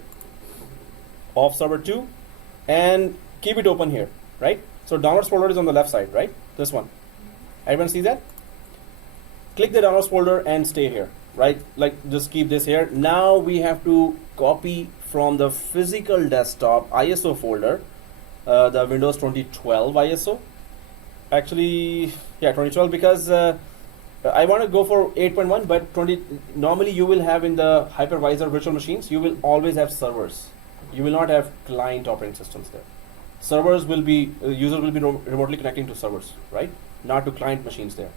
of server 2 and keep it open here, right? So downloads folder is on the left side, right? This one. Everyone see that? Click the downloads folder and stay here, right? Like just keep this here. Now we have to copy from the physical desktop ISO folder the Windows 2012 ISO. Actually, yeah, 2012 because I want to go for 8.1, but normally you will have in the Hypervisor virtual machines, you will always have servers. You will not have client operating systems there. Servers will be, users will be remotely connecting to servers, right? Not to client machines there.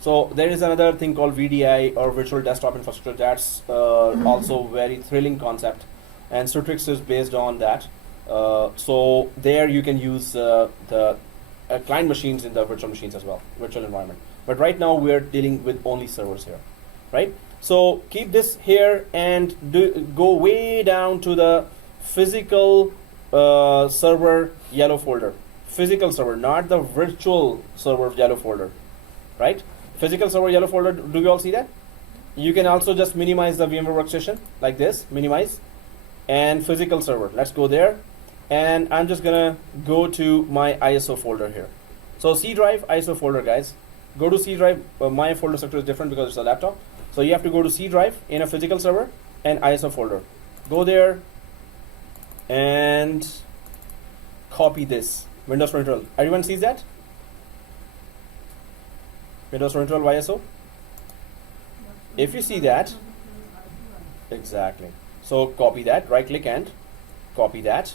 So there is another thing called VDI or virtual desktop infrastructure. That's also very thrilling concept, and Citrix is based on that. So there you can use the client machines in the virtual machines as well, virtual environment. But right now we're dealing with only servers here, right? So keep this here and go way down to the physical server yellow folder. Physical server, not the virtual server yellow folder, right? Physical server yellow folder, do you all see that? You can also just minimize the VMware workstation like this, minimize, and physical server. Let's go there. And I'm just gonna go to my ISO folder here. So C drive, ISO folder, guys. Go to C drive. My folder structure is different because it's a laptop. So you have to go to C drive in a physical server and ISO folder. Go there and copy this. Windows 2012. Everyone sees that? Windows 2012 ISO. If you see that, exactly. So copy that, right click and copy that.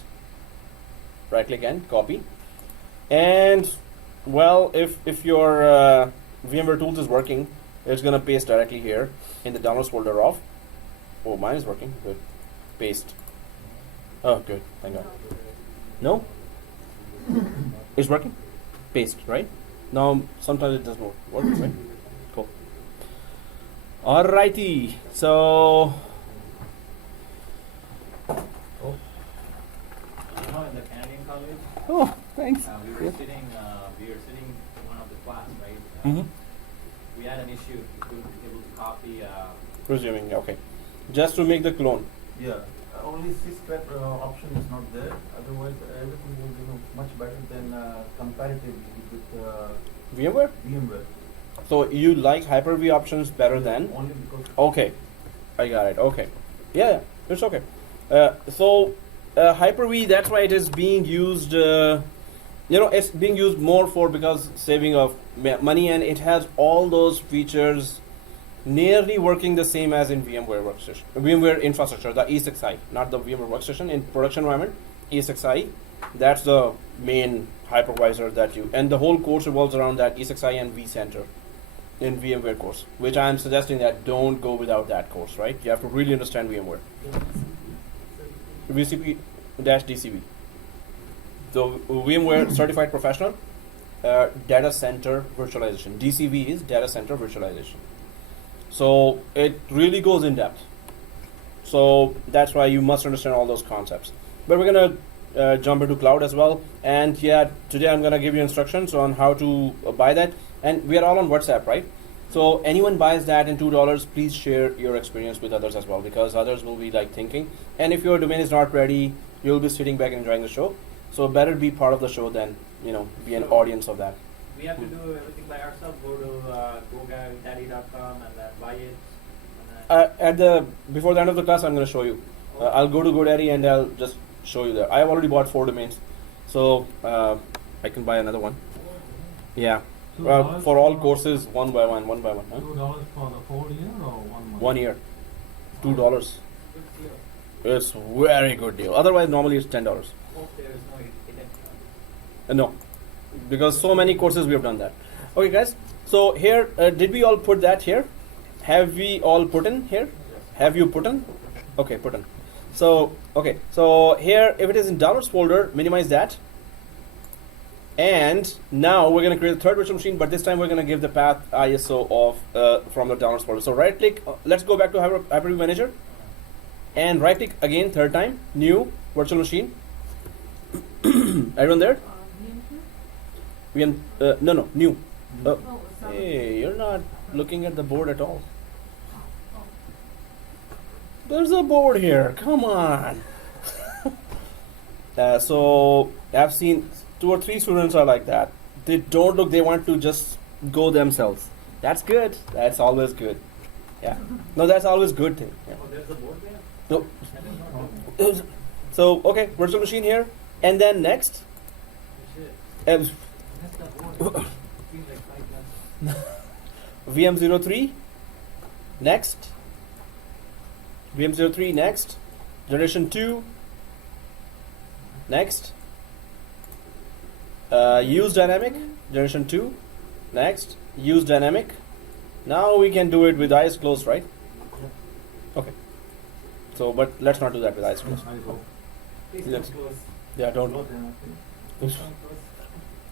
Right click and copy. And well, if your VMware tools is working, it's gonna paste directly here in the downloads folder of. Oh, mine is working. Good. Paste. Oh, good. Thank God. No? It's working? Paste, right? Now, sometimes it doesn't work, right? Cool. Alrighty. So, You know, in the Canadian college, oh, thanks. we were sitting in one of the class, right? Mm-hmm. We had an issue. We couldn't be able to copy. Presuming, okay. Just to make the clone. Yeah, only syscrack option is not there. Otherwise, everything will be much better than comparatively with VMware? VMware. So you like Hyper-V options better than? Only because Okay, I got it. Okay, yeah, it's okay. So Hyper-V, that's why it is being used. It's being used more for because saving of money, and it has all those features nearly working the same as in VMware Workstation, VMware infrastructure, the E6i, not the VMware Workstation. In production environment, E6i, that's the main hypervisor that you, and the whole course revolves around that E6i and vCenter in VMware course, which I'm suggesting that don't go without that course, right? You have to really understand VMware. VCP-DCV. So VMware Certified Professional Data Center Virtualization. DCV is Data Center Virtualization. So it really goes in depth. So that's why you must understand all those concepts. But we're gonna jump into cloud as well. And yeah, today I'm gonna give you instructions on how to buy that. And we are all on WhatsApp, right? So anyone buys that in $2, please share your experience with others as well, because others will be like thinking. And if your domain is not ready, you'll be sitting back and enjoying the show. So better be part of the show than be an audience of that. We have to do everything by ourselves. Go to GoDaddy.com and then buy it. And then Before the end of the class, I'm going to show you. I'll go to GoDaddy and I'll just show you there. I have already bought 4 domains, so I can buy another one. Yeah. For all courses, one by one. Huh? $2 for the whole year or 1 month? 1 year. $2. good deal. It's very good deal. Otherwise, normally it's $10. Hope there is no hidden. No, because so many courses we have done that. Okay, guys. So here, did we all put that here? Have we all put in here? Have you put in? Okay, put in. So okay. So here, if it is in downloads folder, minimize that. And now we're going to create a third virtual machine, but this time we're going to give the path ISO of from the downloads folder. So right click. Let's go back to Hyper-V Manager, and right click again, third time, new virtual machine. Everyone there? No, new. Hey, you're not looking at the board at all. There's a board here. Come on. So I've seen 2 or 3 students are like that. They don't look. They want to just go themselves. That's good. That's always good. Yeah. No, that's always good thing. Yeah. Oh, there's a board there? No. I didn't know. So okay, virtual machine here, and then next. Shit. Um, That's the board. Seems like 5 months. VM03 next. VM03 next. Generation 2 next. Use dynamic generation 2 next. Use dynamic. Now we can do it with eyes closed, right? Okay. So, but let's not do that with eyes closed. I go. Please Yes. don't close. Yeah, don't. Go then, okay. Don't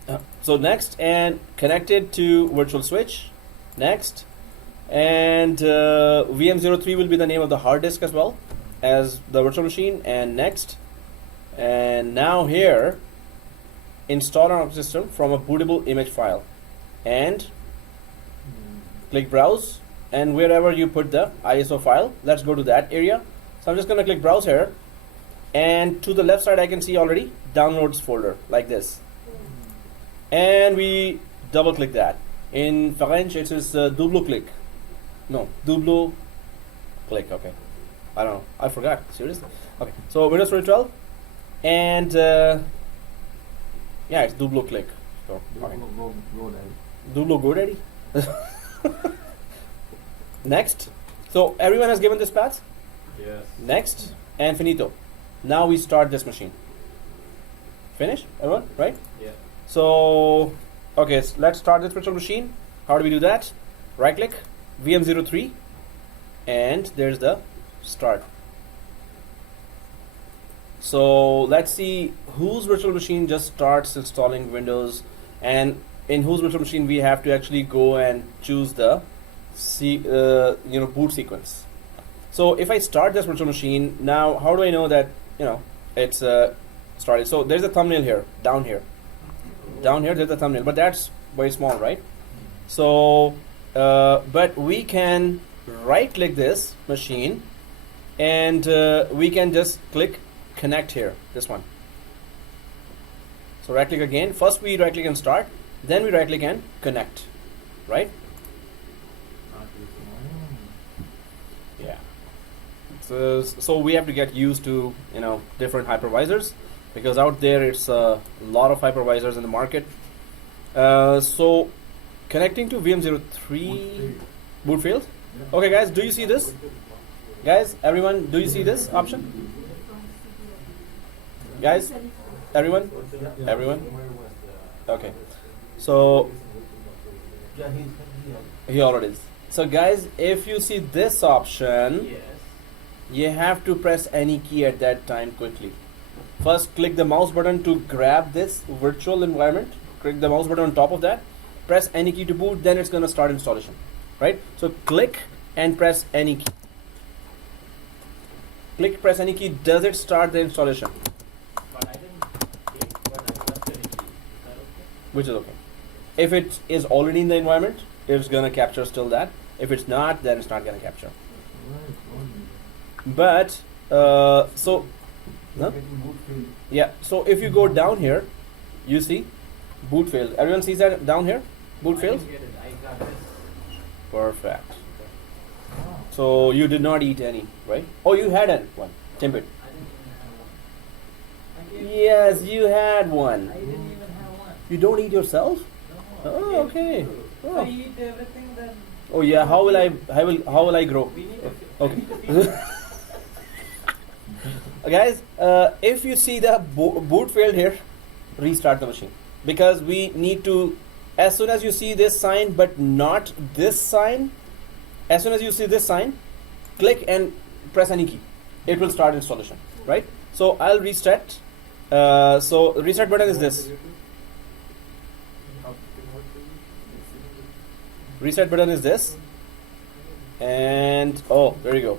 close. So next, and connected to virtual switch. Next, and VM03 will be the name of the hard disk as well as the virtual machine. And next, and now here, install an operating system from a bootable image file, and click browse. And wherever you put the ISO file, let's go to that area. So I'm just going to click browse here, and to the left side I can see already downloads folder like this. And we double click that. In French it is double click. No, double click. Okay, I don't know. I forgot. Seriously. Okay. So Windows 2012, and yeah, it's double click. So okay. Go there. Double GoDaddy. Next. So everyone has given this path? Yes. Next. And finito. Now we start this machine. Finish? Everyone? Right? Yeah. So, okay, so let's start this virtual machine. How do we do that? Right click, VM03, and there's the start. So let's see whose virtual machine just starts installing Windows, and in whose virtual machine we have to actually go and choose the boot sequence. So if I start this virtual machine, now how do I know that it's started? So there's a thumbnail here, down here there's a thumbnail, but that's very small, right? So but we can right click this machine, and we can just click connect here, this one. So right click again. First we right click and start, then we right click and connect, right? Yeah. So we have to get used to different hypervisors, because out there it's a lot of hypervisors in the market. So connecting to VM03 boot failed. Okay guys, do you see this? Guys, everyone, do you see this option? Guys, everyone? Everyone? Okay. So Yeah, he already is. So guys, if you see this option, Yes. you have to press any key at that time quickly. First, click the mouse button to grab this virtual environment. Click the mouse button on top of that. Press any key to boot, then it's going to start installation. Right? So click and press any key. Click, press any key. Does it start the installation? But I didn't click, but I pressed any key. Is that okay? Which is okay. If it is already in the environment, it's going to capture still that. If it's not, then it's not going to capture. But so no? Yeah, so if you go down here, you see boot failed. Everyone sees that down here? Boot I failed? didn't get it. I got this. Perfect. So you did not eat any, right? Oh, you had one. Timbit. I didn't even have one. I gave, Yes, you had one. I didn't even have one. You don't eat yourself? No. Oh, okay. I Oh, eat everything that oh yeah. How will I grow? we need to Okay. Guys, if you see the boot failed here, restart the machine, because we need to, as soon as you see this sign but not this sign, as soon as you see this sign, click and press any key. It will start installation, right? So I'll reset. So reset button is this. Reset button is this, and oh, there you go.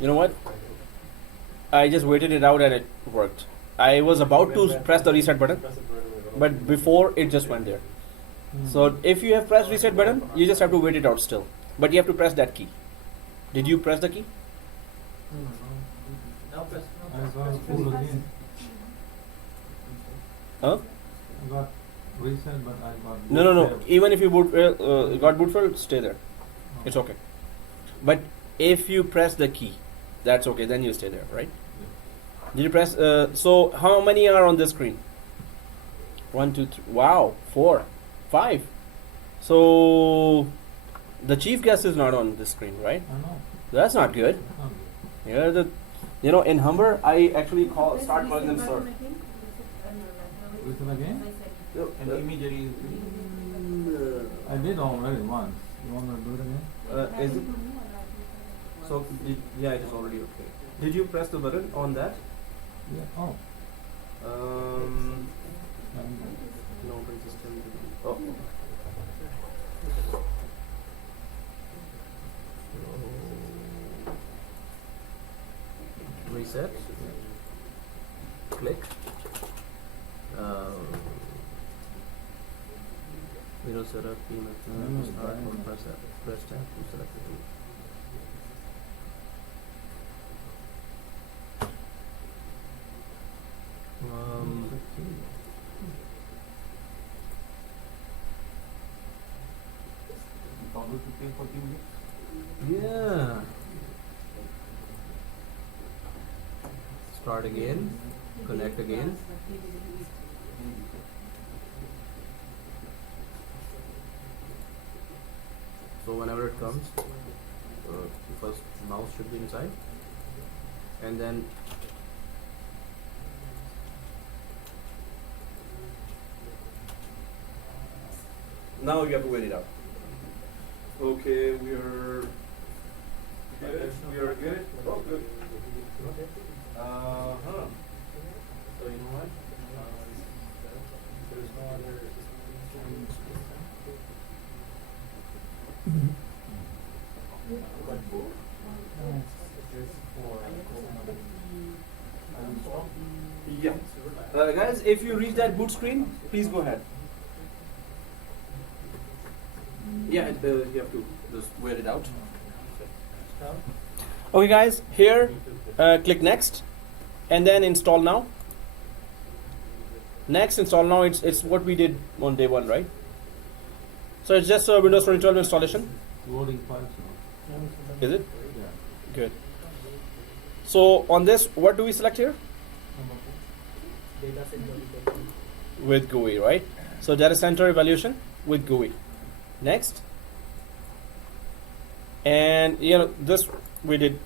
You know what? I just waited it out and it worked. I was about to press the reset button, but before it just went there. So if you have pressed reset button, you just have to wait it out still. But you have to press that key. Did you press the key? now press. I got full again. Huh? I got reset, but I got. No. Even if you got boot failed, stay there. It's okay. But if you press the key, that's okay. Then you stay there, right? Did you press? So how many are on this screen? 1, 2, 3. Wow, 4, 5. So the chief guest is not on this screen, right? I know. That's not good. That's not good. Yeah, in Humber, I actually start calling them sir. Listen again? And immediately I did already once. You want to do it again? Is it? So yeah, it is already okay. Did you press the button on that? Yeah. Oh. No system. Oh. Reset. Click. Windows setup. Start. Press tab to select the tool. probably to pay for units. Yeah. start again, connect again. So whenever it comes, the first mouse should be inside, and then now you have to wait it out. Okay, we are good. We are good. Oh, good. Huh. So you know what? There's no other Yeah. Guys, if you reach that boot screen, please go ahead. Yeah, you have to just wait it out. Okay, guys, here, click next, and then install now. Next, install now. It's what we did on day one, right? So it's just a Windows 2012 installation. Loading files now. Is it? Yeah. Good. So on this, what do we select here? data center evaluation. With GUI, right? So data center evaluation with GUI. Next. And you know, this we did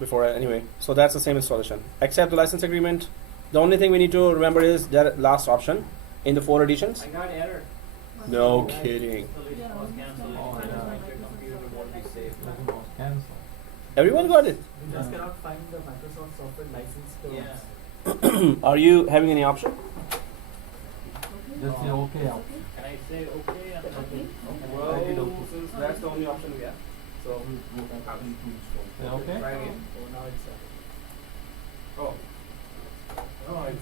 before anyway. So that's the same installation. Accept the license agreement. The only thing we need to remember is that last option in the 4 editions. I got error. No Guys, kidding. Installation was cancelled. Oh, It yeah. might your computer won't be safe. That was cancelled. Everyone got it. We just cannot find the Microsoft software license terms. Yeah. Are you having any option? Just say okay out. Can I say okay and Okay. Well, since that's the only option we have. So Say okay. try again. Oh, now it's Oh. No, it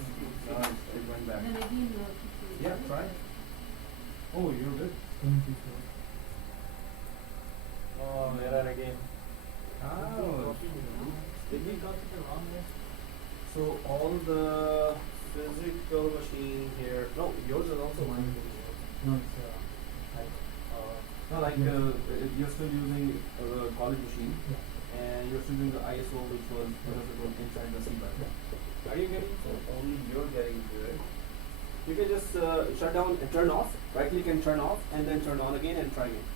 went back. Then again, Yeah, try. Oh, you're good. oh, error again. Oh. Did we copy the wrong list? So all the physical machine here. No, yours is also mine. No, it's No, like you're still using a college machine, and you're still using the ISO, which was inside the C button. Are you getting? So only you're getting to it. You can just shut down and turn off. Right click and turn off, and then turn on again and try again.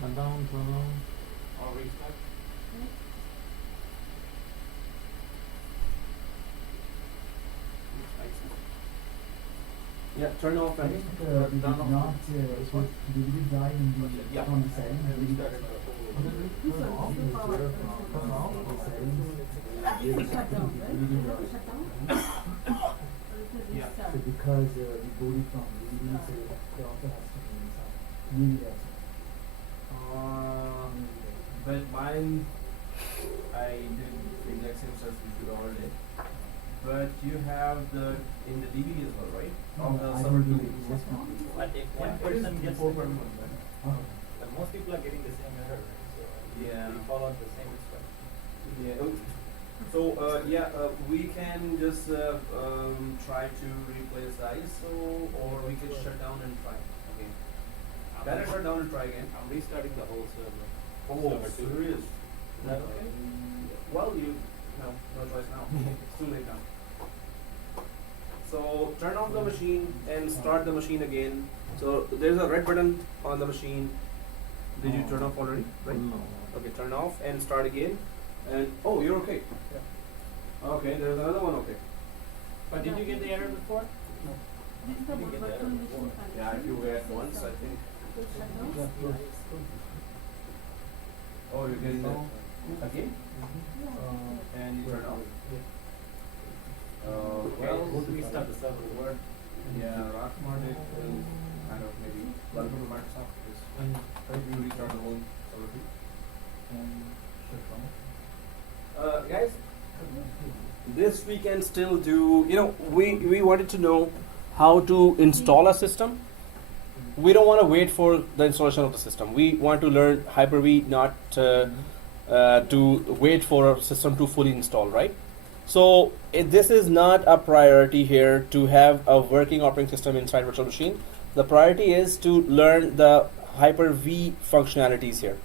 Turn down, turn on. Or restart? Yeah, turn off and we did turn off. not put DVD drive in the Yeah. on the setting. We did Restarted the whole. Turn off. Turn off. the settings. shut down, right? DVD You have to drive. shut down? Or you can Yeah. restart? So because we bought it from DVD, so there also has to be some new data. But mine, I did the exact same search which you already did. But you have the in the DVD as well, right? Of the I summer don't do two. it, just not. But if one Yeah, person gets four the per error, month, right? but most people are getting the same error, right? So Yeah. we follow the same instruction. Yeah. So we can just try to replace the ISO, or we can shut down and try. Okay. Better shut down and try again. I'm restarting the whole server. Oh, Server two. serious? Is that okay? Well, no choice now. It's too late now. So turn off the machine and start the machine again. So there's a red button on the machine. Did you turn off already? Right. No. Okay, turn off and start again. And oh, you're okay. Okay, there's another one. Okay. But did you get the error before? This is the You get the virtual error machine before. connection. Yeah, if you were at Says, once, I think. will shut down? Oh, you're getting that again, Yeah. and you turn off. Okay, Well, restart the server. word. Yeah, Rockmartic will kind of maybe welcome to Microsoft. Is try to restart the whole server too. Guys, this we can still do. You know, we wanted to know how to install a system. We don't want to wait for the installation of the system. We want to learn Hyper-V, not to wait for a system to fully install, right? So this is not a priority here to have a working operating system inside virtual machine. The priority is to learn the Hyper-V functionalities here.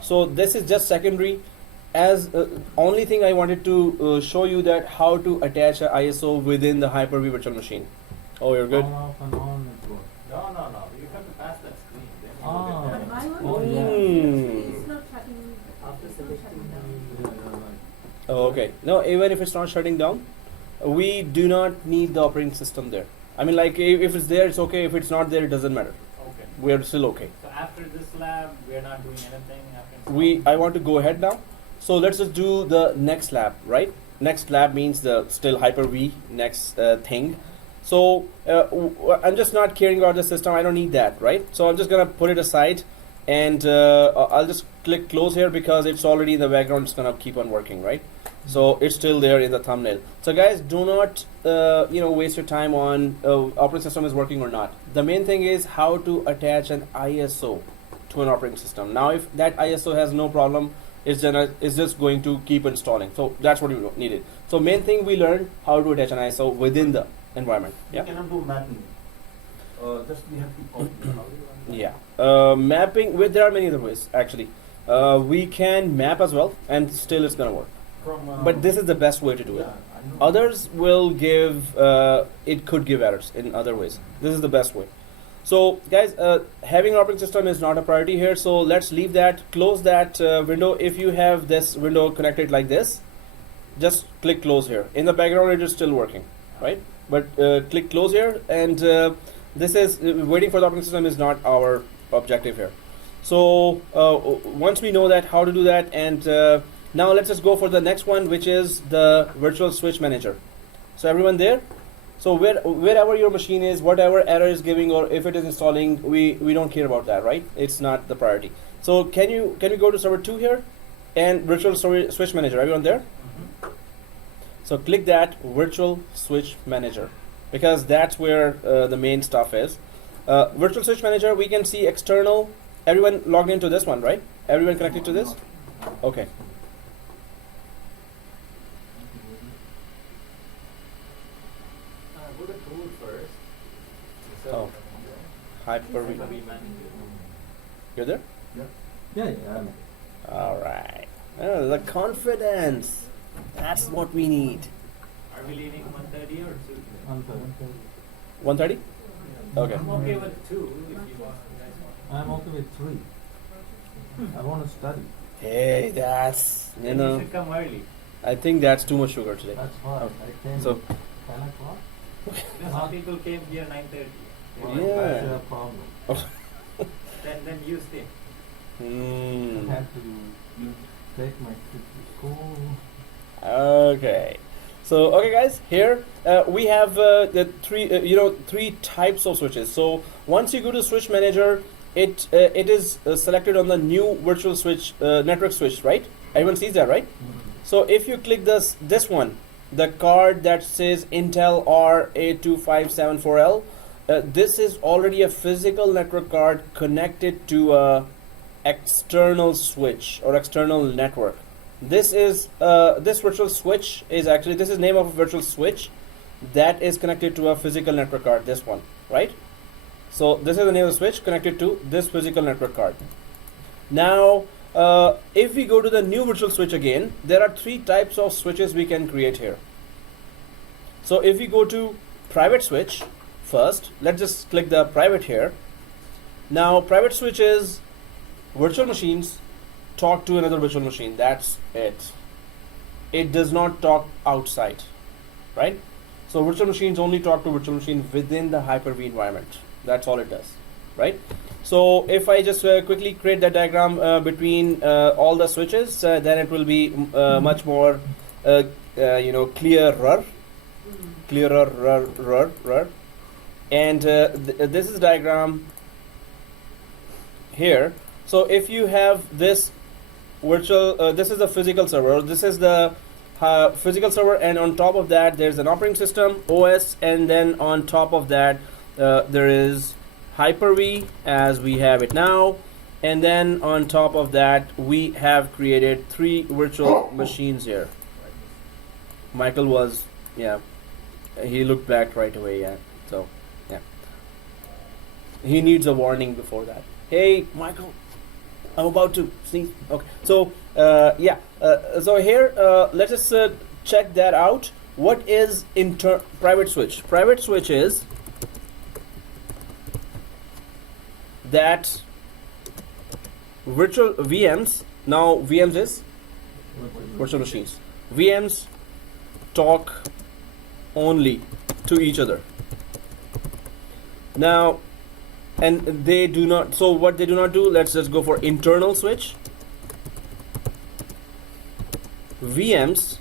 So this is just secondary. as only thing I wanted to show you that how to attach a ISO within the Hyper-V virtual machine. Oh, you're good. On off and on it works. No. You have to pass that screen. Then you Ah. will But get my that. one Oh, is yeah. not shutting. After It's not shutting down. Yeah, you're right. Oh, okay. No, even if it's not shutting down, we do not need the operating system there. I mean, like if it's there, it's okay. If it's not there, it doesn't matter. Okay. We're still okay. So after this lab, we are not doing anything. I want to go ahead now. So let's just do the next lab, right? Next lab means the still Hyper-V next thing. So I'm just not caring about the system. I don't need that, right? So I'm just gonna put it aside, and I'll just click close here because it's already in the background. It's gonna keep on working, right? So it's still there in the thumbnail. So guys, do not waste your time on operating system is working or not. The main thing is how to attach an ISO to an operating system. Now, if that ISO has no problem, it's just going to keep installing. So that's what we needed. So main thing we learned how to attach an ISO within the environment. You Yeah. cannot do mapping. Just we have to copy. Yeah. Mapping. There are many other ways actually. We can map as well, and still it's gonna work. From, But this is the best way to do it. I know. Others will give. It could give errors in other ways. This is the best way. So guys, having an operating system is not a priority here. So let's leave that. Close that window. If you have this window connected like this, just click close here. In the background, it is still working, right? But click close here, and this is waiting for the operating system is not our objective here. So once we know that how to do that, and now let's just go for the next one, which is the virtual switch manager. So everyone there? So wherever your machine is, whatever error is giving, or if it is installing, we don't care about that, right? It's not the priority. So can you go to server 2 here, and virtual switch manager? Everyone there? So click that virtual switch manager, because that's where the main stuff is. Virtual switch manager, we can see external. Everyone logged into this one, right? Everyone connected to this? Okay. Go to tool first. So Oh. Hyper-V. You're there? Yeah, I'm All right. Oh, the confidence. That's what we need. are we leaving 130 or 2? on the 130? Okay. I'm okay with 2 if you want. You guys want. I'm okay with 3. I want to study. Hey, that's, you Then know, you should come early. I think that's too much sugar today. That's why Okay. I came So- 10 o'clock. Because some people came here 9:30. Yeah. That's your problem. Then you stay. I Hmm. had to take my kid to school. Okay. So, okay, guys, here we have the three types of switches. So once you go to switch manager, it is selected on the new virtual switch network switch, right? Everyone sees that, right? So if you click this one, the card that says Intel R82574L, this is already a physical network card connected to a external switch or external network. This is this virtual switch is actually, this is name of a virtual switch that is connected to a physical network card, this one, right? So this is the name of the switch connected to this physical network card. Now if we go to the new virtual switch again, there are 3 types of switches we can create here. So if we go to private switch first, let's just click the private here. Now private switch is virtual machines talk to another virtual machine. That's it. It does not talk outside, right? So virtual machines only talk to virtual machine within the Hyper-V environment. That's all it does, right? So if I just quickly create that diagram between all the switches, then it will be much more clearer. And this is the diagram here. So if you have this virtual, this is the physical server, this is the physical server, and on top of that there's an operating system, OS, and then on top of that there is Hyper-V as we have it now, and then on top of that we have created 3 virtual machines here. Michael was, yeah, he looked back right away, yeah, so yeah, he needs a warning before that. Hey Michael, I'm about to sneeze. Okay, so So here, let us check that out. What is private switch? Private switch is that virtual VMs. Now VMs is virtual machines. VMs talk only to each other. Now, and they do not. So what they do not do? Let's just go for internal switch. VMs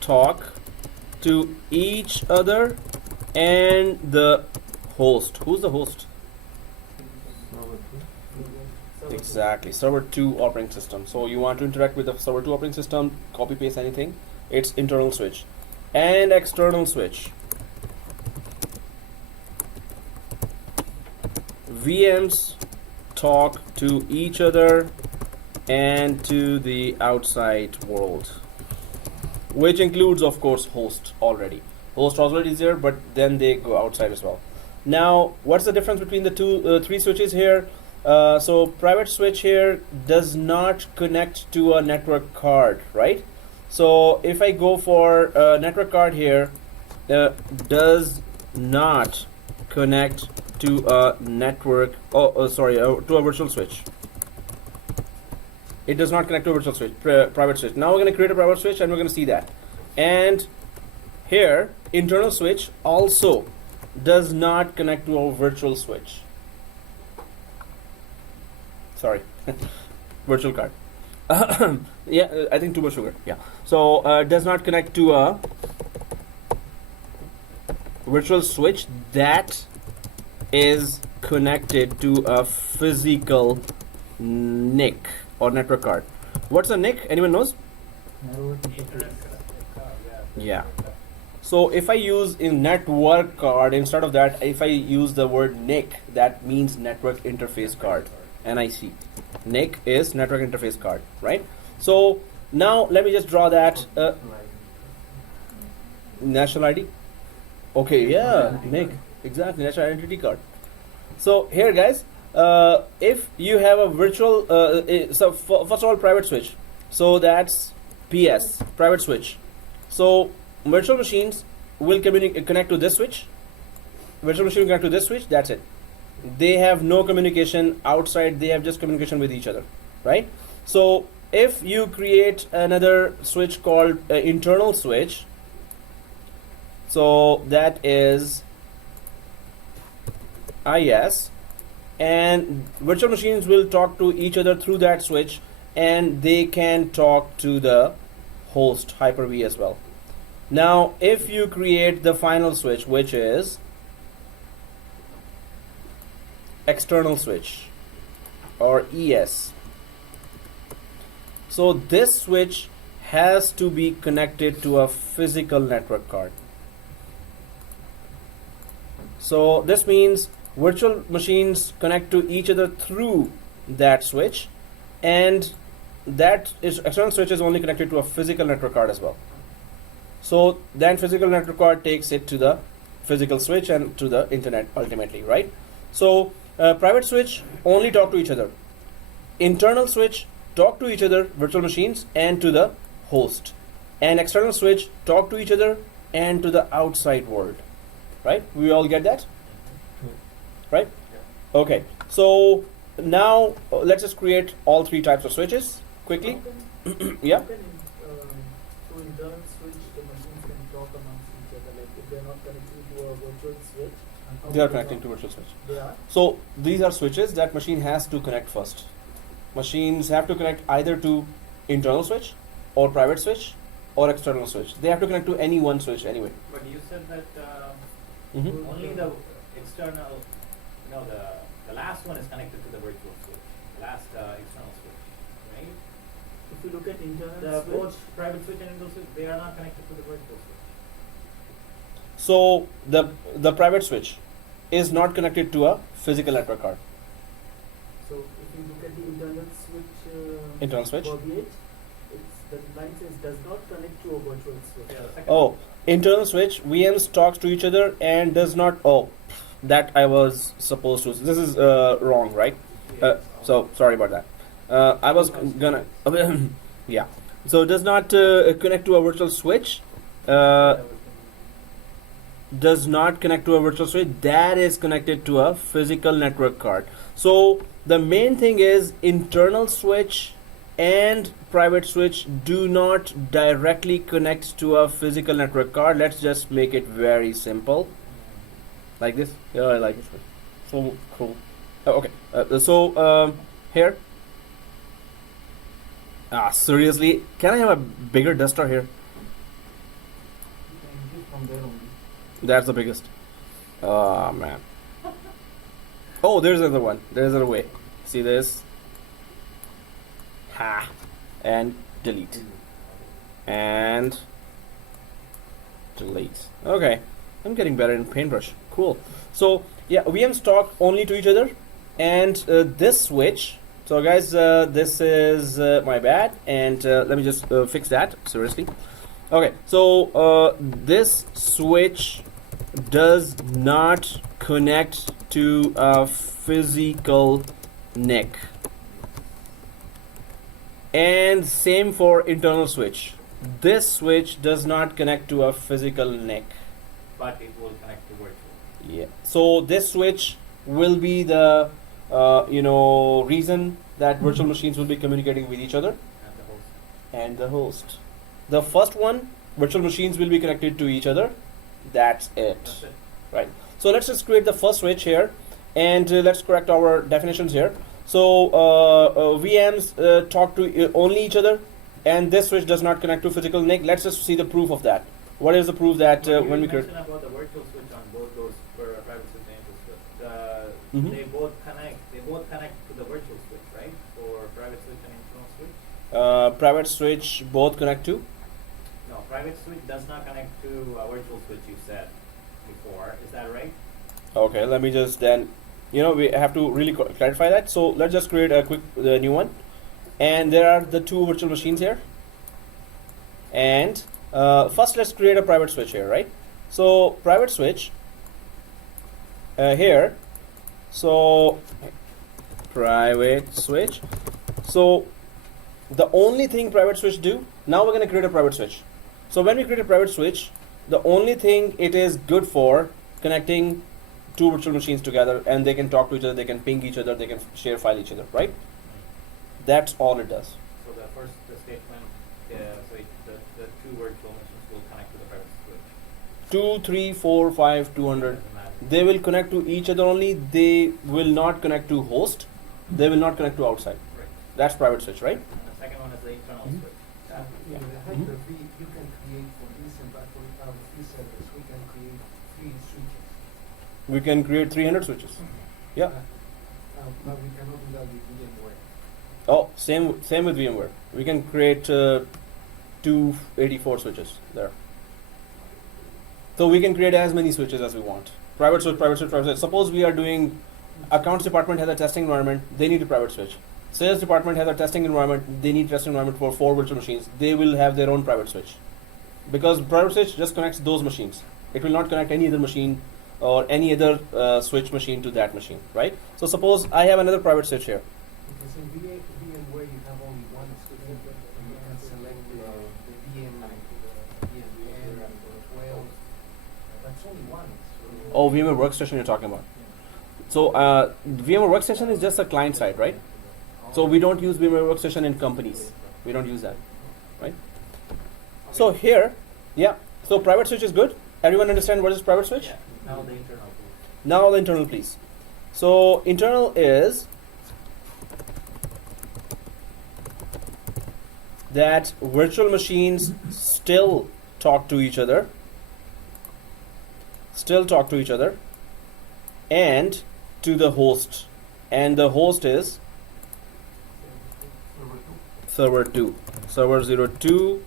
talk to each other and the host. Who's the host? Exactly, server 2 operating system. So you want to interact with the server 2 operating system, copy paste anything, it's internal switch. And external switch. VMs talk to each other and to the outside world, which includes, of course, host already. Host already is there, but then they go outside as well. Now, what's the difference between the three switches here? So private switch here does not connect to a network card, right? So if I go for a network card here, does not connect to a network, to a virtual switch. It does not connect to a virtual switch, private switch. Now we're going to create a private switch and we're going to see that. And here, internal switch also does not connect to a virtual switch. Sorry, virtual card. Yeah, I think too much sugar. Yeah. So does not connect to a virtual switch that is connected to a physical NIC or network card. What's a NIC? Anyone knows? Yeah. So if I use in network card, instead of that, if I use the word NIC, that means network interface card. NIC. NIC is network interface card, right? So now let me just draw that national ID. Okay, yeah, NIC, exactly, national identity card. So here, guys, if you have a virtual, so first of all, private switch. So that's PS, private switch. So virtual machines will connect to this switch. Virtual machine will connect to this switch. That's it. They have no communication outside. They have just communication with each other, right? So if you create another switch called internal switch, so that is IS, and virtual machines will talk to each other through that switch, and they can talk to the host Hyper-V as well. Now if you create the final switch, which is external switch or ES, so this switch has to be connected to a physical network card. So this means virtual machines connect to each other through that switch, and that is external switch is only connected to a physical network card as well. So then physical network card takes it to the physical switch and to the internet ultimately, right? So private switch only talk to each other. Internal switch talk to each other, virtual machines, and to the host. And external switch talk to each other and to the outside world. Right? We all get that? Right? Okay. So now let's just create all three types of switches quickly. Yeah. So internal switch, the machines can talk amongst each other. Like if they're not connecting to a virtual switch. They are connecting to virtual switch. They are. So these are switches that machine has to connect first. Machines have to connect either to internal switch or private switch or external switch. They have to connect to any one switch anyway. But you said that Mm-hmm. only the external, the last one is connected to the virtual switch, the last external switch, right? If you look at internal The switch, both private switch and internal switch, they are not connected to the virtual switch. So the private switch is not connected to a physical network card. so if you look at the internal switch, Internal switch. verbiage, the line says does not connect to a virtual switch. Yeah, the second Oh, internal switch, VMs talks to each other and does not. Oh, that I was supposed to. This is wrong, right? one. So sorry about that. I was gonna yeah. So it does not connect to a virtual switch. Does not connect to a virtual switch that is connected to a physical network card. So the main thing is internal switch and private switch do not directly connect to a physical network card. Let's just make it very simple like this. Yeah, I like it. So cool. Oh, okay. Here, seriously, can I have a bigger duster here? You can give from there only. That's the biggest. Oh man. Oh, there's another one. There's another way. See this? Ha. And delete. And delete. Okay. I'm getting better in Paintbrush. Cool. So yeah, VMs talk only to each other, and this switch. So guys, this is my bad, and let me just fix that. Seriously. Okay. So this switch does not connect to a physical NIC, and same for internal switch. This switch does not connect to a physical NIC. But it will connect to virtual. Yeah. So this switch will be the reason that virtual machines will be communicating with each other And the host. and the host. The first one, virtual machines will be connected to each other. That's it. That's it. Right. So let's just create the first switch here, and let's correct our definitions here. So VMs talk to only each other, and this switch does not connect to physical NIC. Let's just see the proof of that. What is the proof that But when we you create? mentioned about the virtual switch on both those for a private switch and info switch. Mhm. They both connect. They both connect to the virtual switch, right? For private switch and internal switch. Private switch both connect to? No, private switch does not connect to a virtual switch. You said before. Is that right? Okay, let me just then, we have to really clarify that. So let's just create a quick new one. And there are the two virtual machines here. And first let's create a private switch here, right? So private switch here. So private switch. So the only thing private switch do, now we're going to create a private switch. So when we create a private switch, the only thing it is good for connecting two virtual machines together, and they can talk to each other, they can ping each other, they can share file each other, right? That's all it does. So the statement, the two virtual machines will connect to the private switch. 2, 3, 4, 5, 200. Doesn't matter. They will connect to each other only. They will not connect to host. They will not connect to outside. Right. That's private switch, right? And the second one is the internal Mhm. switch. In the Hyper-V, you can create for this and but for our free servers, we can create 3 switches. We can create 300 switches. Yeah. But we cannot do that with VMware. Oh, same with VMware. We can create 284 switches there. So we can create as many switches as we want. Private switch, private switch, private switch. Suppose we are doing accounts department has a testing environment, they need a private switch. Sales department has a testing environment, they need testing environment for 4 virtual machines. They will have their own private switch. Because private switch just connects those machines. It will not connect any other machine or any other switch machine to that machine, right? So suppose I have another private switch here. Because in VMware you have only one switch, and you can select the VM10 or 12. That's only one. So Oh, VMware Workstation you're talking about. So VMware Workstation is just a client side, right? So we don't use VMware Workstation in companies. We don't use that, right? So here, yeah. So private switch is good. Everyone understand what is private switch? Yeah. Now the internal switch. Now the internal, please. So internal is that virtual machines still talk to each other, and to the host, and the host is server 2, server 02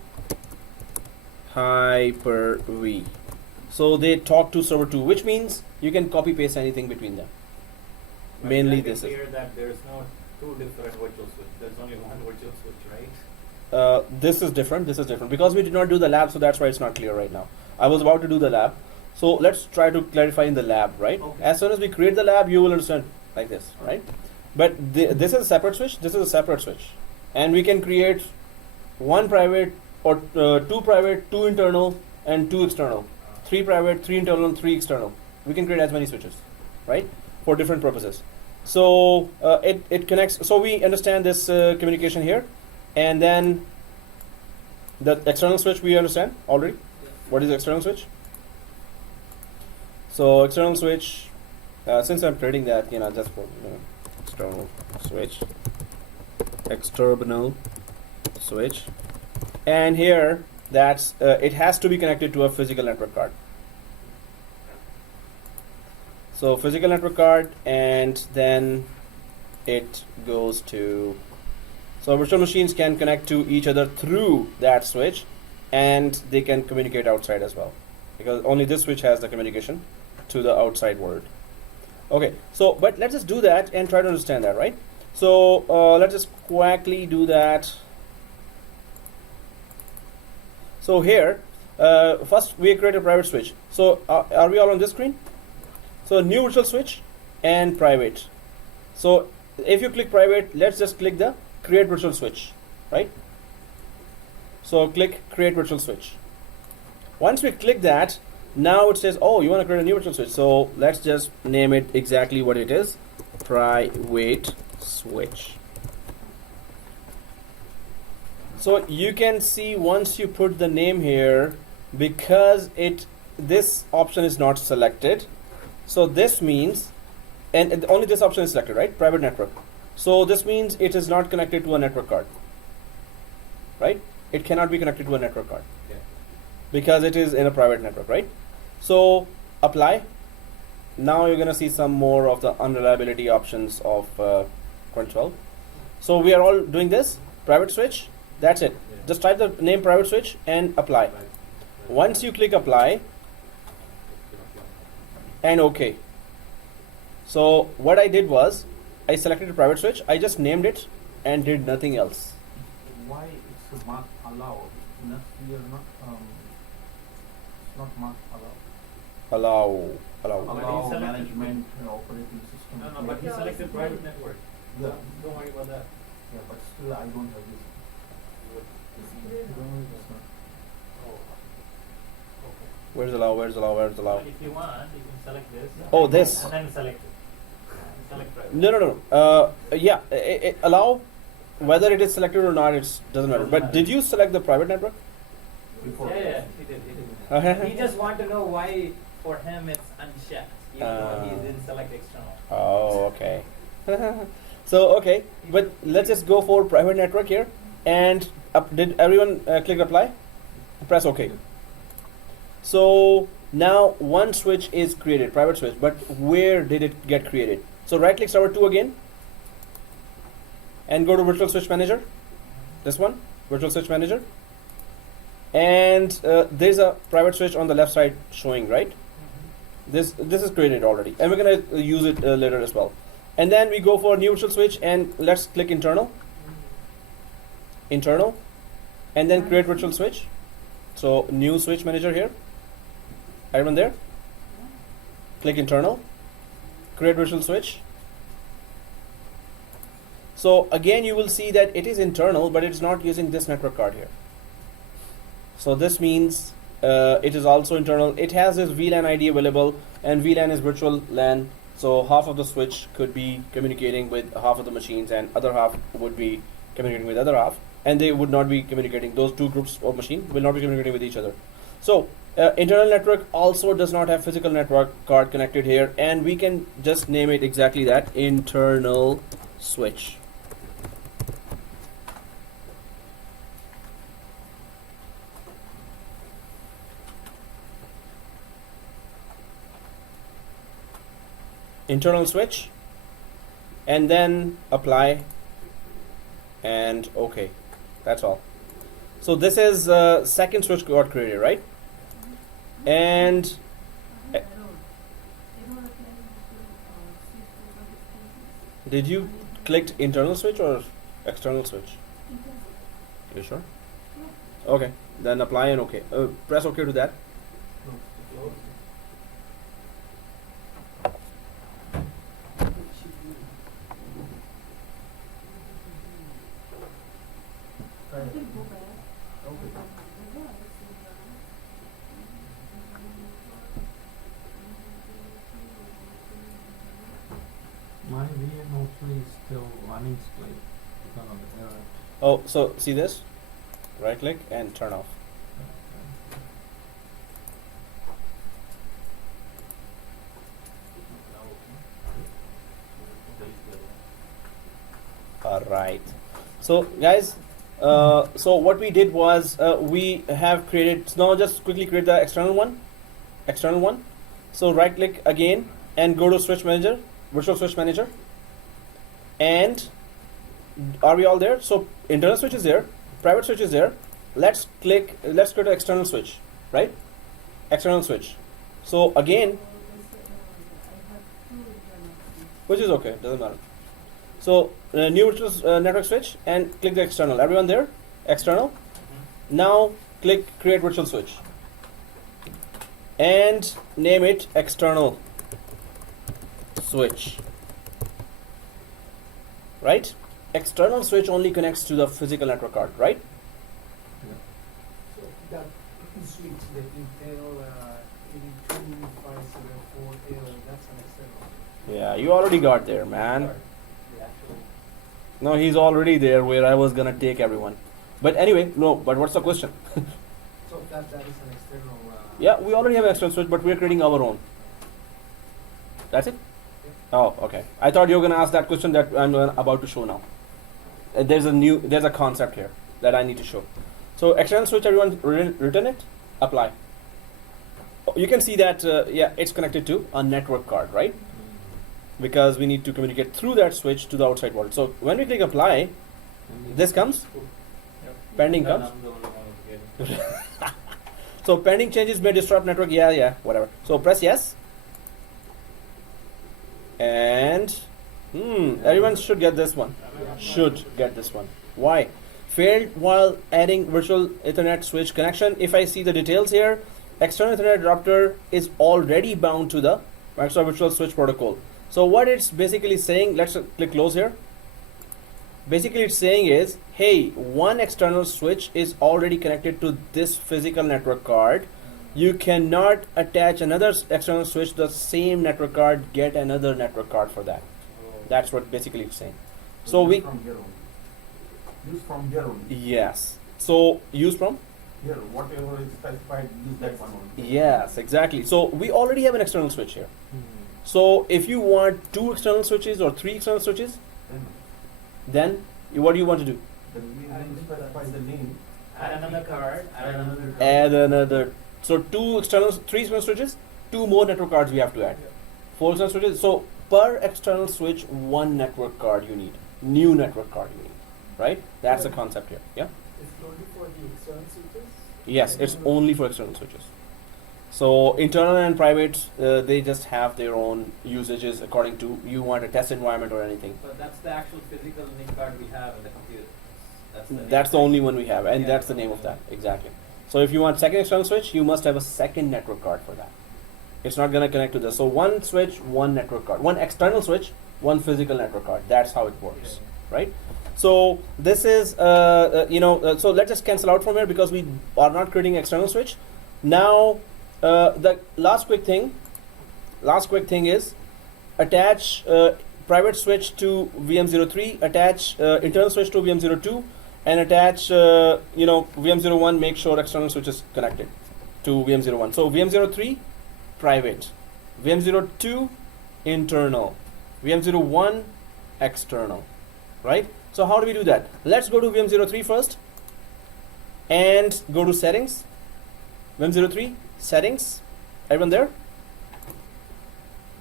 Hyper-V. So they talk to server 2, which means you can copy paste anything between them. But Mainly let me this is. clear that there's no two different virtual switch. There's only one virtual switch, right? This is different. This is different because we did not do the lab, so that's why it's not clear right now. I was about to do the lab, so let's try to clarify in the lab, right? Okay. As soon as we create the lab, you will understand like this, right? But this is a separate switch, this is a separate switch. And we can create one private or two private, two internal, and two external. Three private, three internal, and three external. We can create as many switches, right? For different purposes. So it connects, so we understand this communication here. And then the external switch we understand already. What is the external switch? So external switch, since I'm trading that, just for external switch, and here that's it has to be connected to a physical network card. So physical network card, and then it goes to. So virtual machines can connect to each other through that switch, and they can communicate outside as well, because only this switch has the communication to the outside world. Okay, so but let's just do that and try to understand that, right? So let's just quickly do that. So here, first we create a private switch. So are we all on this screen? So new virtual switch and private. So if you click private, let's just click the create virtual switch, right? So click create virtual switch. Once we click that, now it says, oh, you want to create a new virtual switch. So let's just name it exactly what it is, private switch. So you can see once you put the name here, because this option is not selected. So this means, and only this option is selected, right? Private network. So this means it is not connected to a network card, right? It cannot be connected to a network card, because it is in a private network, right? So apply. Now you're gonna see some more of the unreliability options of 2012. So we are all doing this, private switch, that's it. Just type the name private switch and apply. Once you click apply and OK. So what I did was, I selected a private switch, I just named it and did nothing else. Why it's marked allow? We are not, it's not marked allow. Allow selected- management operating system. No, but he selected private network. Yeah, Don't worry about that. yeah, but still I don't have this. Oh. Okay. Where's allow, where's allow, where's allow? If you want, you can select this. Oh, this. And then select it. Select private. No. Yeah, allow, whether it is selected or not, it doesn't matter. But did you select the private network? Before. Yeah, he did. He just want to know why for him it's unchecked, even though he didn't select external. Oh, okay. So, okay, but let's just go for private network here. And did everyone click apply? Press OK. So now one switch is created, private switch, but where did it get created? So right click server 2 again and go to virtual switch manager. This one, virtual switch manager. And there's a private switch on the left side showing, right? This is created already, and we're gonna use it later as well. And then we go for new virtual switch, and let's click internal, and then create virtual switch. So new switch manager here. Everyone there? Click internal, create virtual switch. So again, you will see that it is internal, but it's not using this network card here. So this means it is also internal. It has this VLAN ID available, and VLAN is virtual LAN. So half of the switch could be communicating with half of the machines, and other half would be communicating with other half, and they would not be communicating. Those two groups of machine will not be communicating with each other. So internal network also does not have physical network card connected here, and we can just name it exactly that, internal switch. Internal switch, and then apply and OK. That's all. So this is second switch got created, right? And did you click internal switch or external switch? You sure? Okay, then apply and OK. Press OK to that. still running split because of the error. Oh, so see this? Right click and turn off. All right. So guys, so what we did was we have created. So now just quickly create the external one. External one. So right click again and go to Switch Manager, Virtual Switch Manager. And are we all there? So internal switch is there, private switch is there. Let's click. Let's go to external switch, right? External switch. So again, which is okay, doesn't matter. So new virtual network switch and click the external. Everyone there? External. Now click create virtual switch and name it external switch. Right? External switch only connects to the physical network card, right? So that switch, the Intel 82574L, that's an external. Yeah, you already got there, man. The actual No, he's already there where I was gonna take everyone. But anyway, no, but what's the question? So that is an external. Yeah, we already have an external switch, but we're creating our own. That's it? Oh, okay. I thought you were gonna ask that question that I'm about to show now. There's a concept here that I need to show. So external switch, everyone written it? Apply. You can see that, yeah, it's connected to a network card, right? Because we need to communicate through that switch to the outside world. So when we click apply, this comes, pending Then comes. I'm the only one who's getting it. So pending changes may disrupt network. Yeah, whatever. So press yes. And everyone should get this one. Should get this one. Why? Failed while adding virtual Ethernet switch connection. If I see the details here, external Ethernet adapter is already bound to the Microsoft Virtual Switch protocol. So what it's basically saying, let's click close here. Basically it's saying is, hey, one external switch is already connected to this physical network card. You cannot attach another external switch to the same network card, get another network card for that. That's what basically it's saying. So we from here only. Use from here only. yes. So use from Here, whatever is specified, use that one only. yes, exactly. So we already have an external switch here. So if you want 2 external switches or 3 external switches, then what do you want to do? Then we will specify the name. Add another card. Add another card. Add another. So 3 external switches, 2 more network cards we have to add. 4 external switches. So per external switch, 1 network card you need. New network card you need. Right? That's the concept here. Yeah? Is it only for the external switches? Yes, it's only for external switches. So internal and private, they just have their own usages according to you want a test environment or anything. So that's the actual physical NIC card we have in the computer. That's the only one we have, and Yeah. that's the name of that. Exactly. So if you want second external switch, you must have a second network card for that. It's not going to connect to this. So 1 switch, 1 network card. 1 external switch, 1 physical network card. That's how it works, right? So this is, so let's just cancel out from here because we are not creating external switch. Now, the last quick thing is attach private switch to VM03, attach internal switch to VM02, and attach VM01. Make sure external switch is connected to VM01. So VM03 private, VM02 internal, VM01 external, right? So how do we do that? Let's go to VM03 first and go to settings. VM03 settings. Everyone there?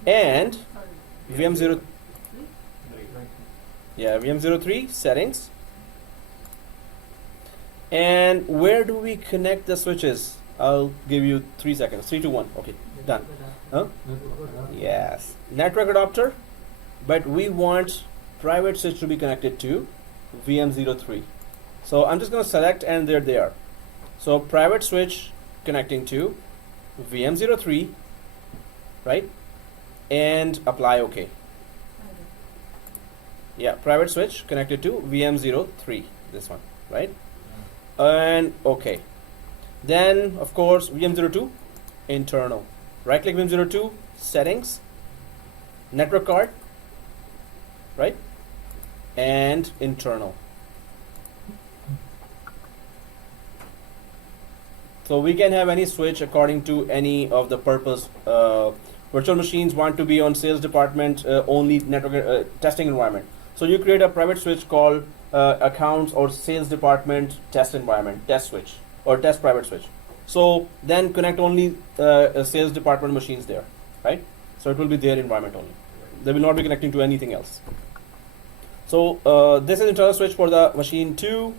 And VM03 VM03 settings. And where do we connect the switches? I'll give you 3 seconds. 3, 2, 1. Okay, done. Huh? Yes. Network adapter, but we want private switch to be connected to VM03. So I'm just going to select and there they are. So private switch connecting to VM03, right? And apply OK. Yeah, private switch connected to VM03, this one, right? And OK. Then, of course, VM02, internal. Right click VM02, settings, network card, right? and internal. So we can have any switch according to any of the purpose. Virtual machines want to be on sales department only network testing environment. So you create a private switch called accounts or sales department test environment, test switch or test private switch. So then connect only sales department machines there, right? So it will be their environment only. They will not be connecting to anything else. So this is internal switch for the machine 2,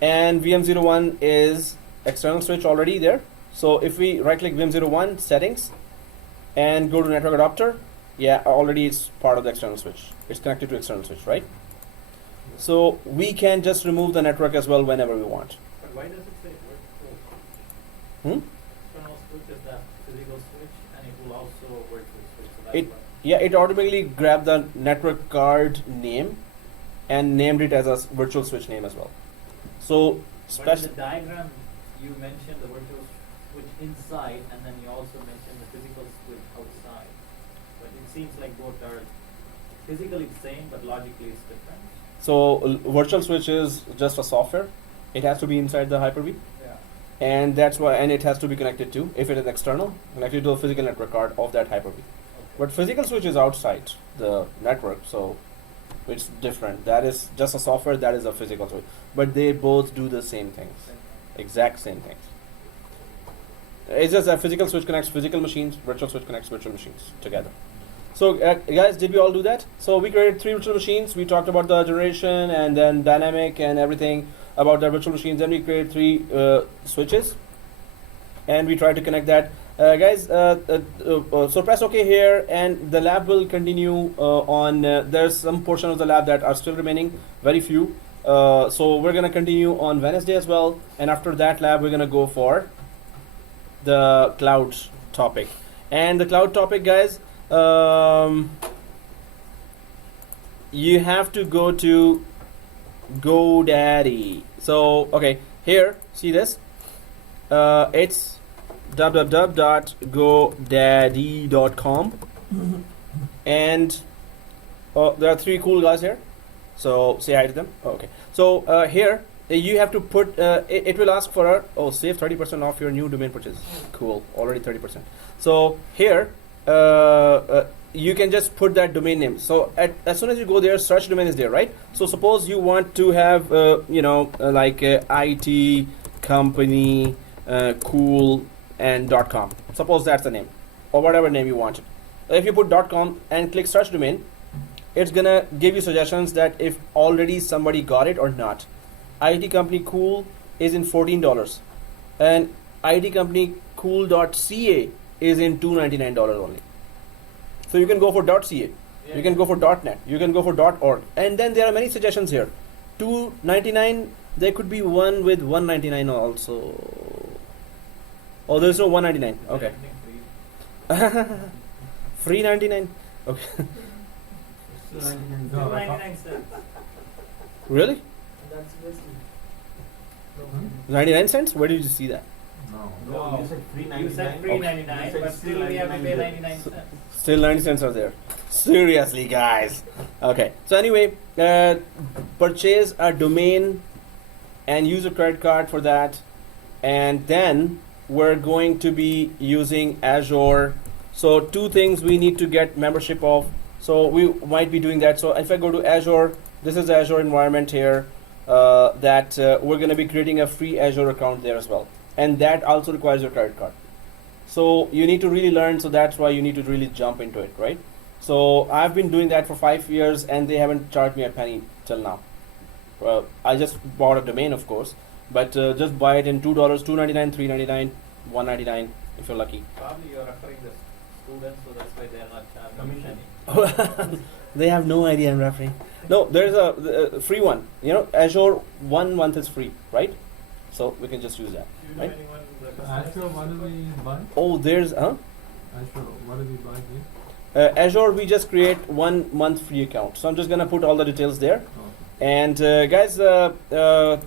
and VM01 is external switch already there. So if we right click VM01 settings and go to network adapter, yeah, already it's part of the external switch. It's connected to external switch, right? So we can just remove the network as well whenever we want. But why does it say virtual? Hmm? External switch is that physical switch, and it will also virtual switch. So that's It- why. Yeah, it automatically grabbed the network card name and named it as a virtual switch name as well. So But in special. the diagram, you mentioned the virtual switch inside, and then you also mentioned the physical switch outside. But it seems like both are physically the same, but logically it's different. So virtual switch is just a software. It has to be inside the Hyper-V, Yeah. and that's why, and it has to be connected to, if it is external, connected to a physical network card of that Hyper-V. But physical switch is outside the network, so it's different. That is just a software, that is a physical switch. But they both do the same things, exact same things. It's just that physical switch connects physical machines, virtual switch connects virtual machines together. So guys, did we all do that? So we created 3 virtual machines. We talked about the generation and then dynamic and everything about the virtual machines. Then we created 3 switches, and we tried to connect that. Guys, so press OK here, and the lab will continue on. There's some portion of the lab that are still remaining, very few. So we're gonna continue on Wednesday as well, and after that lab, we're gonna go for the cloud topic. And the cloud topic, guys, you have to go to GoDaddy. So okay, here, see this? It's www.godaddy.com, and there are 3 cool guys here, so say hi to them. Okay, so here you have to put it will ask for save 30% off your new domain purchase. Cool, already 30%. So here you can just put that domain name. So as soon as you go there, search domain is there, right? So suppose you want to have like IT company cool and .com. Suppose that's the name, or whatever name you want it. If you put .com and click search domain, it's gonna give you suggestions that if already somebody got it or not. IT company cool is in $14, and IT company cool.ca is in $299 only. So you can go for .ca, you can go for .net, you can go for .org, and then there are many suggestions here. $299. There could be one with $199 also. Oh, there's no $199. Okay. Free 99. Okay. Still 99 cents. Really? And that's Wesley. Hmm? 99 cents? Where did you see that? No. No, you said free 99. You said free Okay. 99, You said but still we have to pay 99 cents. Still 90 cents are there. Seriously, guys. Okay. So anyway, purchase a domain and use a credit card for that, and then we're going to be using Azure. So 2 things we need to get membership of. So we might be doing that. So if I go to Azure, this is the Azure environment here. That we're going to be creating a free Azure account there as well, and that also requires your credit card. So you need to really learn. So that's why you need to really jump into it, right? So I've been doing that for 5 years, and they haven't charged me a penny till now. I just bought a domain, of course, but just buy it in $2, $2.99, $3.99, $1.99 if you're lucky. Probably you're referring the students, so that's why they're not charging Commission. any. They have no idea I'm referring. No, there's a free one. You know, Azure 1 month is free, right? So we can just use that. Do you know Right. anyone that So is Azure, what do we buy? Oh, there's Azure, what do we buy here? Azure. We just create 1 month free account. So I'm just gonna put all the details there. Oh, And guys, if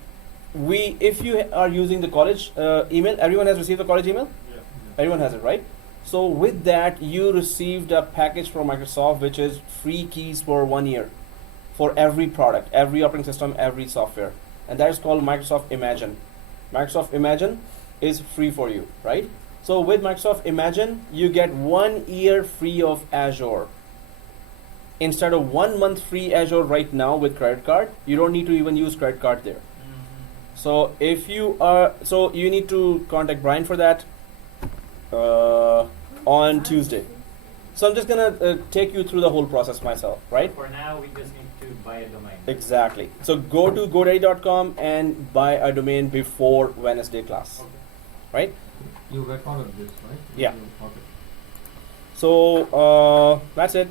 you are using the college email, everyone has received the college email. Yeah. Everyone has it, right? So with that, you received a package from Microsoft, which is free keys for 1 year, for every product, every operating system, every software, and that is called Microsoft Imagine. Microsoft Imagine is free for you, right? So with Microsoft Imagine, you get 1 year free of Azure. Instead of 1 month free Azure right now with credit card, you don't need to even use credit card there. So if you are, so you need to contact Brian for that on Tuesday. So I'm just gonna take you through the whole process myself, right? For now, we just need to buy a domain. Exactly. So go to godaddy.com and buy a domain before Wednesday class, Okay. right? You recorded this, right? Yeah. Okay. So that's it.